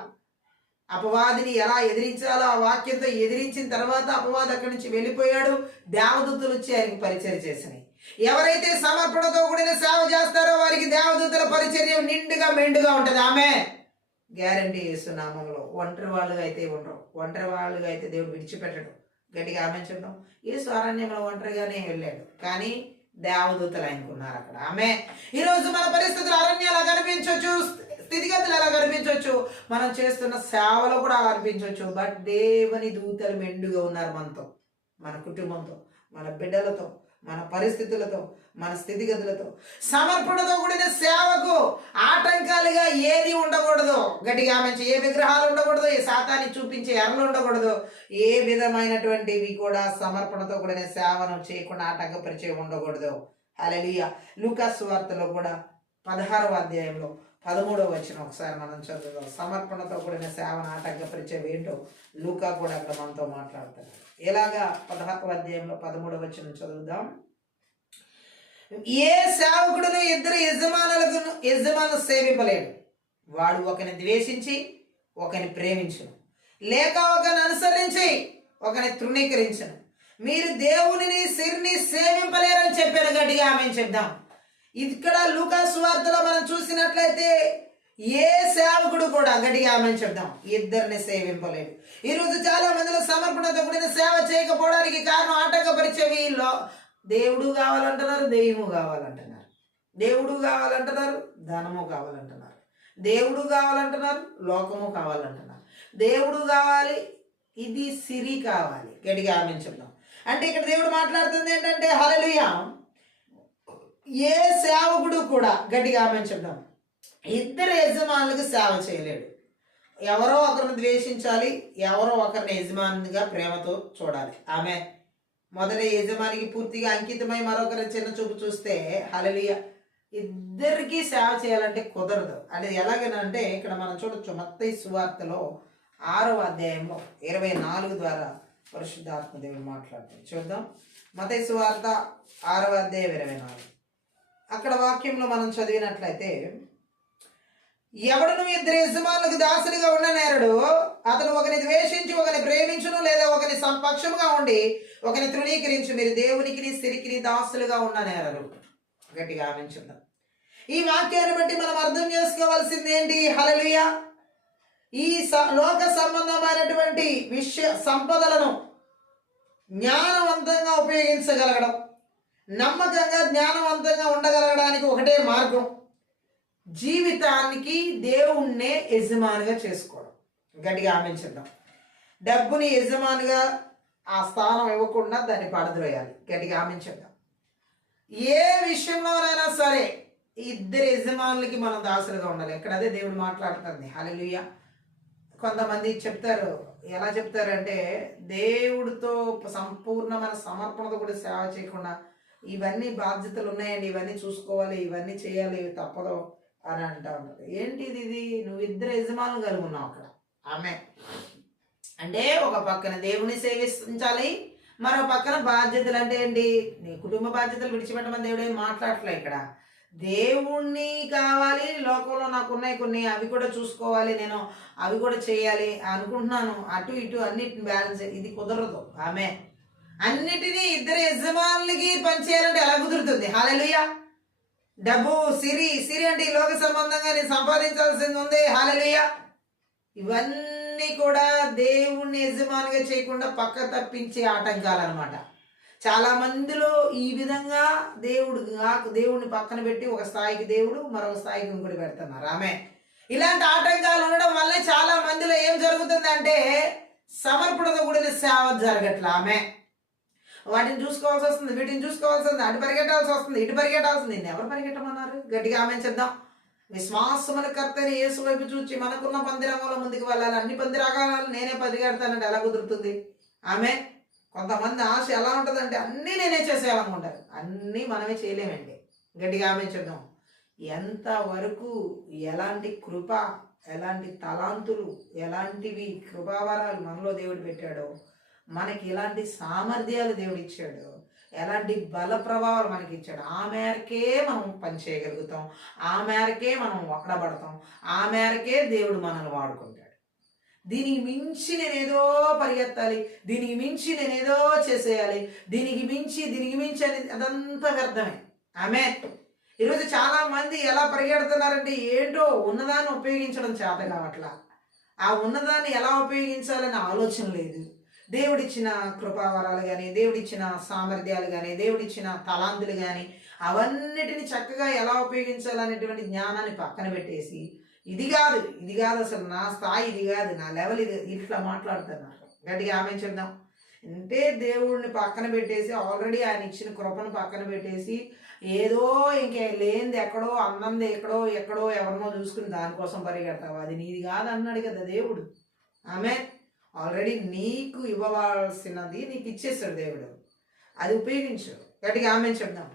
అపవాదిని ఎలా ఎదిరించాలో ఆ వాక్యంతో ఎదిరించిన తర్వాత అపవాది అక్కడి నుంచి వెళ్ళిపోయాడు. దేవదూతలు వచ్చి ఆయనకి పరిచయం చేసినాయి. ఎవరైతే సమర్పణతో కూడిన సేవ చేస్తారో వారికి దేవదూతల పరిచర్య నిండుగా మెండుగా ఉంటుంది. ఆమె గ్యారంటీ యేసునామంలో. ఒంటరి వాళ్ళుగా అయితే ఉండరు, ఒంటరి వాళ్ళుగా అయితే దేవుడు విడిచిపెట్టడు. గట్టిగా ఆమె చెప్తాం. యేసు అరణ్యంలో ఒంటరిగానే వెళ్ళాడు, కానీ దేవదూతలు ఆయనకున్నారు అక్కడ. ఆమె ఈరోజు మన పరిస్థితులు అరణ్యాలు కనిపించవచ్చు, స్థితిగతులు ఎలా కనిపించవచ్చు, మనం చేస్తున్న సేవలో కూడా అలా అనిపించవచ్చు. బట్ దేవుని దూతలు మెండుగా ఉన్నారు మనతో, మన కుటుంబంతో, మన బిడ్డలతో, మన పరిస్థితులతో, మన స్థితిగతులతో. సమర్పణతో కూడిన సేవకు ఆటంకాలుగా ఏది ఉండకూడదు. గట్టిగా మంచి ఏ విగ్రహాలు ఉండకూడదు, ఏ సాతాన్ని చూపించే ఎర్రలు ఉండకూడదు. ఏ విధమైనటువంటివి కూడా సమర్పణతో కూడిన సేవను చేయకుండా ఆటంకపరిచే ఉండకూడదు. హల్లెలూయా. లూకా సువార్తలో కూడా 16వ అధ్యాయంలో 13వ వచనం ఒకసారి మనం చదువుదాం. సమర్పణతో కూడిన సేవను ఆటంకపరిచేవి ఏంటో లూకా కూడా అక్కడ మనతో మాట్లాడతాడు. ఎలాగా 16వ అధ్యాయంలో 13వ వచనం చదువుదాం. ఏ సేవకుడును ఇద్దరు యజమానులు సేవింపలేడు. వాడు ఒకరిని ద్వేషించి ఒకరిని ప్రేమించును, లేక ఒకరిని అనుసరించి ఒకని తృణీకరించను. మీరు దేవునిని సిరిని సేవింపలేరని చెప్పారు. గట్టిగా ఆమె చెప్దాం. ఇక్కడ లూకా సువార్తలో మనం చూసినట్లయితే ఏ సేవకుడు కూడా, గట్టిగా ఆమె చెప్దాం, ఇద్దరిని సేవింపలేడు. ఈరోజు చాలా మందిలో సమర్పణతో కూడిన సేవ చేయకపోవడానికి కారణం ఆటంకపరిచేవి. దేవుడు కావాలంటున్నారు, దెయ్యము కావాలంటున్నారు. దేవుడు కావాలంటున్నారు, ధనము కావాలంటున్నారు. దేవుడు కావాలంటున్నారు, లోకము కావాలంటున్నారు. దేవుడు కావాలి, ఇది సిరి కావాలి. గట్టిగా ఆమె చెప్దాం. అంటే ఇక్కడ దేవుడు మాట్లాడుతుంది ఏంటంటే, హల్లెలూయా, ఏ సేవకుడు కూడా, గట్టిగా ఆమె చెప్దాం, ఇద్దరు యజమానులకు సేవ చేయలేడు. ఎవరో ఒకరిని ద్వేషించాలి, ఎవరో ఒకరిని యజమానిగా ప్రేమతో చూడాలి. ఆమె మొదటి యజమానికి పూర్తిగా అంకితమై మరొకరి చిన్న చూపు చూస్తే, హల్లెలూయా, ఇద్దరికి సేవ చేయాలంటే కుదరదు. అది ఎలాగనంటే ఇక్కడ మనం చూడొచ్చు. మత్తయి సువార్తలో 6వ అధ్యాయంలో 24 ద్వారా పరిశుద్ధాత్మ దేవుడు మాట్లాడుతుంది. చూద్దాం. మత్తయి సువార్త 6వ అధ్యాయం 24. అక్కడ వాక్యంలో మనం చదివినట్లయితే, ఎవడును ఇద్దరు యజమానులకు దాసునిగా ఉండనేరడు, అతను ఒకని ద్వేషించి ఒకని ప్రేమించును, లేదా ఒకని సంపక్షముగా ఉండి ఒకని తృణీకరించు. మీరు దేవునికి సిరికి దాసులుగా ఉండనేరరు. గట్టిగా ఆమెంచుందాం. ఈ వాక్యాన్ని బట్టి మనం అర్థం చేసుకోవాల్సింది ఏంటి? హల్లెలూయా, ఈ లోక సంబంధమైనటువంటి సంపదలను జ్ఞానవంతంగా ఉపయోగించగలగడం, నమ్మకంగా జ్ఞానవంతంగా ఉండగలగడానికి ఒకటే మార్గం, జీవితానికి దేవుణ్ణే యజమానిగా చేసుకోవడం. గట్టిగా ఆమెంచుందాం. డబ్బుని యజమానిగా ఆ స్థానం ఇవ్వకుండా దాన్ని పడద్రోయాలి. గట్టిగా ఆమెంచుందాం. ఏ విషయంలోనైనా సరే ఇద్దరు యజమానులకి మనం దాసులుగా ఉండాలి. ఇక్కడ అదే దేవుడు మాట్లాడుతుంది. హల్లెలూయా. కొంతమంది చెప్తారు, ఎలా చెప్తారంటే, దేవుడితో సంపూర్ణమైన సమర్పణతో కూడా సేవ చేయకుండా ఇవన్నీ బాధ్యతలు ఉన్నాయండి, ఇవన్నీ చూసుకోవాలి, ఇవన్నీ చేయాలి, ఇవి తప్పదు అని అంటా ఉంటారు. ఏంటిది ఇది? నువ్వు ఇద్దరు యజమానులు కలిగి ఉన్నావు అక్కడ. ఆమె అంటే ఒక పక్కన దేవుని సేవించాలి, మరో పక్కన బాధ్యతలు. అంటే ఏంటి? నీ కుటుంబ బాధ్యతలు విడిచిపెట్టమని దేవుడు ఏం మాట్లాడట్లే ఇక్కడ. దేవుణ్ణి కావాలి, లోకంలో నాకున్నాయి కొన్ని, అవి కూడా చూసుకోవాలి, నేను అవి కూడా చేయాలి అనుకుంటున్నాను, అటు ఇటు అన్నిటిని బ్యాలెన్స్. ఇది కుదరదు. ఆమె అన్నిటినీ ఇద్దరు యజమానులకి పనిచేయాలంటే ఎలా కుదురుతుంది? హల్లెలూయా. డబ్బు, సిరి అంటే ఈ లోక సంబంధంగా నేను సంపాదించాల్సింది ఉంది. హల్లెలూయా. ఇవన్నీ కూడా దేవుణ్ణి యజమానిగా చేయకుండా పక్క తప్పించే ఆటంకాలు అనమాట. చాలా మందిలో ఈ విధంగా దేవుడిని పక్కన పెట్టి ఒక స్థాయికి దేవుడు, మరొక స్థాయికి ఇంకోటి పెడుతున్నారు. ఆమె ఇలాంటి ఆటంకాలు ఉండడం వల్లే చాలా మందిలో ఏం జరుగుతుందంటే, సమర్పణతో కూడిన సేవ జరగట్లా. ఆమె వాటిని చూసుకోవాల్సి వస్తుంది, వీటిని చూసుకోవాల్సి వస్తుంది, అటు పరిగెట్టాల్సి వస్తుంది, ఇటు పరిగెట్టాల్సింది. నిన్ను ఎవరు పరిగెట్టమన్నారు? గట్టిగా ఆమె చెప్దాం. విశ్వాసమున కర్తని యేసు వైపు చూచి మనకున్న పందిరంగంలో ముందుకు వెళ్ళాలి, అన్ని పందిరాగాలు నేనే పరిగెడతానంటే ఎలా కుదురుతుంది? ఆమె కొంతమంది ఆశ ఎలా ఉంటుందంటే, అన్నీ నేనే చేసేయాలనుకుంటారు. అన్నీ మనమే చేయలేమండి. గట్టిగా ఆమె చెప్దాం. ఎంతవరకు ఎలాంటి కృప, ఎలాంటి తలాంతులు, ఎలాంటివి కృపావరాలు మనలో దేవుడు పెట్టాడో, మనకి ఎలాంటి సామర్థ్యాలు దేవుడు ఇచ్చాడు, ఎలాంటి బల ప్రభావాలు మనకి ఇచ్చాడు, ఆ మేరకే మనం పని చేయగలుగుతాం, ఆ మేరకే మనం ఒక్కడబడతాం, ఆ మేరకే దేవుడు మనల్ని వాడుకుంటాడు. దీనికి మించి నేనేదో పరిగెత్తాలి, దీనికి మించి నేనేదో చేసేయాలి, దీనికి మించి అని అదంతా వ్యర్థమే. ఆమె ఈరోజు చాలా మంది ఎలా పరిగెడుతున్నారంటే, ఏంటో ఉన్నదాన్ని ఉపయోగించడం చేత కావట్లా, ఆ ఉన్నదాన్ని ఎలా ఉపయోగించాలని ఆలోచన లేదు. దేవుడిచ్చిన కృపావరాలు కానీ, దేవుడిచ్చిన సామర్థ్యాలు కానీ, దేవుడిచ్చిన తలాంతులు కానీ, అవన్నిటిని చక్కగా ఎలా ఉపయోగించాలనేటువంటి జ్ఞానాన్ని పక్కన పెట్టేసి, ఇది కాదు అసలు నా స్థాయి, ఇది కాదు నా లెవెల్, ఇది, ఇట్లా మాట్లాడుతున్నారు. గట్టిగా ఆమె చెప్దాం. అంటే దేవుడిని పక్కన పెట్టేసి, ఆల్రెడీ ఆయన ఇచ్చిన కృపను పక్కన పెట్టేసి, ఏదో ఇంకే లేనిది ఎక్కడో, అన్నంది ఎక్కడో ఎవరినో చూసుకుని దానికోసం పరిగెడతావు. అది నీది కాదు అన్నాడు కదా దేవుడు. ఆమె ఆల్రెడీ నీకు ఇవ్వవలసినది నీకు ఇచ్చేస్తాడు దేవుడు, అది ఉపయోగించు. గట్టిగా ఆమె చెప్దాం.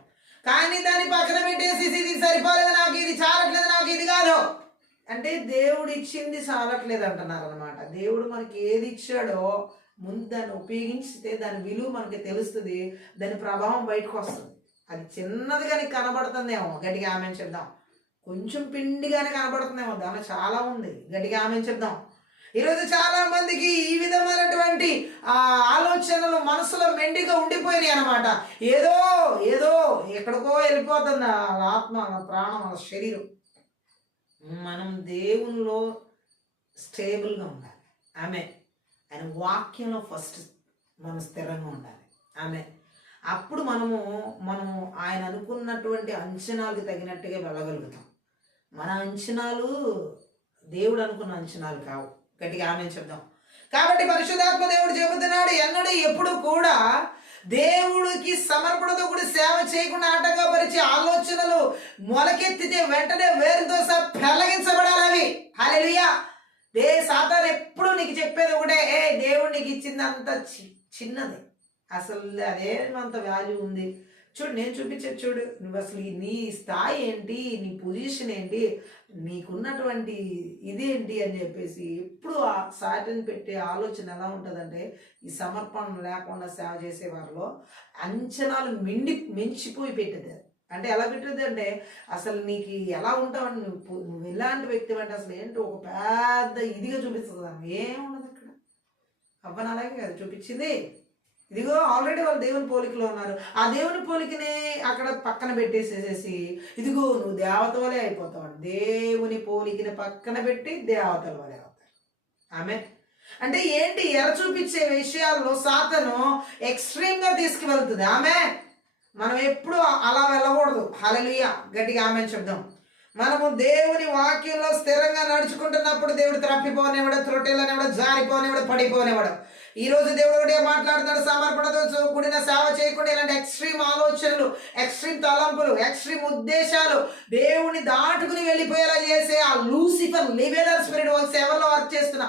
కానీ దాన్ని పక్కన పెట్టేసి, ఇది సరిపోలేదు నాకు, ఇది చాలట్లేదు నాకు, ఇది కాదు అంటే దేవుడు ఇచ్చింది చాలట్లేదు అంటున్నారు అనమాట. దేవుడు మనకి ఏది ఇచ్చాడో ముందు దాన్ని ఉపయోగించితే దాని విలువ మనకి తెలుస్తుంది, దాని ప్రభావం బయటకు వస్తుంది. అది చిన్నదిగా నీకు కనబడుతుందేమో, గట్టిగా ఆమె చెప్దాం. కొంచెం పిండిగానే కనబడుతుందేమో, దాని చాలా ఉంది. గట్టిగా ఆమె చెప్దాం. ఈరోజు చాలా మందికి ఈ విధమైనటువంటి ఆలోచనలు మనసులో మెండిగా ఉండిపోయినాయి అనమాట. ఏదో ఏదో ఎక్కడికో వెళ్ళిపోతుంది ఆత్మ, ప్రాణం, శరీరం. మనం దేవునిలో స్టేబుల్గా ఉండాలి. ఆమె ఆయన వాక్యంలో ఫస్ట్ మనం స్థిరంగా ఉండాలి. ఆమె అప్పుడు మనము ఆయన అనుకున్నటువంటి అంచనాలకు తగినట్టుగా వెళ్ళగలుగుతాం. మన అంచనాలు దేవుడు అనుకున్న అంచనాలు కావు. గట్టిగా ఆమె చెప్దాం. కాబట్టి పరిశుద్ధాత్మ దేవుడు చెబుతున్నాడు, ఎన్నడూ ఎప్పుడు కూడా దేవుడికి సమర్పణతో కూడా సేవ చేయకుండా ఆటంకపరిచే ఆలోచనలు మొలకెత్తితే వెంటనే వేరుతో సహా పెళ్లగించబడాలి అవి. హల్లెలూయా. సాతాను ఎప్పుడు నీకు చెప్పేది ఒకటే, దేవుడు నీకు ఇచ్చిందంత చిన్నది, అసలు అదేమంత వాల్యూ ఉంది, చూడు నేను చూపించేది చూడు, నువ్వు అసలు నీ స్థాయి ఏంటి, నీ పొజిషన్ ఏంటి, నీకున్నటువంటి ఇదేంటి అని చెప్పేసి ఎప్పుడు ఆ సాటిని పెట్టే ఆలోచన ఎలా ఉంటుందంటే, ఈ సమర్పణ లేకుండా సేవ చేసే వారిలో అంచనాలు మించిపోయి పెట్టేది. అంటే ఎలా పెట్టేది అంటే, అసలు నీకు ఎలా ఉంటావని, నువ్వు ఎలాంటి వ్యక్తి అంటే అసలు ఏంటో ఒక పెద్ద ఇదిగా చూపిస్తుంది. ఏముండదు అక్కడ. అవ్వని అలాగే కదా చూపించింది. ఇదిగో ఆల్రెడీ వాళ్ళు దేవుని పోలికలో ఉన్నారు. ఆ దేవుని పోలికని అక్కడ పక్కన పెట్టేసేసి ఇదిగో నువ్వు దేవత వలె అయిపోతావు. దేవుని పోలికని పక్కన పెట్టి దేవతల వలె అవుతారు. ఆమె అంటే ఏంటి, ఎర చూపించే విషయాల్లో సాతాను ఎక్స్ట్రీమ్గా తీసుకువెళ్తుంది. ఆమె మనం ఎప్పుడు అలా వెళ్ళకూడదు. హల్లెలూయా. గట్టిగా ఆమె చెప్దాం. మనము దేవుని వాక్యంలో స్థిరంగా నడుచుకుంటున్నప్పుడు దేవుడు త్రప్పిపోనివాడు, త్రొట్టెలనివాడు, జారిపోనివాడు, పడిపోనివాడు. ఈ రోజు దేవుడు ఒకటే మాట్లాడుతున్నాడు, సమర్పణతో కూడిన సేవ చేయకుండా ఇలాంటి ఎక్స్ట్రీమ్ ఆలోచనలు, ఎక్స్ట్రీమ్ తలంపులు, ఎక్స్ట్రీమ్ ఉద్దేశాలు దేవుని దాటుకుని వెళ్ళిపోయేలా చేసే ఆ లూసిఫర్ లిబెరల్ స్పిరిట్ వాళ్ళ సేవల్లో వర్క్ చేస్తున్నా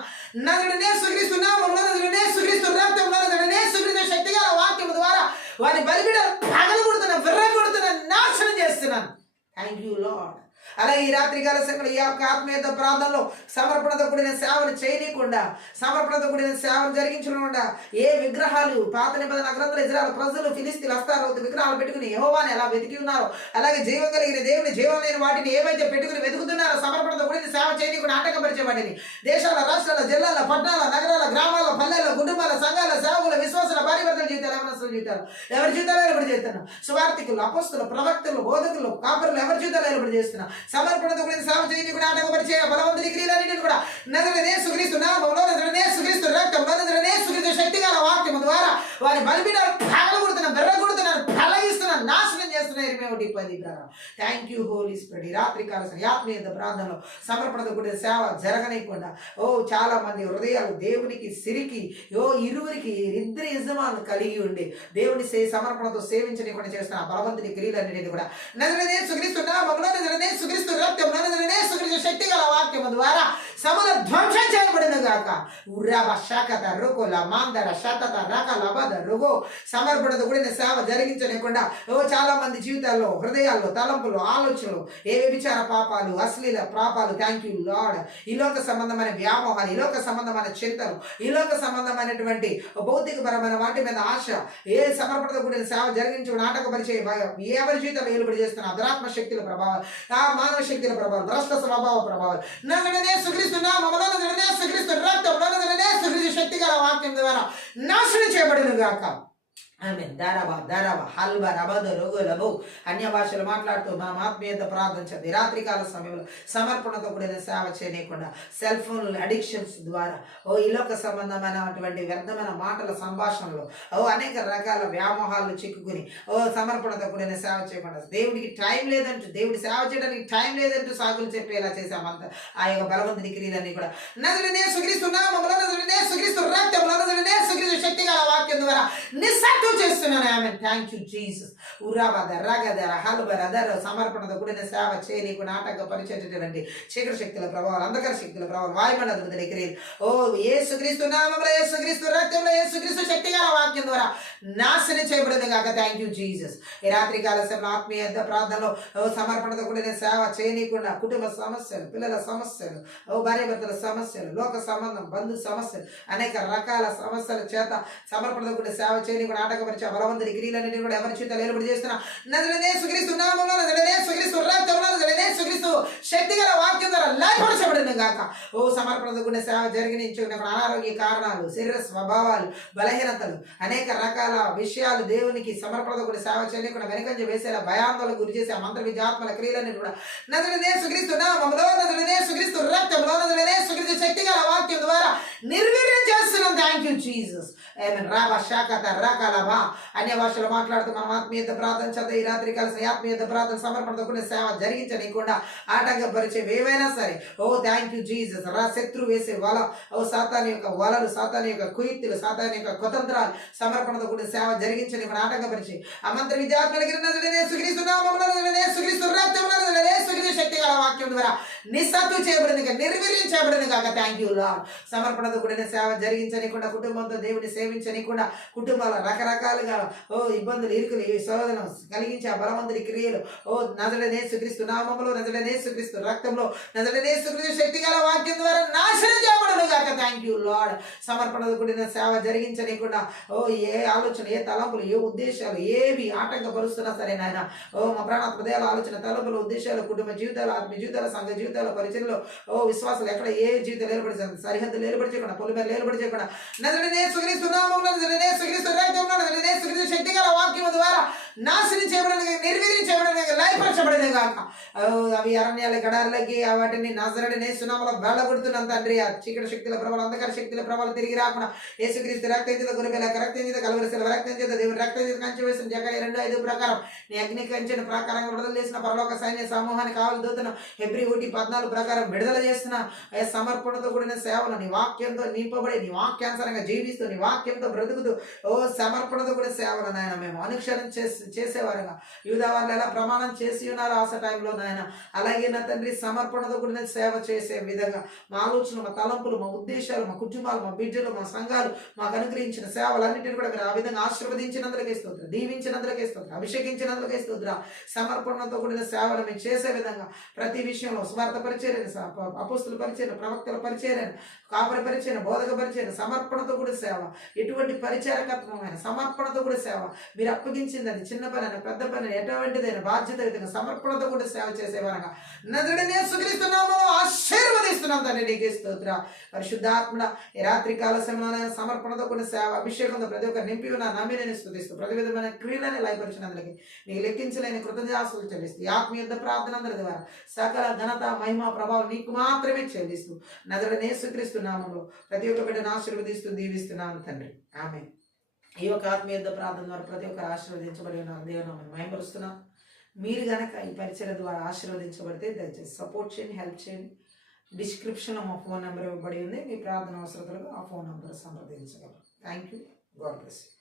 నజరుడనే సుక్రీస్తున్నా నజరుడనే సుక్రీస్తు రక్తంలో నజరుడనే సుక్రీస్తు శక్తిగా వాక్యం ద్వారా వారి బలిపీఠాలు పగలగొడుతున్నా, విర్రగొడుతున్నా, నాశనం చేస్తున్నాను. Thank you lord. అలాగే ఈ రాత్రికాల సమయంలో ఈ యొక్క ఆత్మీయత ప్రార్థనలో సమర్పణతో కూడిన సేవలు చేయనీయకుండా, సమర్పణతో కూడిన సేవలు జరిగించకుండా, ఏ విగ్రహాలు పాత నిబంధన గ్రంథాలు ఇజ్రాయెల్ ప్రజలు ఫిలిస్తీన్లు అస్తారోతు విగ్రహాలు పెట్టుకుని యెహోవాని ఎలా వెతికి ఉన్నారో, అలాగే జీవం కలిగిన దేవుని, జీవం లేని వాటిని ఏవైతే పెట్టుకుని వెతుకుతున్నారో సమర్పణతో కూడిన సేవ చేయనీయకుండా ఆటంకపరిచే వాటిని దేశాల, రాష్ట్రాల, జిల్లాల, పట్టణాల, నగరాల, గ్రామాల, పల్లెల, కుటుంబాల, సంఘాల, సేవకుల, విశ్వాసాల, భార్యభర్తల జీవితాలు, యవనస్తుల జీవితాలు, ఎవరి జీవితాలు ఏర్పడి చేస్తున్నా, సువార్థికులు, అపోస్తులు, ప్రవక్తలు, బోధకులు, కాపరులు, ఎవరి జీవితాలు ఏర్పడి చేస్తున్నా సమర్పణతో కూడిన సేవ చేయని కూడా ఆటంకపరిచే బలవంతుని క్రియలన్నిటిని కూడా నజరుడనే యేసుక్రీస్తు నామములో, నజరుడనే యేసుక్రీస్తు రక్తంలో, నజరుడనే యేసుక్రీస్తు శక్తిగల వాక్యము ద్వారా వారి బలిపీఠాలు పగలగొడుతున్నారు, బెర్రగొడుతున్నారు, పలగిస్తున్నారు, నాశనం చేస్తున్నారు. 21:10 థ్యాంక్ యూ హోలీ స్పిరిట్. ఈ రాత్రికాల ఆత్మీయత ప్రార్థనలో సమర్పణతో కూడిన సేవ జరగనీయకుండా చాలా మంది హృదయాలు దేవునికి సిరికి ఇరువురికి ఇద్దరి యజమానులు కలిగి ఉండి దేవుని సమర్పణతో సేవించనీయకుండా చేస్తున్న బలవంతుని క్రియలన్నిటిని కూడా నజరుడనే యేసుక్రీస్తు నామములో, నజరుడనే యేసుక్రీస్తు రక్తంలో, నజరుడనే యేసుక్రీస్తు శక్తిగల వాక్యము ద్వారా సముద్ర ధ్వంసం చేయబడిన గాక. ఉర్రవ శాఖత రుకుల మాందర శతత రక లబద రుగో సమర్పణతో కూడిన సేవ జరిగించలేకుండా చాలా మంది జీవితాల్లో, హృదయాల్లో, తలంపులు, ఆలోచనలు, ఏ వ్యభిచార పాపాలు, అశ్లీల పాపాలు, థ్యాంక్ యూ లార్డ్, ఈ లోక సంబంధమైన వ్యామోహాలు, ఈ లోక సంబంధమైన చింతలు, ఈ లోక సంబంధమైనటువంటి భౌతికపరమైన వాటి మీద ఆశ, ఏ సమర్పణతో కూడిన సేవ జరిగించి నాటకపరిచే ఎవరి జీవితంలో ఏలుబడి చేస్తున్న అధరాత్మ శక్తుల ప్రభావాలు, ఆ మానవ శక్తుల ప్రభావాలు, భ్రష్ట స్వభావ ప్రభావాలు నజరుడనే యేసుక్రీస్తు నామములో, నజరుడనే యేసుక్రీస్తు రక్తంలో, నజరుడనే యేసుక్రీస్తు శక్తిగల వాక్యం ద్వారా నాశనం చేయబడును గాక. ఆమె దరవ దరవ హల్బ రబద రోగులబో అన్య భాషలు మాట్లాడుతూ మనం ఆత్మీయత ప్రార్థించండి. రాత్రికాల సమయంలో సమర్పణతో కూడిన సేవ చేయకుండా సెల్ ఫోన్ అడిక్షన్స్ ద్వారా ఈ లోక సంబంధమైనటువంటి వ్యర్థమైన మాటల సంభాషణలు అనేక రకాల వ్యామోహాలు చిక్కుకుని సమర్పణతో కూడిన సేవ చేయకుండా దేవుడికి టైం లేదంటూ, దేవుడి సేవ చేయడానికి టైం లేదంటూ సాగులు చెప్పేలా చేశామంత ఆ యొక్క బలవంతుని క్రియలన్నీ కూడా నజరుడనే యేసుక్రీస్తు నామములో, నజరుడనే యేసుక్రీస్తు రక్తంలో, నజరుడనే యేసుక్రీస్తు శక్తిగల వాక్యం ద్వారా నిస్సాటు చేస్తున్నాను. ఆమె థ్యాంక్ యూ జీసస్. ఉరాబద రగదర హల్బరదర సమర్పణతో కూడిన సేవ చేయనీకు నాటకపరిచేటటువంటి చీకటి శక్తుల ప్రభావాలు, అంధకార శక్తుల ప్రభావాలు, వాయుమండల దగ్గర యేసుక్రీస్తు నామములో, యేసుక్రీస్తు రక్తంలో, యేసుక్రీస్తు శక్తిగల వాక్యం ద్వారా నాశనం చేయబడింది కాక. Thank you Jesus. ఈ రాత్రికాల సమయంలో ఆత్మీయ ప్రార్థనలో సమర్పణతో కూడిన సేవ చేయనీయకుండా కుటుంబ సమస్యలు, పిల్లల సమస్యలు, భార్యాభర్తల సమస్యలు, లోక సంబంధం, బంధు సమస్యలు, అనేక రకాల సమస్యల చేత సమర్పణతో కూడిన సేవ చేయనీయకుండా ఆటంకపరిచే బలవంతుని క్రియలన్నిటిని కూడా ఎవరి చేత ఏలుబడి చేస్తున్నా నజరుడనే యేసుక్రీస్తు నామములో, నజరుడనే యేసుక్రీస్తు రక్తంలో, నజరుడనే యేసుక్రీస్తు శక్తిగల వాక్యం ద్వారా లయపరచబడిన గాక. ఓ సమర్పణతో కూడిన సేవ జరిగించుకునే అనారోగ్య కారణాలు, శరీర స్వభావాలు, బలహీనతలు, అనేక రకాల విషయాలు దేవునికి సమర్పణతో కూడిన సేవ చేయకుండా వెనకంజ వేసేలా భయాందోళనకు గురి చేసే ఆ మంత్ర విద్యాత్మల క్రియలన్నీ కూడా నజరేయుడైన యేసుక్రీస్తు నామములో, నజరేయుడైన యేసుక్రీస్తు రక్తంలో, నజరేయుడైన యేసుక్రీస్తు శక్తిగల వాక్యం ద్వారా నిర్వీర్యం చేస్తున్నాం. Thank you Jesus. ఆమేన్. రాబా శాఖత రకాలబా అన్య భాషలో మాట్లాడుతూ మనం ఆత్మీయత ప్రార్థన చేద్దాం. ఈ రాత్రి కలిసి ఆత్మీయత ప్రార్థన సమర్పణతో కూడిన సేవ జరిగించనీయకుండా ఆటంకపరిచేవి ఏవైనా సరే, ఓ థ్యాంక్ యూ జీసస్. శత్రు వేసే వల, ఓ సాతాను యొక్క వలలు, సాతాను యొక్క కుయుక్తులు, సాతాను యొక్క కుతంత్రాలు సమర్పణతో కూడిన సేవ జరిగించని కూడా ఆటంకపరిచి ఆ మంత్ర విద్యాత్మలకి శక్తి గల వాక్యం ద్వారా నిస్సత్తు చేయబడింది, నిర్వీర్యం చేయబడింది కాక. Thank you lord. సమర్పణతో కూడిన సేవ జరిగించనీయకుండా, కుటుంబంతో దేవుని సేవించనీయకుండా, కుటుంబాల రకరకాలుగా ఓ ఇబ్బందులు, ఇరుకులు, శోధన కలిగించే ఆ బలవంతుడి క్రియలు, ఓ నజరేయుడైన యేసుక్రీస్తు నామములో, నజరేయుడైన యేసుక్రీస్తు రక్తంలో, నజరేయుడైన యేసుక్రీస్తు శక్తి గల వాక్యం ద్వారా నాశనం చేయబడను గాక. Thank you lord. సమర్పణతో కూడిన సేవ జరిగించనీయకుండా, ఓ ఏ ఆలోచన, ఏ తలంపులు, ఏ ఉద్దేశాలు ఏవి ఆటంకపరుస్తున్నా సరే నాయన, ఓ మా ప్రాణాత్మ దేహాల ఆలోచన, తలంపులు, ఉద్దేశాలు, కుటుంబ జీవితాలు, ఆత్మీయ జీవితాలు, సంఘ జీవితాల పరిచయంలో, ఓ విశ్వాసాలు ఎక్కడ ఏ జీవితం ఏర్పడి సరిహద్దులు ఏర్పడి చేయకుండా, పొలిమేరలు ఏర్పడి చేయకుండా, నజరేయుడైన యేసుక్రీస్తు నామములో, నజరేయుడైన యేసుక్రీస్తు రక్తంలో, నజరేయుడైన యేసుక్రీస్తు శక్తి గల వాక్యం ద్వారా నాశనం చేయబడని, నిర్వీర్యం చేయబడని, లయపరచబడేది కాక. అవి అరణ్యాల గడారులకి వాటిని నజరేయుడైన యేసు నామములో వెళ్ళగొడుతున్నాం తండ్రి. ఆ చీకటి శక్తుల ప్రభావం, అంధకార శక్తుల ప్రభావం తిరిగి రాకుండా యేసుక్రీస్తు రక్తం చేత, గొర్రెపిల్ల రక్తం చేత, కలువరి శిలువ రక్తం చేత, దేవుని రక్తం చేత కంచె వేసిన జకర్యా 2:5 ప్రకారం నీ అగ్ని కంచెను ప్రకారంగా విడుదల చేసిన పరలోక సైన్య సమూహానికి కావాలి దూతను హెబ్రీ 1:14 ప్రకారం విడుదల చేసిన సమర్పణతో కూడిన సేవలు నీ వాక్యంతో నింపబడి, నీ వాక్యానుసారంగా జీవిస్తూ, నీ వాక్యంతో బ్రతుకుతూ, ఓ సమర్పణతో కూడిన సేవలు నాయన మేము అనుక్షరం చేసేవారుగా యూదా వాళ్ళు ఎలా ప్రమాణం చేసి ఉన్నారు ఆశ టైంలో నాయన, అలాగే నా తండ్రి సమర్పణతో కూడిన సేవ చేసే విధంగా మా ఆలోచనలు, మా తలంపులు, మా ఉద్దేశాలు, మా కుటుంబాలు, మా బిడ్డలు, మా సంఘాలు మాకు అనుగ్రహించిన సేవలన్నింటినీ కూడా మీరు ఆ విధంగా ఆశీర్వదించినందుకే స్తోత్రం, దీవించినందుకే స్తోత్రం, అభిషేకించినందుకే స్తోత్రం. సమర్పణతో కూడిన సేవలు మేము చేసే విధంగా ప్రతి విషయంలో స్వార్థ పరిచర్యను, అపోస్తుల పరిచర్యను, ప్రవక్తల పరిచర్యను, కాపరి పరిచర్యను, బోధక పరిచర్యను, సమర్పణతో కూడిన సేవ, ఎటువంటి పరిచారకత్వమైన సమర్పణతో కూడిన సేవ మీరు అప్పగించింది అది చిన్న పని అయినా పెద్ద పని ఎటువంటిదైనా బాధ్యత విధంగా సమర్పణతో కూడిన సేవ చేసేవారుగా నజరేయుడైన యేసుక్రీస్తు నామములో ఆశీర్వదిస్తున్నాం తండ్రి. నీకే స్తోత్రం. పరిశుద్ధాత్మడ ఈ రాత్రి కాల సమయంలో సమర్పణతో కూడిన సేవ అభిషేకంతో ప్రతి ఒక్క నింపి ఉన్న నమ్మి నేను స్తుతిస్తూ ప్రతి విధమైన క్రియలని లయపరిచినందులకి నీకు లెక్కించలేని కృతజ్ఞతాస్తులు చెల్లిస్తూ ఈ ఆత్మీయ ప్రార్థన అందరి ద్వారా సకల ఘనత, మహిమ, ప్రభావం నీకు మాత్రమే చెల్లిస్తూ నజరేయుడైన యేసుక్రీస్తు నామములో ప్రతి ఒక్క బిడ్డను ఆశీర్వదిస్తూ దీవిస్తున్నాను తండ్రి. ఆమేన్. ఈ యొక్క ఆత్మీయ ప్రార్థన ద్వారా ప్రతి ఒక్కరు ఆశీర్వదించబడి ఉన్నారు. దేవుని మహిమపరుస్తున్నాం. మీరు గనక ఈ పరిచయం ద్వారా ఆశీర్వదించబడితే దయచేసి సపోర్ట్ చేయండి, హెల్ప్ చేయండి. డిస్క్రిప్షన్లో మా ఫోన్ నెంబర్ ఇవ్వబడి ఉంది. మీ ప్రార్థన అవసరతలకు ఆ ఫోన్ నెంబర్ సంప్రదించగలరు. Thank you. God bless you.